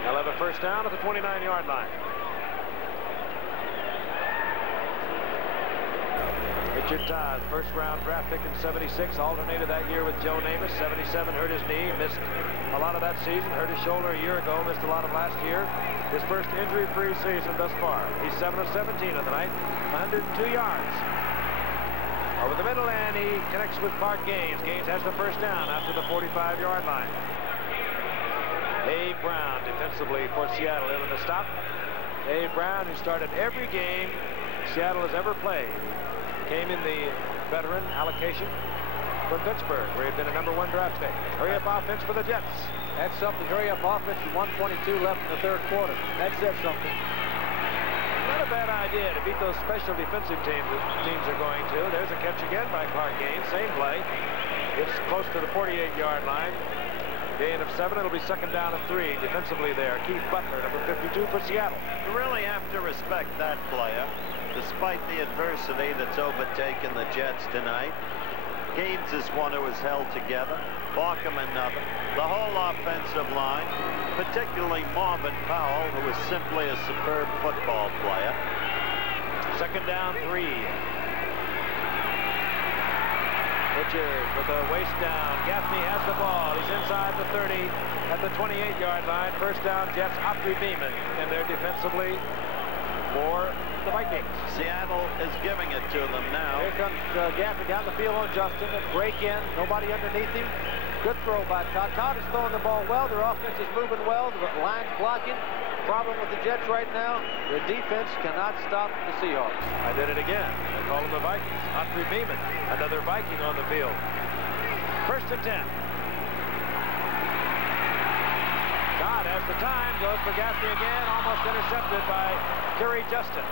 They'll have a first down at the 29-yard line. Richard Todd, first-round draft pick in '76, alternated that year with Joe Namath. '77 hurt his knee, missed a lot of that season, hurt his shoulder a year ago, missed a lot of last year. His first injury-free season thus far. He's 7 of 17 on the night, 102 yards. Over the middle, and he connects with Clark Gaines. Gaines has the first down after the 45-yard line. Dave Brown defensively for Seattle in the stop. Dave Brown, who started every game Seattle has ever played, came in the veteran allocation from Pittsburgh, where he had been a #1 draft pick. Hurry-up offense for the Jets. That's something. Hurry-up offense with 1:22 left in the third quarter. That says something. Not a bad idea to beat those special defensive teams are going to. There's a catch again by Clark Gaines. Same play. It's close to the 48-yard line. Gain of 7. It'll be second down and 3 defensively there. Keith Butler, number 52 for Seattle. You really have to respect that player. Despite the adversity that's overtaken the Jets tonight, Gaines is one who is held together. Barkham another. The whole offensive line, particularly Marvin Powell, who is simply a superb football player. Second down, 3. Richard with a waist down. Gaffney has the ball. He's inside the 30 at the 28-yard line. First down, Jets. Opry Beeman in there defensively for the Vikings. Seattle is giving it to them now. Here comes Gaffney down the field on Justin. Break in. Nobody underneath him. Good throw by Todd. Todd is throwing the ball well. Their offense is moving well. The line's blocking. Problem with the Jets right now, their defense cannot stop the Seahawks. I did it again. They call them the Vikings. Opry Beeman, another Viking on the field. First and 10. Todd has the time. Goes for Gaffney again. Almost intercepted by Kerry Justin.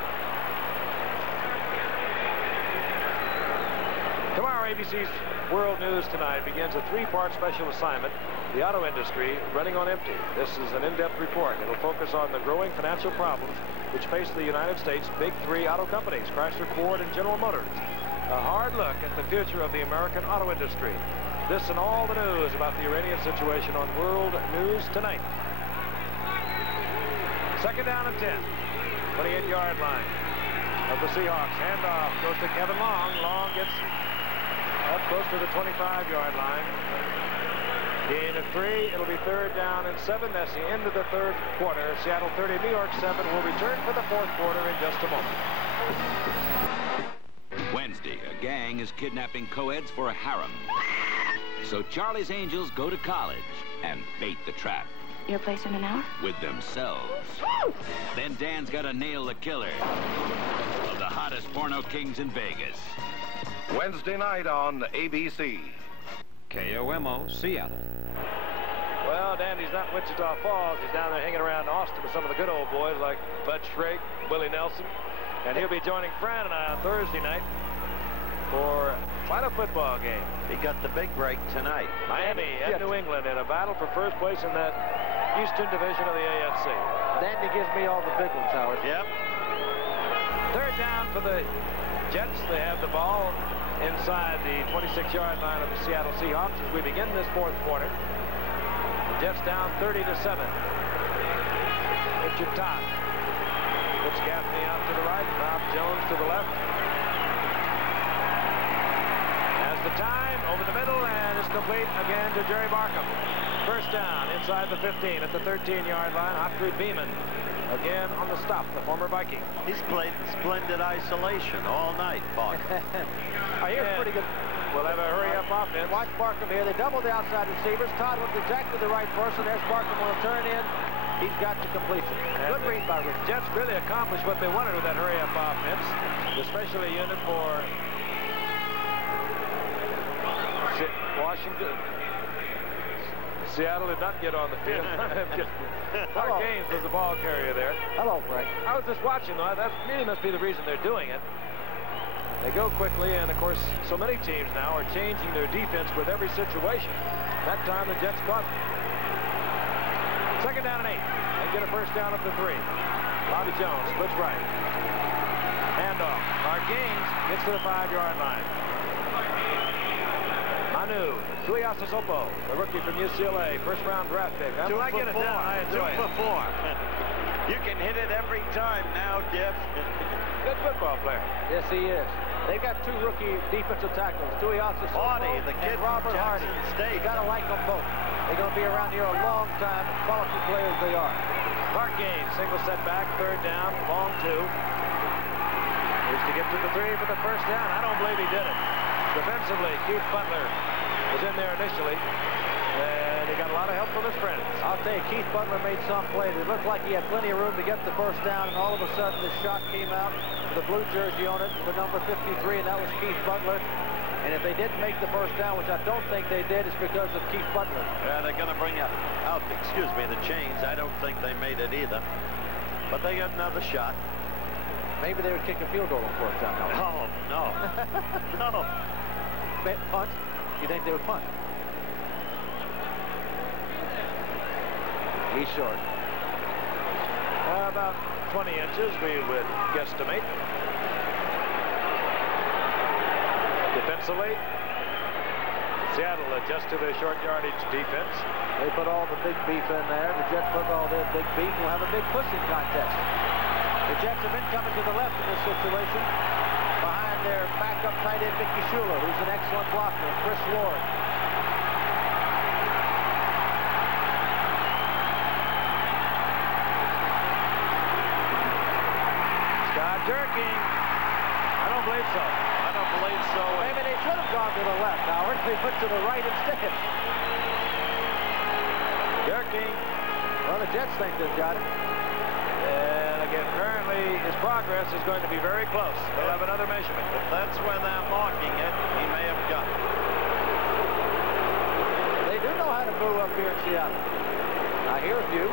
Tomorrow, ABC's World News Tonight begins a 3-part special assignment, the auto industry running on empty. This is an in-depth report. It'll focus on the growing financial problems which face the United States' big 3 auto companies, Chrysler, Ford, and General Motors. A hard look at the future of the American auto industry. This and all the news about the Iranian situation on World News Tonight. Second down and 10. 28-yard line of the Seahawks. Handoff goes to Kevin Long. Long gets up close to the 25-yard line. Gain of 3. It'll be third down and 7. That's the end of the third quarter. Seattle 30, New York 7. Will return for the fourth quarter in just a moment. Wednesday, a gang is kidnapping co-eds for a harem. So Charlie's Angels go to college and bait the trap. Your place in an hour? With themselves. Then Dan's got to nail the killer of the hottest porno kings in Vegas. Wednesday night on ABC. KOMO, Seattle. Well, Dandy's not in Wichita Falls. He's down there hanging around Austin with some of the good old boys like Bud Shrake, Willie Nelson. And he'll be joining Fran and I on Thursday night for quite a football game. He got the big break tonight. Miami and New England in a battle for first place in that Eastern Division of the AFC. Dandy gives me all the big ones, Howard. Yep. Third down for the Jets. They have the ball inside the 26-yard line of the Seattle Seahawks as we begin this fourth quarter. The Jets down 30-7. Richard Todd puts Gaffney out to the right, Bob Jones to the left. Has the time over the middle, and it's complete again to Jerry Barkham. First down inside the 15 at the 13-yard line. Otfrid Beeman again on the stop, the former Viking. He's played splendid isolation all night, Barkham. Here's pretty good. We'll have a hurry-up offense. Watch Barkham here. They double the outside receivers. Todd went exactly the right person. There's Barkham will turn in. He's got to completion. Good read by Rich. Jets really accomplished what they wanted with that hurry-up offense. The special unit for Washington. Seattle did not get on the field. Mark Gaines was the ball carrier there. Hello, Frank. I was just watching, though. That really must be the reason they're doing it. They go quickly, and, of course, so many teams now are changing their defense with every situation. That time, the Jets caught them. Second down and 8. They get a first down up to 3. Bobby Jones splits right. Handoff. Mark Gaines gets to the 5-yard line. Manu Tuiasosopo, the rookie from UCLA, first-round draft pick. I like it down. I enjoy it. 2 for 4. You can hit it every time now, Diff. Good football player. Yes, he is. They've got 2 rookie defensive tackles, Tuiasosopo Hardy, the kid and Robert Hardy. State. You got to like them both. They're going to be around here a long time. Quality players they are. Mark Gaines, single setback, third down, long 2. Needs to get to the 3 for the first down. I don't believe he did it. Defensively, Keith Butler was in there initially, and he got a lot of help from his friends. I'll tell you, Keith Butler made some plays. It looked like he had plenty of room to get the first down, and all of a sudden this shot came out with a blue jersey on it, the number 53, and that was Keith Butler. And if they didn't make the first down, which I don't think they did, it's because of Keith Butler. Yeah, they're going to bring out, the chains. I don't think they made it either. But they got another shot. Maybe they would kick a field goal on fourth down. Oh, no. No. Punt? You think they would punt? He's short. About 20 inches, we would guesstimate. Defensively, Seattle adjusts to their short yardage defense. They put all the big beef in there. The Jets put all their big beef. We'll have a big pushing contest. The Jets have been coming to the left in this situation. Behind their backup tight end, Mickey Schuler, who's an excellent blocker, and Chris Ward. Scott jerking. I don't believe so. I don't believe so. Maybe they should have gone to the left, Howard. They went to the right instead. Jerking. Well, the Jets think they've got it. And again, apparently his progress is going to be very close. They'll have another measurement. If that's where they're marking it, he may have got it. They do know how to boo up here in Seattle. I hear a few.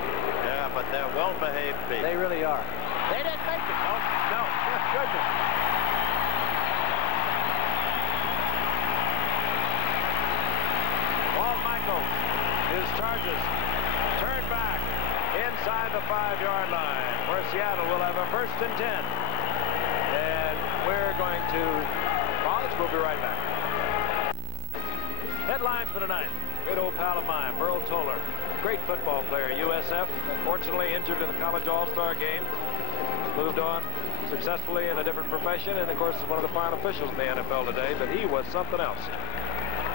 Yeah, but they're well-behaved people. They really are. They didn't make it. Oh, no. Goodness. Walt Michael, his charges turn back inside the 5-yard line, where Seattle will have a 1st and 10. And we're going to pause. We'll be right back. Headlines for tonight. Good old pal of mine, Burl Toller. Great football player, USF. Unfortunately injured in the college all-star game. Moved on successfully in a different profession, and of course is one of the fine officials in the NFL today, but he was something else.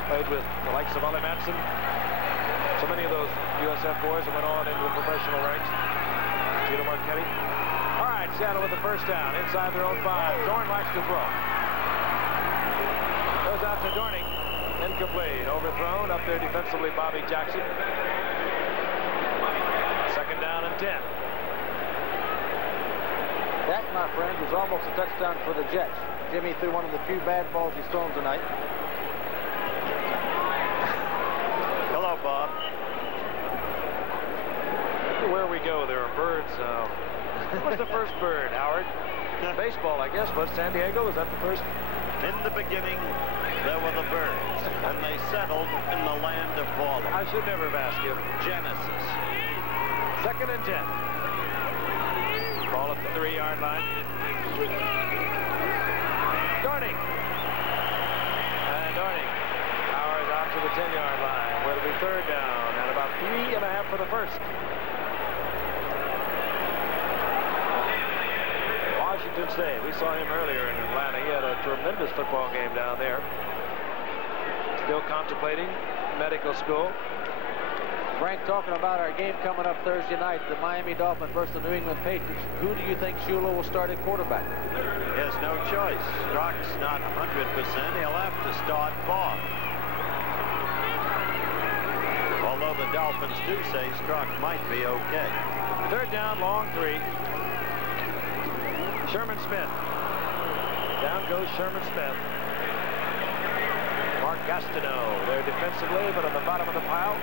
Played with the likes of Ollie Matson, so many of those USF boys that went on into the professional ranks. Tito Marchetti. All right, Seattle with the first down inside their own 5. Dorn likes to throw. Goes out to Dorning. Incomplete. Overthrown. Up there defensively, Bobby Jackson. Second down and 10. That, my friend, was almost a touchdown for the Jets. Jimmy threw one of the few bad balls he's thrown tonight. Hello, Bob. Where we go, there are birds. What's the first bird, Howard? Baseball, I guess, was San Diego. Was that the first? In the beginning, there were the birds, and they settled in the land of fallen. I should never have asked you. Genesis. 2nd and 10. Ball at the 3-yard line. Dorning. And Dorning powers out to the 10-yard line, where it'll be 3rd down and about 3.5 for the first. Washington State. We saw him earlier in Atlanta. He had a tremendous football game down there. Still contemplating medical school. Frank, talking about our game coming up Thursday night, the Miami Dolphins versus the New England Patriots. Who do you think Shula will start at quarterback? He has no choice. Strzok's not 100%. He'll have to start Bob. Although the Dolphins do say Strzok might be okay. 3rd down, long 3. Sherman Smith. Down goes Sherman Smith. Mark Gastineau there defensively, but on the bottom of the pile,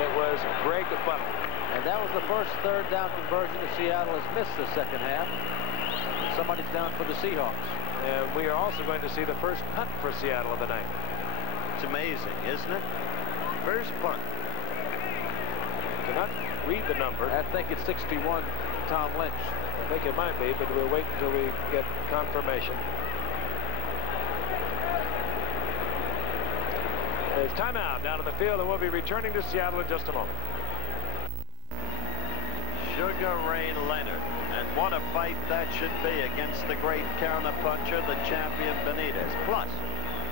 it was Greg Butler. And that was the first 3rd down conversion that Seattle has missed the second half. Somebody's down for the Seahawks. And we are also going to see the first punt for Seattle of the night. It's amazing, isn't it? First punt. Cannot read the number. I think it's 61, Tom Lynch. I think it might be, but we'll wait until we get confirmation. There's timeout down in the field, and we'll be returning to Seattle in just a moment. Sugar Ray Leonard. And what a fight that should be against the great counterpuncher, the champion Benitez. Plus,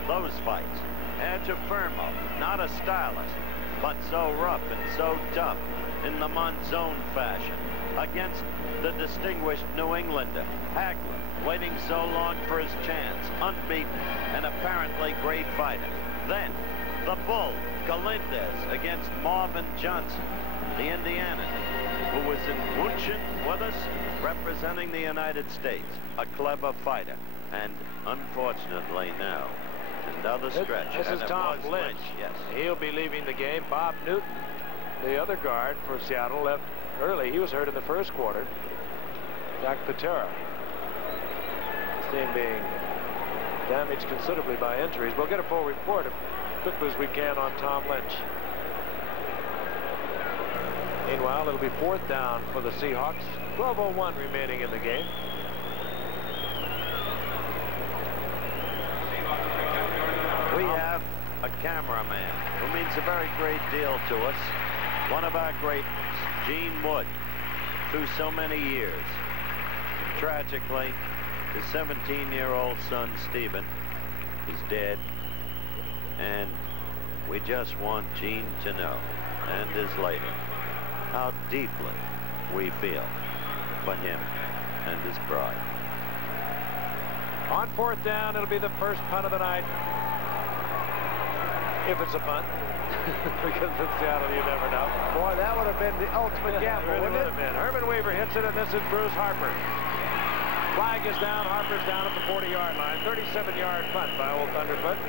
those fights. Antifermo, not a stylist, but so rough and so tough in the Monzone fashion. Against the distinguished New Englander, Hagler, waiting so long for his chance, unbeaten, and apparently great fighter. Then, the Bull, Galindez, against Marvin Johnson, the Indianan, who was in München with us, representing the United States, a clever fighter, and unfortunately now, another stretch. This is Tom Lynch. Yes. He'll be leaving the game. Bob Newton, the other guard for Seattle, left early. He was hurt in the first quarter. Jack Patera. This team being damaged considerably by injuries. We'll get a full report as quickly as we can on Tom Lynch. Meanwhile, it'll be 4th down for the Seahawks. 12:01 remaining in the game. We have a cameraman who means a very great deal to us. One of our great ones, Gene Wood, through so many years. Tragically, his 17-year-old son, Stephen, is dead. And we just want Gene to know, and his lady, how deeply we feel for him and his bride. On 4th down, it'll be the first punt of the night. If it's a punt. Because in Seattle, you never know. Boy, that would have been the ultimate gamble, It wouldn't would it? have been. Herman Weaver hits it, and this is Bruce Harper. Flag is down. Harper's down at the 40-yard line. 37-yard punt by old Thunderfoot.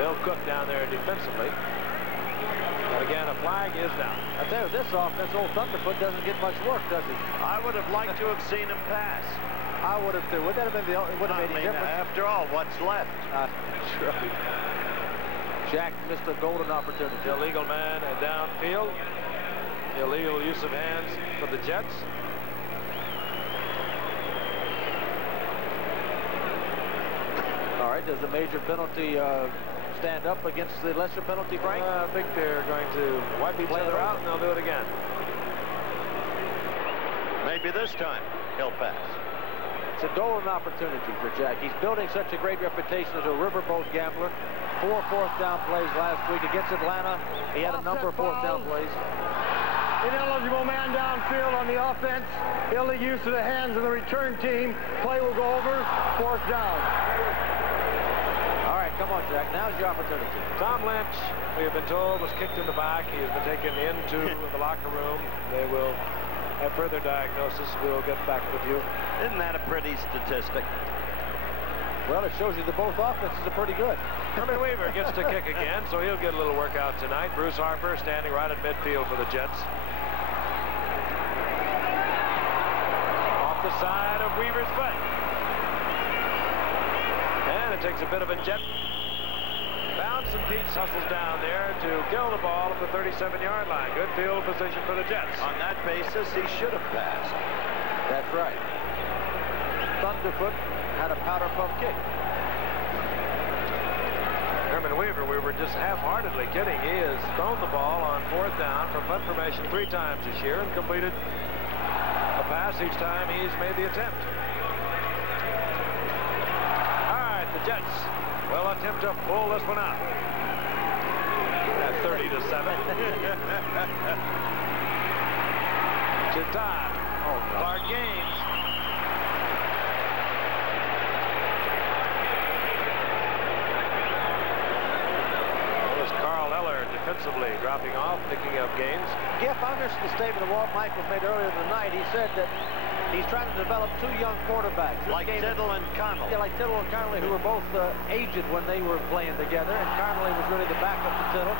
Bill Cook down there defensively. But again, a flag is down. I tell you, this offense, old Thunderfoot doesn't get much work, does he? I would have liked to have seen him pass. I would have too. Would that have been the only? Would have made any difference? After all, what's left? Sure. Jack missed a golden opportunity. Illegal man and downfield. Illegal use of hands for the Jets. All right, does the major penalty stand up against the lesser penalty, Frank? I think they're going to wipe each other out, and they'll do it again. Maybe this time he'll pass. It's a golden opportunity for Jack. He's building such a great reputation as a riverboat gambler. 4 fourth-down plays last week against Atlanta. He had a number of fourth-down plays. Ineligible man downfield on the offense. Illegal use of the hands of the return team. Play will go over. 4th down. All right, come on, Jack. Now's your opportunity. Tom Lynch, we have been told, was kicked in the back. He has been taken into the locker room. They will have further diagnosis. We'll get back with you. Isn't that a pretty statistic? Well, it shows you that both offenses are pretty good. Herman Weaver gets to kick again, so he'll get a little workout tonight. Bruce Harper standing right at midfield for the Jets. side of Weaver's foot. And it takes a bit of a jet bounce, and Peets hustles down there to kill the ball at the 37-yard line. Good field position for the Jets. On that basis, he should have passed. That's right. Thunderfoot had a powder puff kick. Herman Weaver, we were just half-heartedly kidding. He has thrown the ball on 4th down from punt formation 3 times this year and completed a pass each time he's made the attempt. All right, the Jets will attempt to pull this one out. At 30-7. To Todd. Clark Gaines. Carl Eller defensively dropping off, picking up Gaines. Giff, I missed the statement that Walt Michaels made earlier tonight. He said that he's trying to develop 2 young quarterbacks. Like Tittle and Connell. Yeah, like Tittle and Connolly, who were both aged when they were playing together, and Connolly was really the backup to Tittle.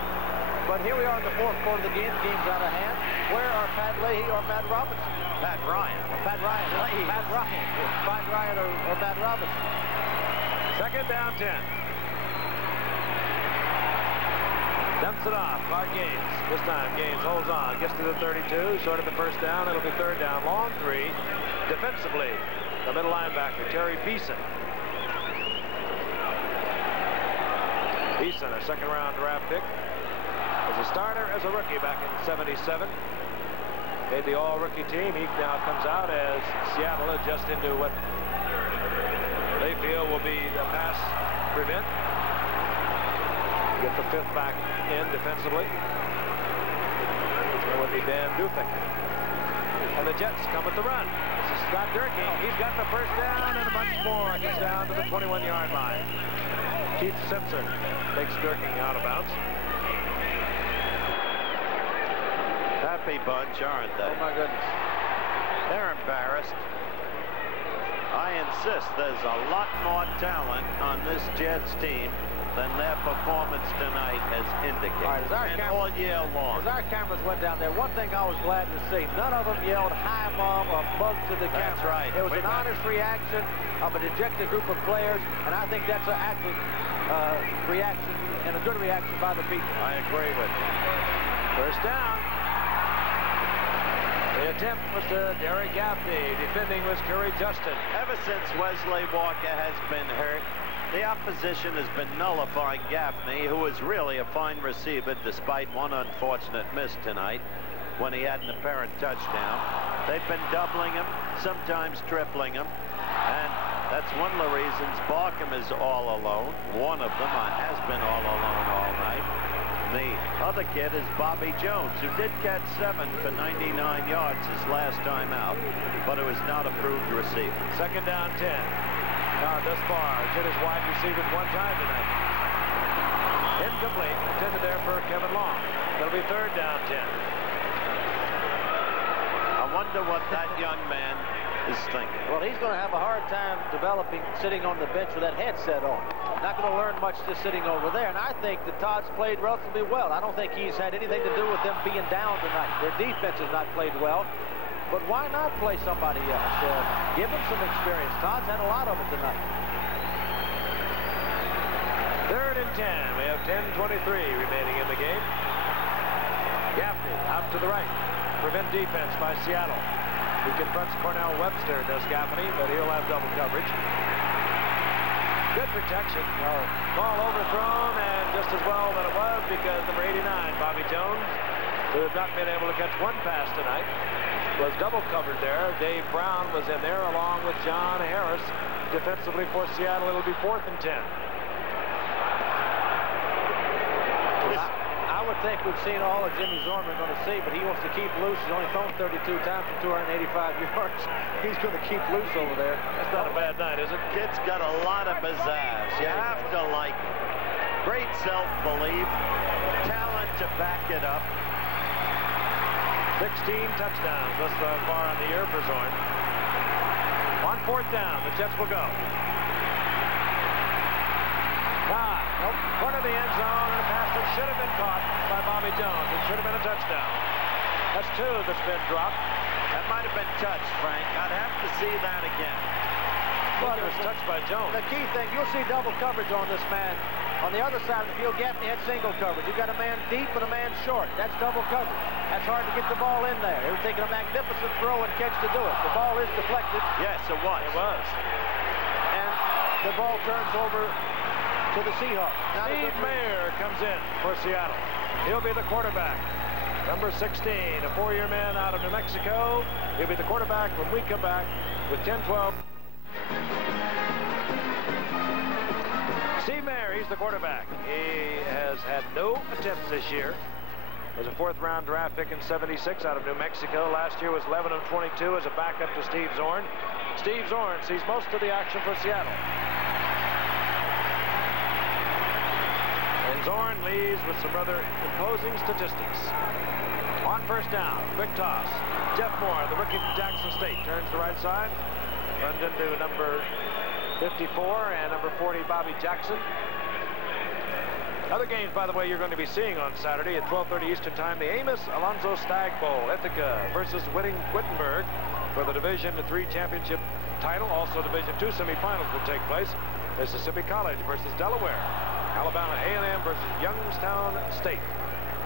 But here we are in the 4th quarter of the game. The game's out of hand. Where are Pat Leahy or Matt Robinson? Pat Ryan. Pat Ryan. Pat Ryan. Pat Ryan or Matt Robinson. 2nd down 10. Dumps it off. Clark Gaines. This time Gaines holds on. Gets to the 32. Short of the 1st down. It'll be 3rd down. Long 3. Defensively, the middle linebacker, Terry Beeson. Beeson, a 2nd-round draft pick. As a starter, as a rookie back in '77. Made the all-rookie team. He now comes out as Seattle adjusts into what they feel will be the pass prevent. Get the 5th back in defensively. That would be Dan Dufek. And the Jets come with the run. This is Scott Durkee. He's got the 1st down and a bunch more. Gets down to the 21-yard line. Keith Simpson takes Durkee out of bounds. Happy bunch, aren't they? Oh, my goodness. They're embarrassed. I insist there's a lot more talent on this Jets team than their performance tonight has indicated. All right, all year long. As our cameras went down there, one thing I was glad to see, none of them yelled hi mom or bug to the camera. That's right. It was an honest reaction of a dejected group of players, and I think that's an active reaction and a good reaction by the people. I agree with you. 1st down. The attempt was to Derek Gaffney. Defending was Curry Justin. Ever since Wesley Walker has been hurt, the opposition has been nullifying Gaffney, who is really a fine receiver despite one unfortunate miss tonight when he had an apparent touchdown. They've been doubling him, sometimes tripling him, and that's one of the reasons Barkham is all alone. One of them has been all alone all night. The other kid is Bobby Jones, who did catch 7 for 99 yards his last time out, but it was not a proved receiver. 2nd down 10. Thus far, hit his wide receivers 1 time tonight. Incomplete. Intended there for Kevin Long. It'll be 3rd down 10. I wonder what that young man is thinking. Well, he's going to have a hard time developing sitting on the bench with that headset on. Not going to learn much just sitting over there. And I think that Todd's played relatively well. I don't think he's had anything to do with them being down tonight. Their defense has not played well. But why not play somebody else? Give him some experience. Todd's had a lot of it tonight. 3rd and 10. We have 10:23 remaining in the game. Gaffney out to the right. Prevent defense by Seattle. He confronts Cornell Webster, does Gaffney, but he'll have double coverage. Good protection. Ball overthrown, and just as well that it was, because number 89, Bobby Jones, who has not been able to catch 1 pass tonight, was double covered there. Dave Brown was in there along with John Harris. Defensively for Seattle, it'll be 4th and 10. I would think we've seen all that Jimmy Zorn we're going to see, but he wants to keep loose. He's only thrown 32 times for 285 yards. He's going to keep loose over there. That's not a bad night, is it? Kid's got a lot of pizzazz. You have to like great self-belief, talent to back it up. 16 touchdowns thus far on the year for Zorn. On 4th down, the Jets will go. Front of the end zone, and a pass that should have been caught by Bobby Jones. It should have been a touchdown. That's 2 that's been dropped. That might have been touched, Frank. I'd have to see that again. Well, it was touched by Jones. The key thing, you'll see double coverage on this man. On the other side of the field, Gaffney had single coverage. You've got a man deep and a man short. That's double coverage. That's hard to get the ball in there. It was taking a magnificent throw and catch to do it. The ball is deflected. Yes, it was. It was. And the ball turns over to the Seahawks. Steve Mayer comes in for Seattle. He'll be the quarterback. Number 16, a 4-year man out of New Mexico. He'll be the quarterback when we come back with 10-12. Steve Mayer, he's the quarterback. He has had no attempts this year. Was a 4th-round draft pick in '76 out of New Mexico. Last year was 11 of 22 as a backup to Steve Zorn. Steve Zorn sees most of the action for Seattle. And Zorn leads with some rather imposing statistics. On first down, quick toss. Jeff Moore, the rookie from Jackson State, turns the right side. Runs into number 54 and number 40, Bobby Jackson. Other games, by the way, you're going to be seeing on Saturday at 12:30 Eastern Time. The Amos Alonzo Stagg Bowl, Ithaca versus Wittenberg for the Division III championship title. Also, Division II semifinals will take place. Mississippi College versus Delaware. Alabama A&M versus Youngstown State.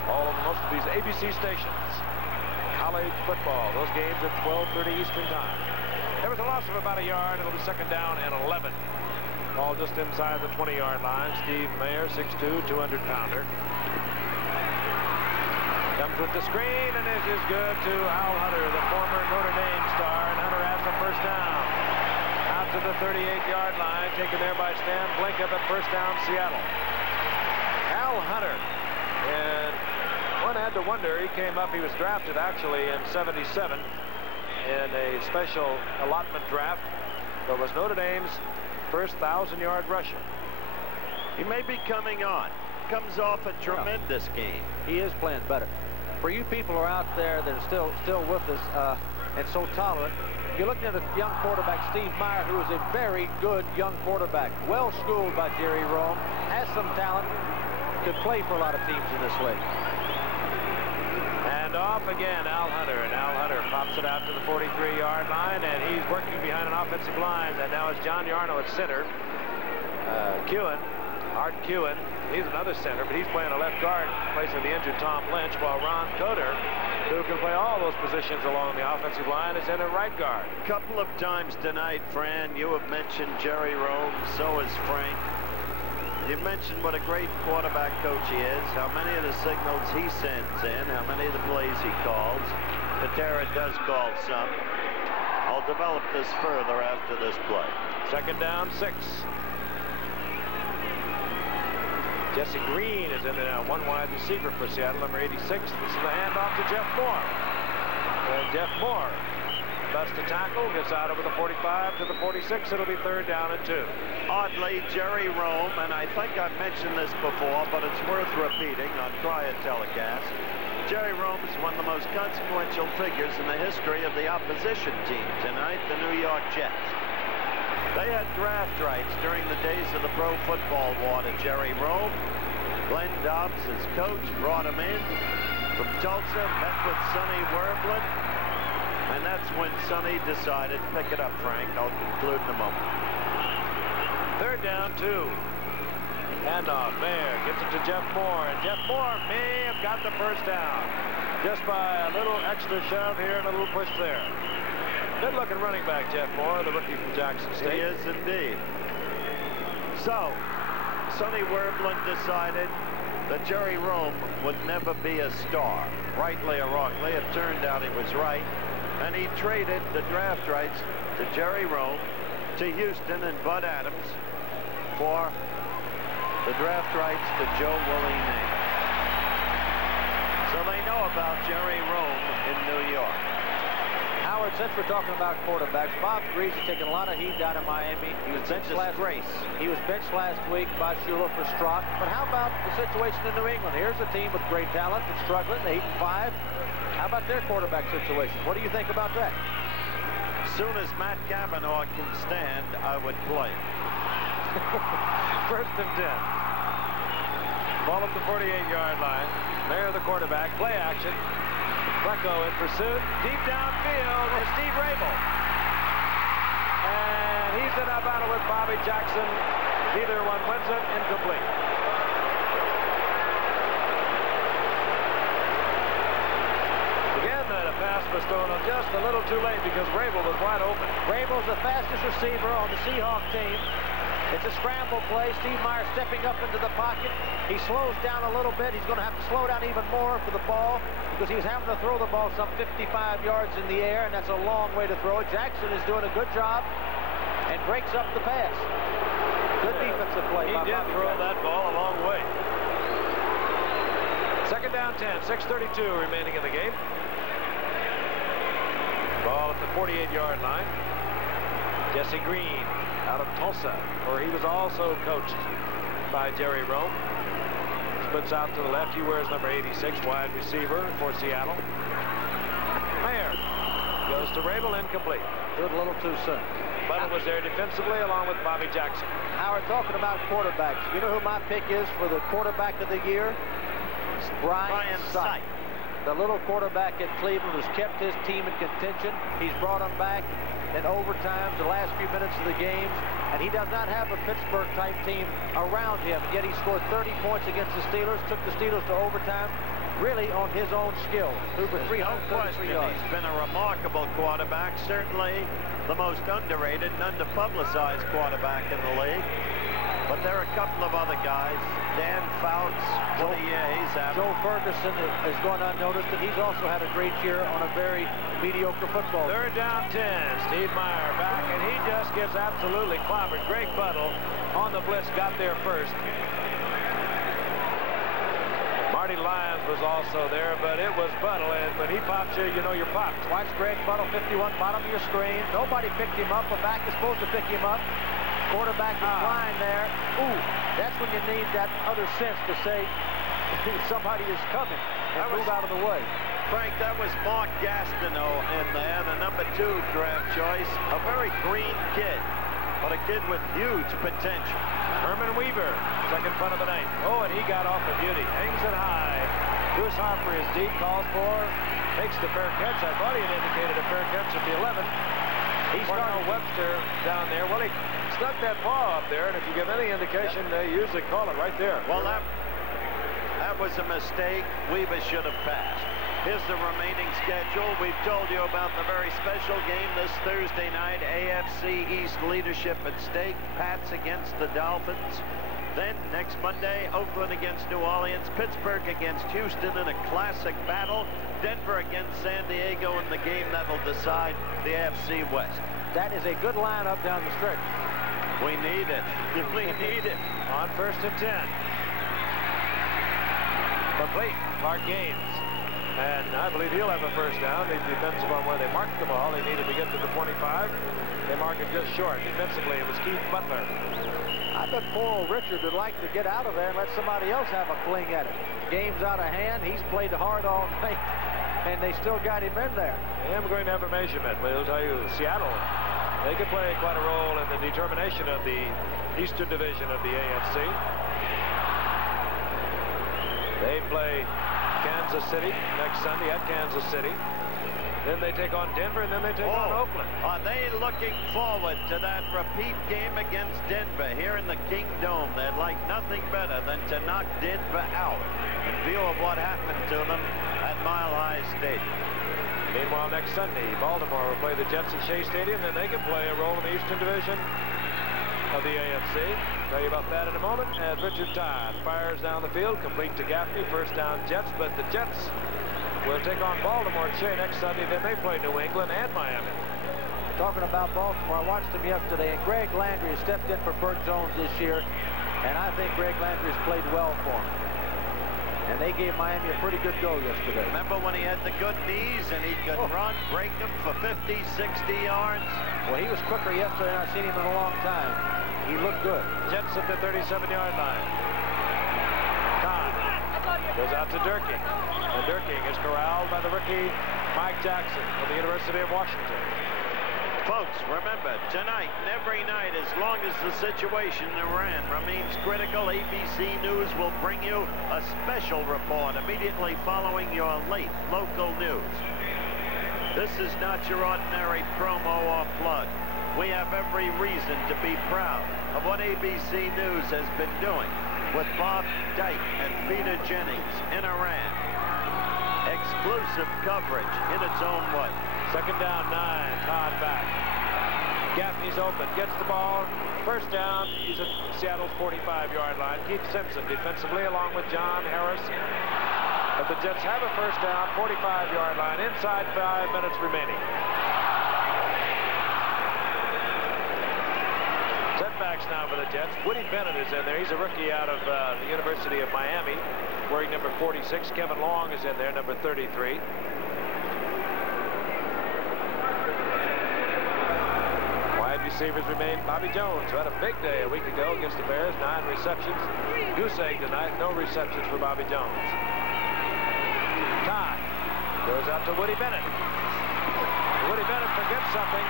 All on most of these ABC stations. College football, those games at 12:30 Eastern Time. There was a loss of about a yard. It'll be 2nd down and 11. All just inside the 20-yard line. Steve Mayer, 6'2", 200-pounder. Comes with the screen, and this is good to Al Hunter, the former Notre Dame star, and Hunter has the first down. Out to the 38-yard line, taken there by Stan Blinkup at first down, Seattle. Al Hunter, and one had to wonder, he came up, he was drafted actually in '77 in a special allotment draft, but was Notre Dame's first 1,000-yard rusher. He may be coming on. Comes off a tremendous game. He is playing better. For you people who are out there that are still with us and so tolerant, you're looking at a young quarterback, Steve Mayer, who is a very good young quarterback. Well schooled by Jerry Rome, has some talent, could play for a lot of teams in this league. And off again, Al Hunter. And Al Hunter pops it out to the 43-yard line, and he's working behind an offensive line. And now it's John Yarno at center. Art Kewen, he's another center, but he's playing a left guard, replacing the injured Tom Lynch, while Ron Coder, who can play all those positions along the offensive line, is in a right guard. A couple of times tonight, Fran, you have mentioned Jerry Rome, so has Frank. You mentioned what a great quarterback coach he is, how many of the signals he sends in, how many of the plays he calls. Patera does call some. I'll develop this further after this play. 2nd down, 6. Jesse Green is in there now, one wide receiver for Seattle, number 86. This is the handoff to Jeff Moore. And Jeff Moore busts a tackle, gets out over the 45 to the 46. It'll be 3rd down and 2. Oddly, Jerry Rome, and I think I've mentioned this before, but it's worth repeating on prior telecasts. Jerry Rome is one of the most consequential figures in the history of the opposition team tonight, the New York Jets. They had draft rights during the days of the pro football war to Jerry Rome. Glenn Dobbs, his coach, brought him in from Tulsa, met with Sonny Werblin, and that's when Sonny decided, pick it up, Frank, I'll conclude in a moment. 3rd down, 2. Handoff, Mayer gets it to Jeff Moore, and Jeff Moore may have got the first down just by a little extra shove here and a little push there. Good-looking running back, Jeff Moore, the rookie from Jackson State. He is indeed. So, Sonny Werblin decided that Jerry Rome would never be a star. Rightly or wrongly, it turned out he was right. And he traded the draft rights to Jerry Rome, to Houston and Bud Adams for the draft rights to Joe Willie Namath. So they know about Jerry Rome in New York. Howard, since we're talking about quarterbacks, Bob Grease has taken a lot of heat down in Miami. He was benched last week by Shula for Strock. But how about the situation in New England? Here's a team with great talent that's struggling, 8-5. How about their quarterback situation? What do you think about that? As soon as Matt Cavanaugh can stand, I would play. 1st and 10. Ball at the 48-yard line. Mayer, the quarterback. Play action. Flecko in pursuit. Deep downfield is Steve Rabel. And he's in a battle with Bobby Jackson. Neither one wins it. Incomplete. Again, the pass was thrown on just a little too late because Rabel was wide open. Rabel's the fastest receiver on the Seahawks team. It's a scramble play. Steve Meyer stepping up into the pocket. He slows down a little bit. He's going to have to slow down even more for the ball because he's having to throw the ball some 55 yards in the air, and that's a long way to throw it. Jackson is doing a good job and breaks up the pass. Good defensive play by Bobby Jackson. He did throw that ball a long way. Second down 10, 6:32 remaining in the game. Ball at the 48-yard line. Jesse Green out of Tulsa, where he was also coached by Jerry Rome. Splits out to the left. He wears number 86, wide receiver for Seattle. Mayer goes to Rabel, incomplete. Threw it a little too soon. Butler was there defensively along with Bobby Jackson. Howard, talking about quarterbacks, you know who my pick is for the quarterback of the year? It's Brian Sight. The little quarterback at Cleveland who's kept his team in contention. He's brought them back in overtime, the last few minutes of the games, and he does not have a Pittsburgh-type team around him. Yet he scored 30 points against the Steelers, took the Steelers to overtime, really on his own skill. Threw for 333 yards. He's been a remarkable quarterback, certainly the most underrated and underpublicized quarterback in the league. But there are a couple of other guys. Dan Fouts, what a year he's having. Joe Ferguson has gone unnoticed, and he's also had a great year on a very mediocre football. Third down 10. Steve Meyer back, and he just gets absolutely clobbered. Greg Buttle on the blitz got there first. Marty Lyons was also there, but it was Buttle, and when he pops you, you know you're popped. Watch Greg Buttle, 51, bottom of your screen. Nobody picked him up. A back is supposed to pick him up. Quarterback is flying there. Ooh, that's when you need that other sense to say somebody is coming and move out of the way. Frank, that was Mark Gastineau in there, the number 2 draft choice. A very green kid, but a kid with huge potential. Herman Weaver, second punt of the night. Oh, and he got off a beauty. Hangs it high. Bruce Harper is deep, calls for, makes the fair catch. I thought he had indicated a fair catch at the 11. He's Cornell Webster down there. Well, he stuck that paw up there, and if you give any indication, they usually call it right there. Well, that was a mistake. Weaver should have passed. Here's the remaining schedule. We've told you about the very special game this Thursday night. AFC East leadership at stake. Pats against the Dolphins. Then next Monday, Oakland against New Orleans. Pittsburgh against Houston in a classic battle. Denver against San Diego in the game that'll decide the AFC West. That is a good lineup down the stretch. We need it. We need it. On 1st and 10. Complete. Mark Gaines. And I believe he'll have a first down. The defensive on where they marked the ball. They needed to get to the 25. They mark it just short. Defensively, it was Keith Butler. I bet poor old Richard would like to get out of there and let somebody else have a fling at it. Game's out of hand. He's played hard all night, and they still got him in there. And we're going to have a measurement. We'll tell you, Seattle, they could play quite a role in the determination of the Eastern Division of the AFC. They play Kansas City next Sunday at Kansas City. Then they take on Denver, and then they take on Oakland. Are they looking forward to that repeat game against Denver here in the Kingdome? They'd like nothing better than to knock Denver out in view of what happened to them at Mile High Stadium. Meanwhile, next Sunday, Baltimore will play the Jets at Shea Stadium, then they can play a role in the Eastern Division of the AFC. Tell you about that in a moment. As Richard Todd fires down the field, complete to Gaffney, first down Jets, but the Jets will take on Baltimore at Shea next Sunday. Then they play New England and Miami. Talking about Baltimore, I watched them yesterday, and Greg Landry has stepped in for Burt Jones this year, and I think Greg Landry has played well for him. And they gave Miami a pretty good go yesterday. Remember when he had the good knees and he could run, break them for 50, 60 yards? Well, he was quicker yesterday than I've seen him in a long time. He looked good. Jets at the 37-yard line. Todd goes out to Durking. And Durking is corralled by the rookie Mike Jackson from the University of Washington. Folks, remember, tonight and every night, as long as the situation in Iran remains critical, ABC News will bring you a special report immediately following your late local news. This is not your ordinary promo or plug. We have every reason to be proud of what ABC News has been doing with Bob Dyke and Peter Jennings in Iran. Exclusive coverage in its own way. Second down, 9. Todd back. Gaffney's open. Gets the ball. First down. He's at Seattle's 45-yard line. Keith Simpson defensively along with John Harris. But the Jets have a first down, 45-yard line. Inside 5 minutes remaining. Setbacks now for the Jets. Woody Bennett is in there. He's a rookie out of the University of Miami, wearing number 46. Kevin Long is in there, number 33. Receivers remain. Bobby Jones, who had a big day a week ago against the Bears, 9 receptions. Goose egg tonight, no receptions for Bobby Jones. Todd goes out to Woody Bennett. Woody Bennett forgets something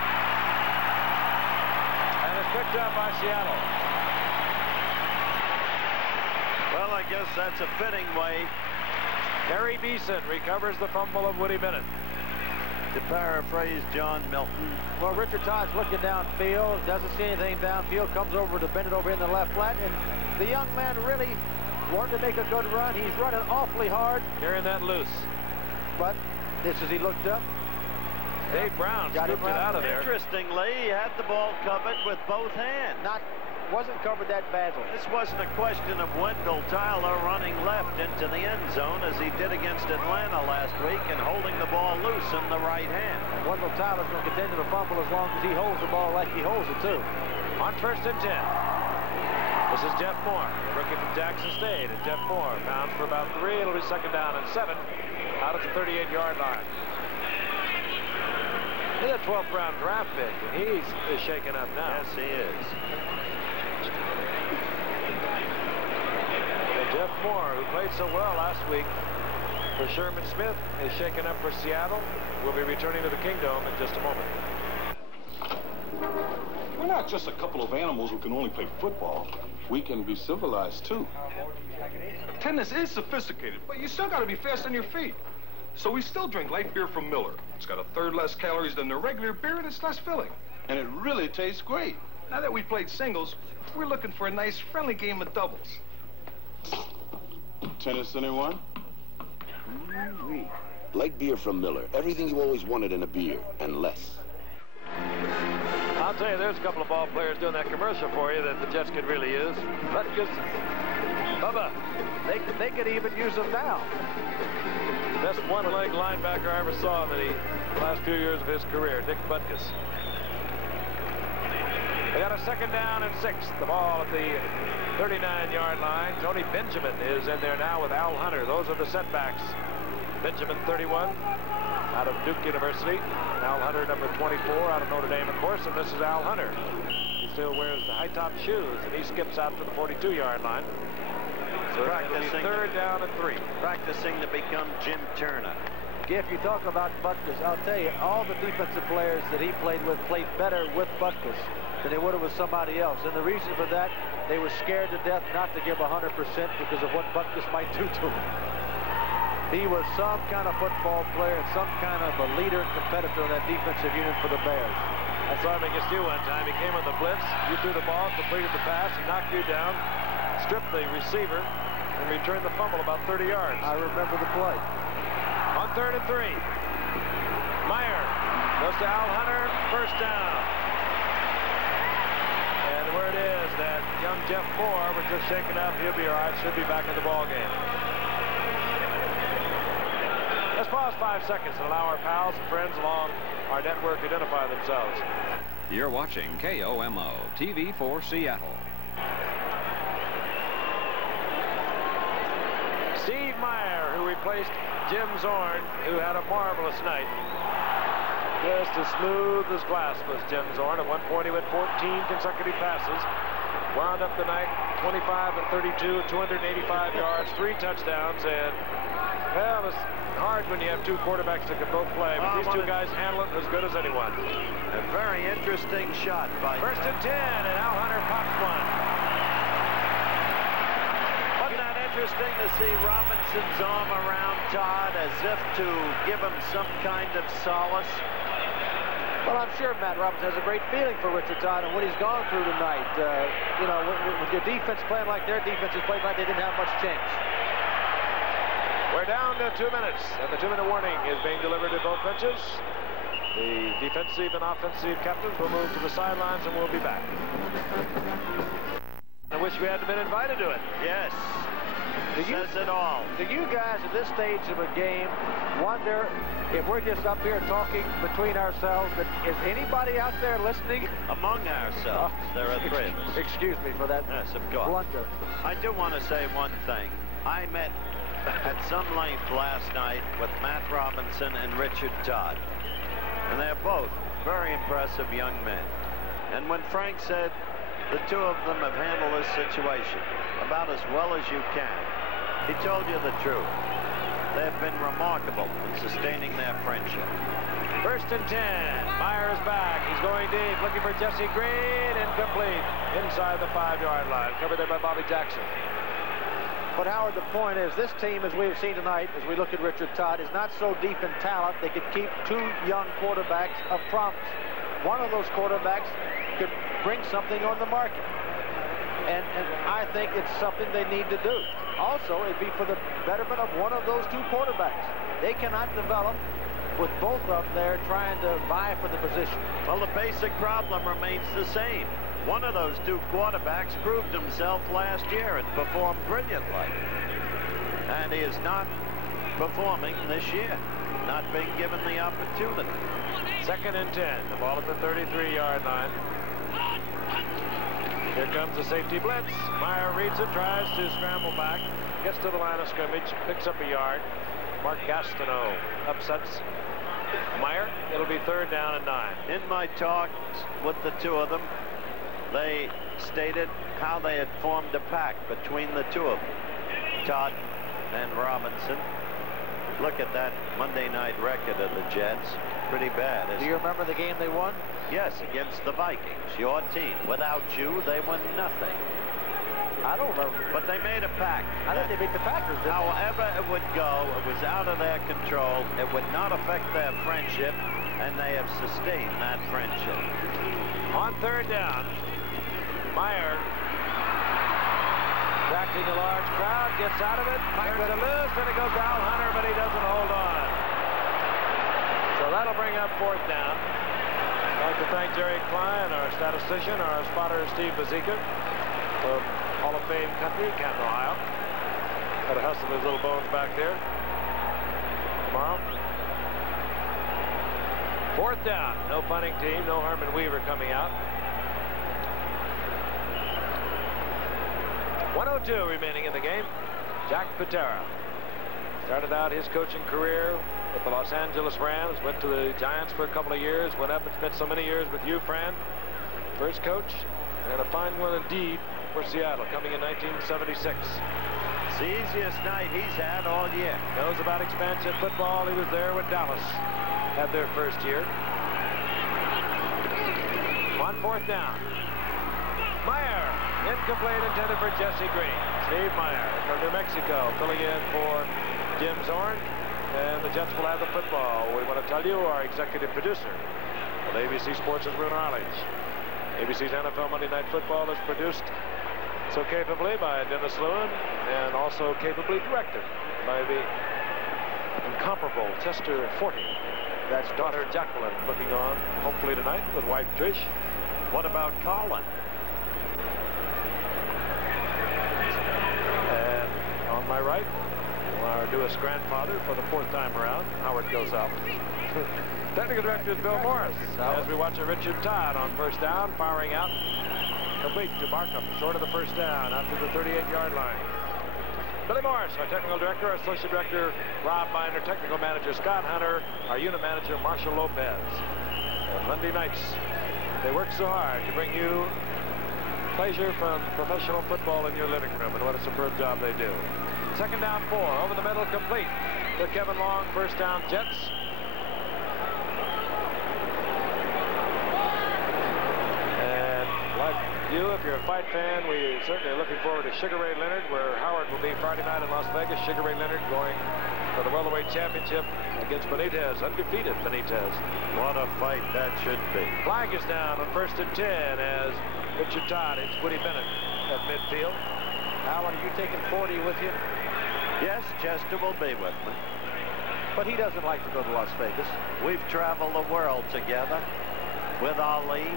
and is picked up by Seattle. Well, I guess that's a fitting way. Gary Beeson recovers the fumble of Woody Bennett. To paraphrase John Milton. Well, Richard Todd's looking downfield, doesn't see anything downfield, comes over to Bennett over in the left flat, and the young man really wanted to make a good run. He's running awfully hard. Carrying that loose. But just as he looked up, Dave Brown scooped it out of there. Interestingly, he had the ball covered with both hands. Wasn't covered that badly. This wasn't a question of Wendell Tyler running left into the end zone as he did against Atlanta last week and holding the ball loose in the right hand. And Wendell Tyler's going to continue to fumble as long as he holds the ball like he holds it, too. On 1st and 10. This is Jeff Moore, rookie from Jackson State. And Jeff Moore pounds for about 3. It'll be 2nd down and 7 out at the 38-yard line. He's a 12th round draft pick, and he's shaken up now. Yes, he is. Jeff Moore, who played so well last week for Sherman Smith, is shaken up for Seattle. We'll be returning to the Kingdome in just a moment. We're not just a couple of animals who can only play football. We can be civilized, too. Tennis is sophisticated, but you still got to be fast on your feet. So we still drink light beer from Miller. It's got 1/3 less calories than the regular beer, and it's less filling. And it really tastes great. Now that we've played singles, we're looking for a nice, friendly game of doubles. Tennis, anyone? Light beer from Miller. Everything you always wanted in a beer, and less. I'll tell you, there's a couple of ball players doing that commercial for you that the Jets could really use. Butkus, Bubba, they could even use them now. Best one-leg linebacker I ever saw in the last few years of his career, Dick Butkus. They got a 2nd down and 6. The ball at the 39-yard line. Tony Benjamin is in there now with Al Hunter. Those are the setbacks. Benjamin, 31, out of Duke University. Al Hunter, number 24, out of Notre Dame, of course. And this is Al Hunter. He still wears the high-top shoes, and he skips out to the 42-yard line. So practicing 3rd down and 3. Practicing to become Jim Turner. If you talk about Butkus, I'll tell you, all the defensive players that he played with played better with Butkus than they would have with somebody else. And the reason for that, they were scared to death not to give 100% because of what Butkus might do to them. He was some kind of football player and some kind of a leader and competitor in that defensive unit for the Bears. I saw him against you one time. He came on the blitz. You threw the ball, completed the pass, he knocked you down, stripped the receiver, and returned the fumble about 30 yards. I remember the play. On 3rd and 3. Meyer goes to Al Hunter, 1st down. And the word is that young Jeff Moore was just shaken up. He'll be all right. Should be back in the ball game. Let's pause 5 seconds and allow our pals and friends along our network identify themselves. You're watching KOMO TV for Seattle. Steve Meyer, who replaced Jim Zorn, who had a marvelous night. Just as smooth as glass was Jim Zorn. At one point, he went 14 consecutive passes. wound up the night 25 and 32, 285 yards, 3 touchdowns, and well, it's hard when you have 2 quarterbacks that can both play, but these 2 guys handle it as good as anyone. A very interesting shot by... First and 10, and Al Hunter pops one. Wasn't that interesting to see Robinson's arm around Todd as if to give him some kind of solace? Well, I'm sure Matt Robinson has a great feeling for Richard Todd and what he's gone through tonight. You know, with your defense playing like their defense is playing like they didn't have much chance. We're down to 2 minutes, and the 2-minute warning is being delivered to both benches. The defensive and offensive captains will move to the sidelines, and we'll be back. I wish we had been invited to it. Yes. Says it all. Do you guys at this stage of a game wonder if we're just up here talking between ourselves, but is anybody out there listening? Among ourselves, there are 3 of us. Excuse me for that. Yes, of course. Blunder. I do want to say one thing. I met at some length last night with Matt Robinson and Richard Todd, and they're both very impressive young men. And when Frank said the 2 of them have handled this situation about as well as you can, he told you the truth. They've been remarkable in sustaining their friendship. First and 10. Myers back. He's going deep, looking for Jesse Green. Incomplete. Inside the 5-yard line. Covered there by Bobby Jackson. But Howard, the point is, this team, as we have seen tonight, as we look at Richard Todd, is not so deep in talent they could keep 2 young quarterbacks of promise. One of those quarterbacks could bring something on the market. And I think it's something they need to do. Also, it'd be for the betterment of one of those 2 quarterbacks. They cannot develop with both of them there trying to vie for the position. Well, the basic problem remains the same. One of those 2 quarterbacks proved himself last year and performed brilliantly. And he is not performing this year, not being given the opportunity. Second and 10. The ball at the 33-yard line. Here comes the safety blitz. Meyer reads it, tries to scramble back, gets to the line of scrimmage, picks up a yard. Mark Gastineau upsets Meyer. It'll be 3rd down and 9. In my talks with the 2 of them, they stated how they had formed a pact between the 2 of them, Todd and Robinson. Look at that Monday night record of the Jets. Pretty bad, isn't it? Do you remember the game they won? Yes, against the Vikings, your team. Without you, they won nothing. I don't remember. But they made a pact. I think they beat the Packers, didn't they? However it would go, it was out of their control. It would not affect their friendship, and they have sustained that friendship. On 3rd down, Meyer, attracting a large crowd, gets out of it, finds it loose, and it goes to Al Hunter, but he doesn't hold on. So that'll bring up 4th down. I'd like to thank Jerry Klein, our statistician, our spotter Steve Bazika from Hall of Fame country, Canton, Ohio. Got to hustle his little bones back there tomorrow. 4th down. No punting team, no Herman Weaver coming out. 1:02 remaining in the game. Jack Patera started out his coaching career with the Los Angeles Rams, went to the Giants for a couple of years, went up and spent so many years with you, Fran. First coach, and a fine one indeed for Seattle, coming in 1976. It's the easiest night he's had all year. Knows about expansion football. He was there when Dallas had their first year. On 4th down. Meyer, incomplete, intended for Jesse Green. Steve Meyer from New Mexico, filling in for Jim Zorn. And the Jets will have the football. We want to tell you, our executive producer of ABC Sports is Bruno Arledge. ABC's NFL Monday Night Football is produced so capably by Dennis Lewin and also capably directed by the incomparable Chester Forty. That's daughter Jacqueline looking on, hopefully tonight, with wife Trish. What about Colin? And on my right, our newest grandfather for the 4th time around, Howard goes up. Technical director is Bill Morris. As we watch a Richard Todd on 1st down, firing out. Complete to Markham, short of the 1st down, out to the 38-yard line. Billy Morris, our technical director, our associate director, Rob Miner, technical manager, Scott Hunter, our unit manager, Marshall Lopez. And Monday nights, they work so hard to bring you pleasure from professional football in your living room, and what a superb job they do. Second down 4, over the middle, complete to Kevin Long. First down, Jets. And like you, if you're a fight fan, we certainly are looking forward to Sugar Ray Leonard, where Howard will be Friday night in Las Vegas. Sugar Ray Leonard going for the welterweight championship against Benitez, undefeated Benitez. What a fight that should be. Flag is down on 1st and 10 as Richard Todd hits Woody Bennett at midfield. Howard, are you taking 40 with you? Yes, Chester will be with me. But he doesn't like to go to Las Vegas. We've traveled the world together with Ali.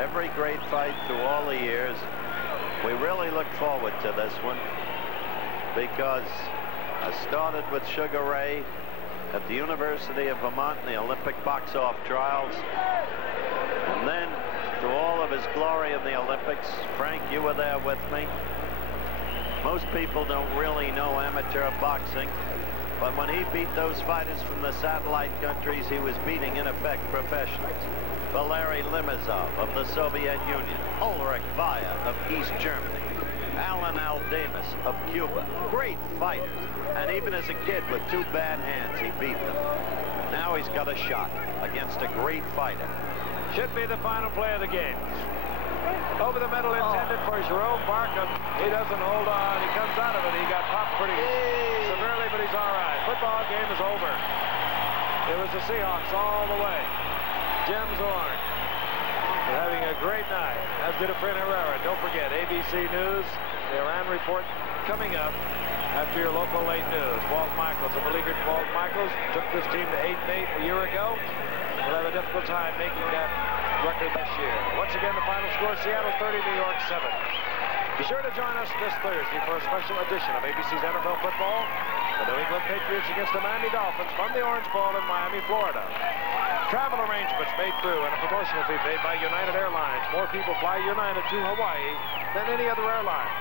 Every great fight through all the years. We really look forward to this one because I started with Sugar Ray at the University of Vermont in the Olympic box-off trials. And then through all of his glory in the Olympics, Frank, you were there with me. Most people don't really know amateur boxing, but when he beat those fighters from the satellite countries, he was beating, in effect, professionals. Valery Limazov of the Soviet Union, Ulrich Bayer of East Germany, Alan Aldamus of Cuba. Great fighters, and even as a kid with 2 bad hands, he beat them. Now he's got a shot against a great fighter. Should be the final play of the game. Over the middle, intended for Jerome Barkham. He doesn't hold on. He comes out of it. He got popped pretty severely, but he's all right. Football game is over. It was the Seahawks all the way. Jim Zorn having a great night, as did Efrain Herrera. Don't forget, ABC News, the Iran report coming up after your local late news. Walt Michaels, a beleaguered Walt Michaels, took this team to 8-8 a year ago. We'll have a difficult time making that record this year. Once again, the final score, Seattle 30, New York 7. Be sure to join us this Thursday for a special edition of ABC's NFL Football. The New England Patriots against the Miami Dolphins from the Orange Bowl in Miami, Florida. Travel arrangements made through and a promotional fee paid by United Airlines. More people fly United to Hawaii than any other airline.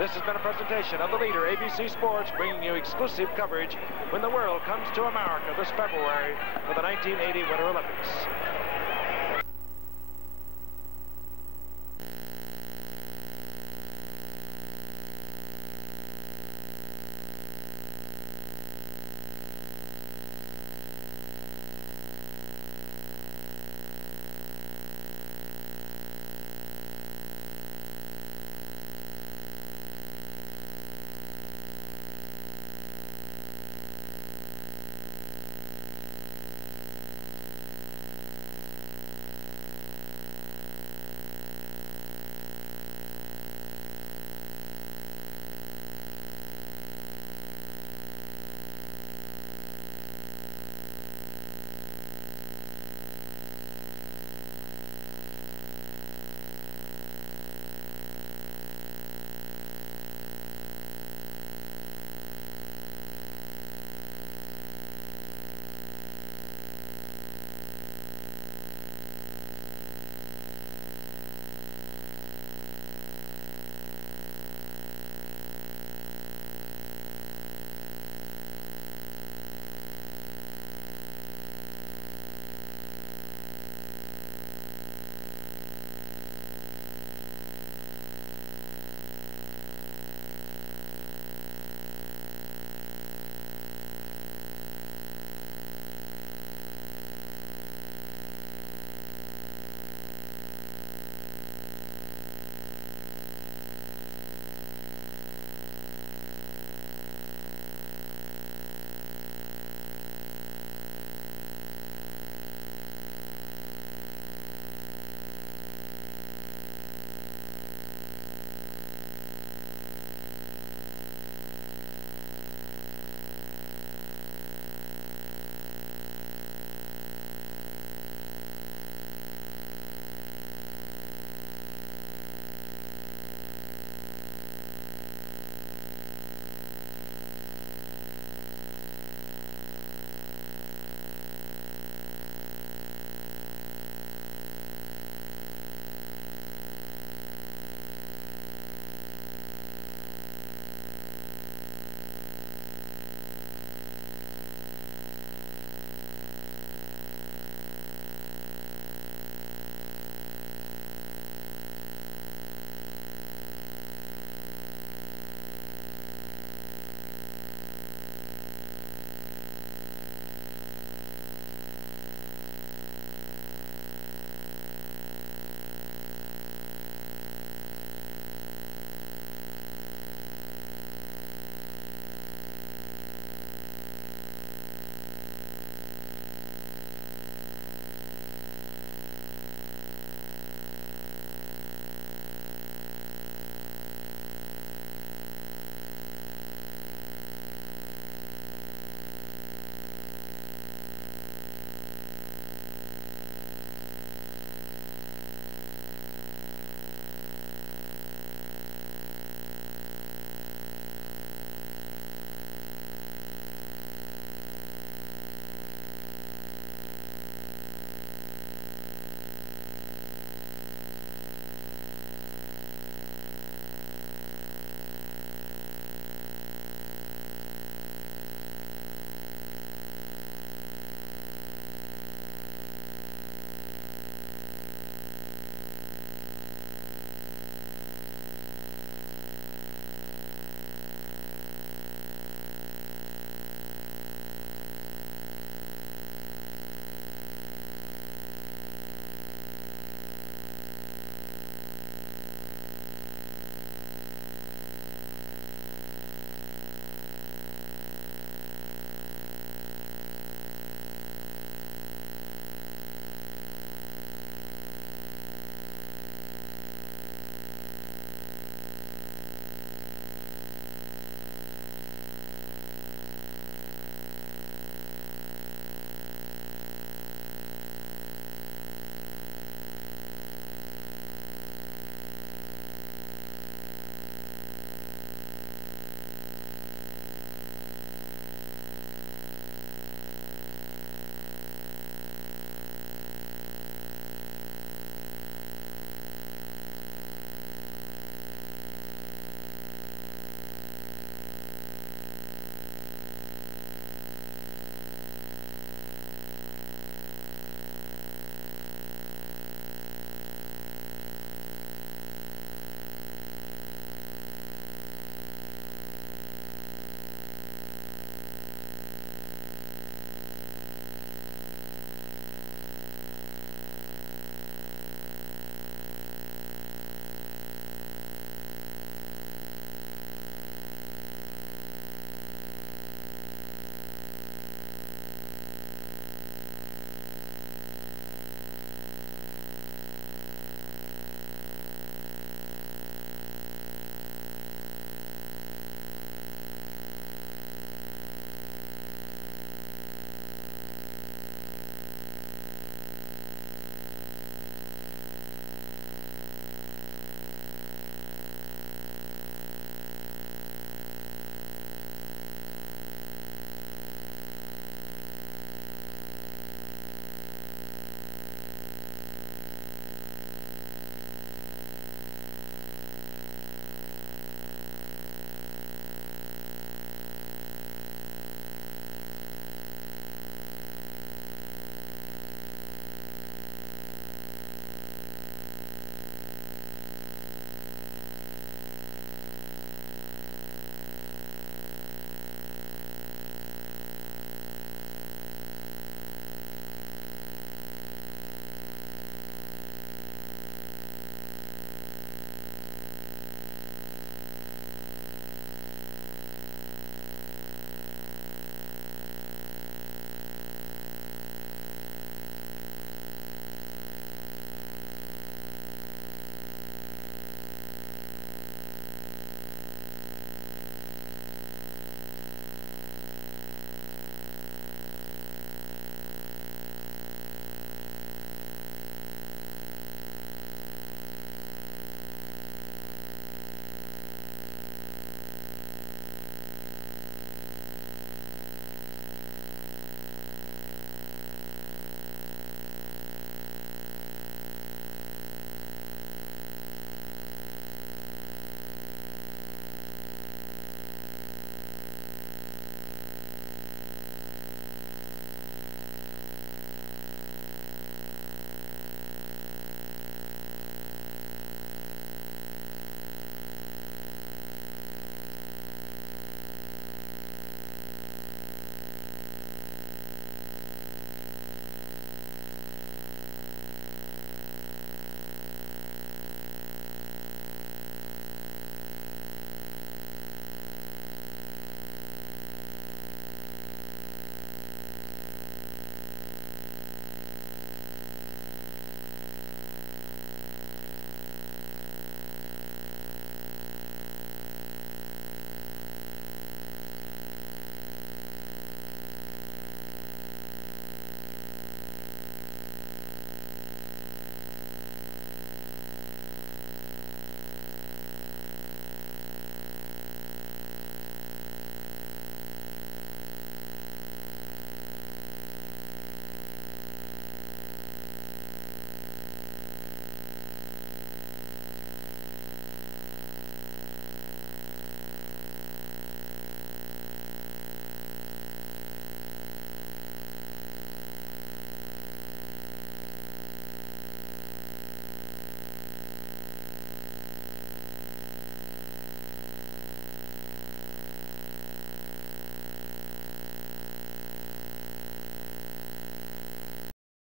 This has been a presentation of the leader, ABC Sports, bringing you exclusive coverage when the world comes to America this February for the 1980 Winter Olympics.